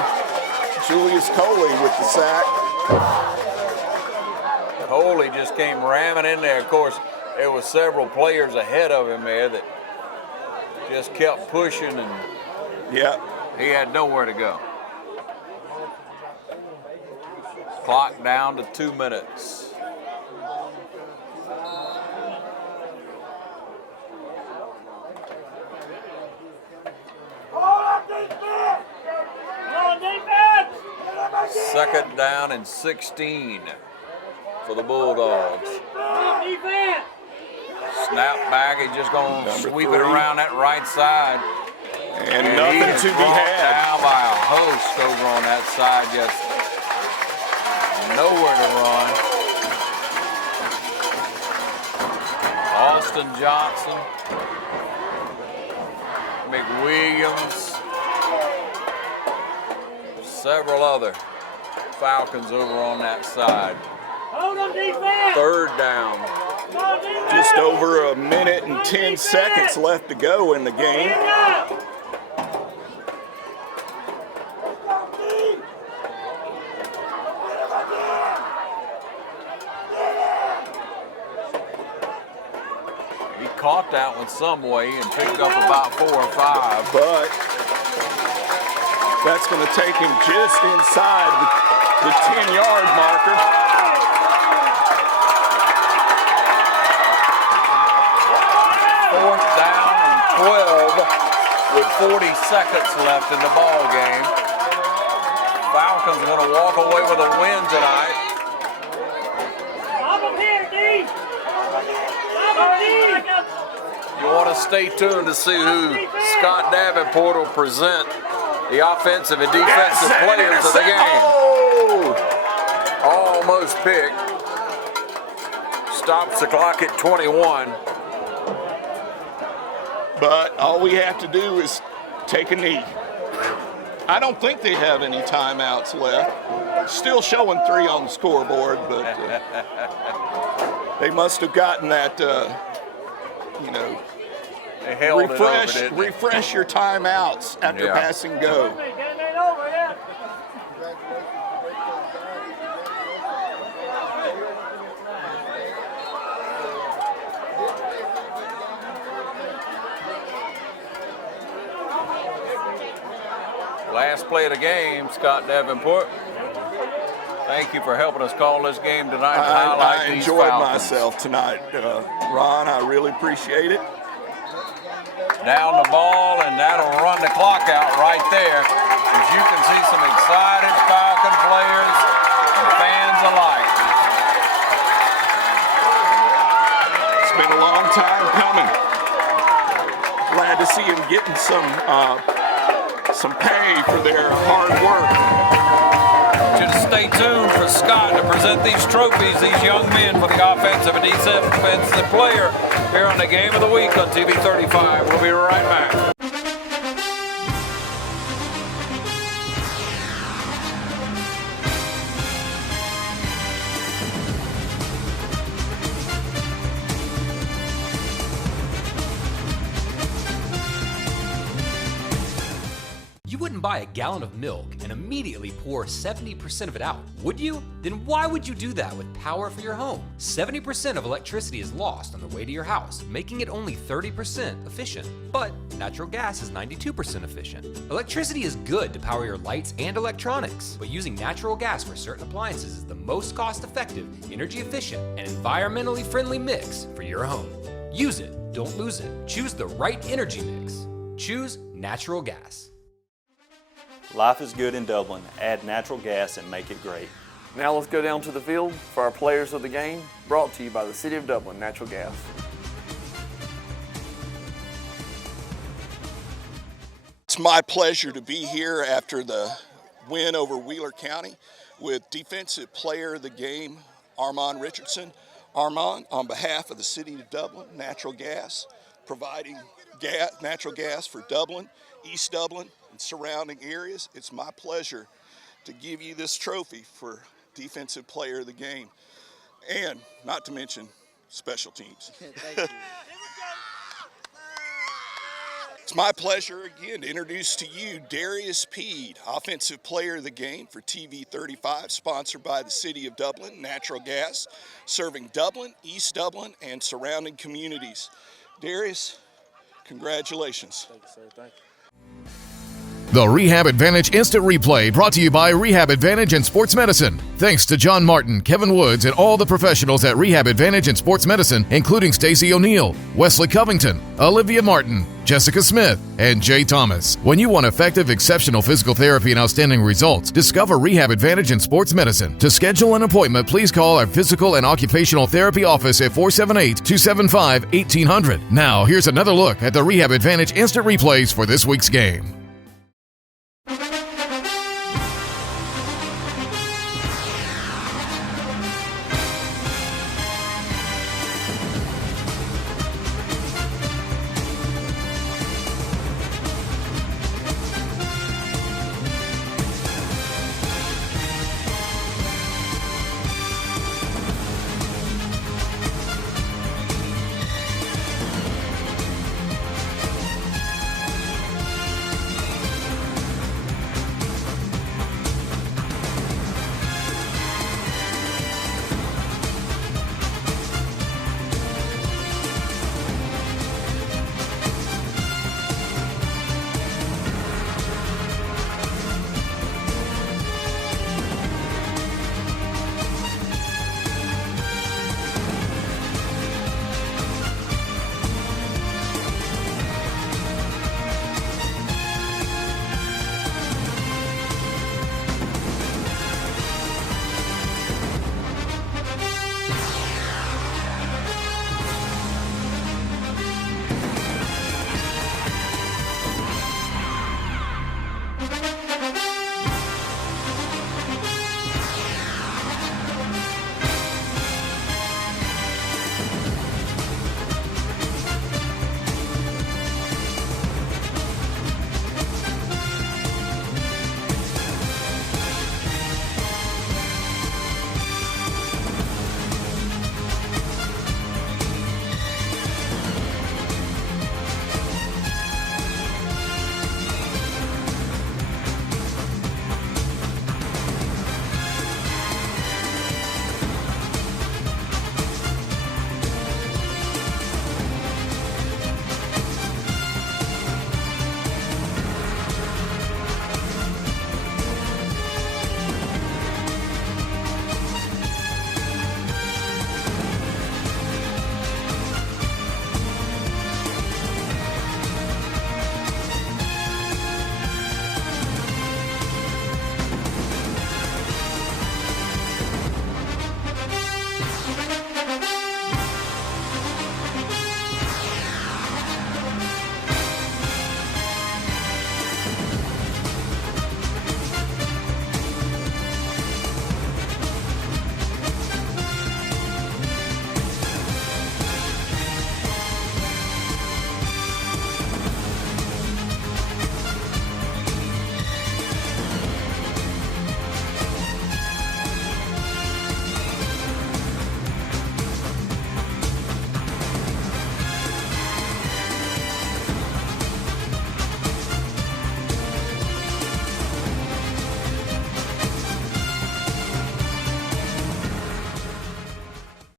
Julius Coley with the sack. Coley just came ramming in there. Of course, there was several players ahead of him there that just kept pushing, and he had nowhere to go. Clock down to 2 minutes. Second down and 16 for the Bulldogs. Snap back, he's just going to sweep it around that right side. And nothing to be had. Now by a host over on that side, just nowhere to run. Austin Johnson, McWilliams, several other Falcons over on that side. Third down. Just over a minute and 10 seconds left to go in the game. He caught that one some way and picked up about 4 or 5. But that's going to take him just inside the 10-yard marker. Fourth down and 12 with 40 seconds left in the ball game. Falcons are going to walk away with a win tonight. You want to stay tuned to see who Scott Davenport will present the offensive and defensive players of the game. Almost picked. Stops the clock at 21. But all we have to do is take a knee. I don't think they have any timeouts left. Still showing 3 on the scoreboard, but they must have gotten that, refresh your timeouts after passing go. Last play of the game, Scott Davenport. Thank you for helping us call this game tonight. I enjoyed myself tonight, Ron. I really appreciate it. Down the ball, and that'll run the clock out right there. As you can see, some excited Falcon players and fans alike. It's been a long time coming. Glad to see him getting some pay for their hard work. Just stay tuned for Scott to present these trophies, these young men for the offensive and defensive player here on the Game of the Week on TV 35. We'll be right back. You wouldn't buy a gallon of milk and immediately pour 70% of it out, would you? Then why would you do that with power for your home? 70% of electricity is lost on the way to your house, making it only 30% efficient. But natural gas is 92% efficient. Electricity is good to power your lights and electronics, but using natural gas for certain appliances is the most cost-effective, energy-efficient, and environmentally friendly mix for your home. Use it, don't lose it. Choose the right energy mix. Choose natural gas. Life is good in Dublin. Add natural gas and make it great. Now let's go down to the field for our players of the game, brought to you by the City of Dublin Natural Gas. It's my pleasure to be here after the win over Wheeler County with Defensive Player of the Game, Armand Richardson. Armand, on behalf of the City of Dublin Natural Gas, providing natural gas for Dublin, East Dublin, and surrounding areas, it's my pleasure to give you this trophy for Defensive Player of the Game, and not to mention special teams. Thank you. It's my pleasure again to introduce to you Darius Peed, Offensive Player of the Game for TV 35, sponsored by the City of Dublin Natural Gas, serving Dublin, East Dublin, and surrounding communities. Darius, congratulations. Thank you, sir. Thank you. The Rehab Advantage Instant Replay, brought to you by Rehab Advantage and Sports Medicine. Thanks to John Martin, Kevin Woods, and all the professionals at Rehab Advantage and Sports Medicine, including Stacey O'Neill, Wesley Covington, Olivia Martin, Jessica Smith, and Jay Thomas. When you want effective, exceptional physical therapy and outstanding results, discover Rehab Advantage and Sports Medicine. To schedule an appointment, please call our Physical and Occupational Therapy office at 478-275-1800. Now, here's another look at the Rehab Advantage Instant Replays for this week's game.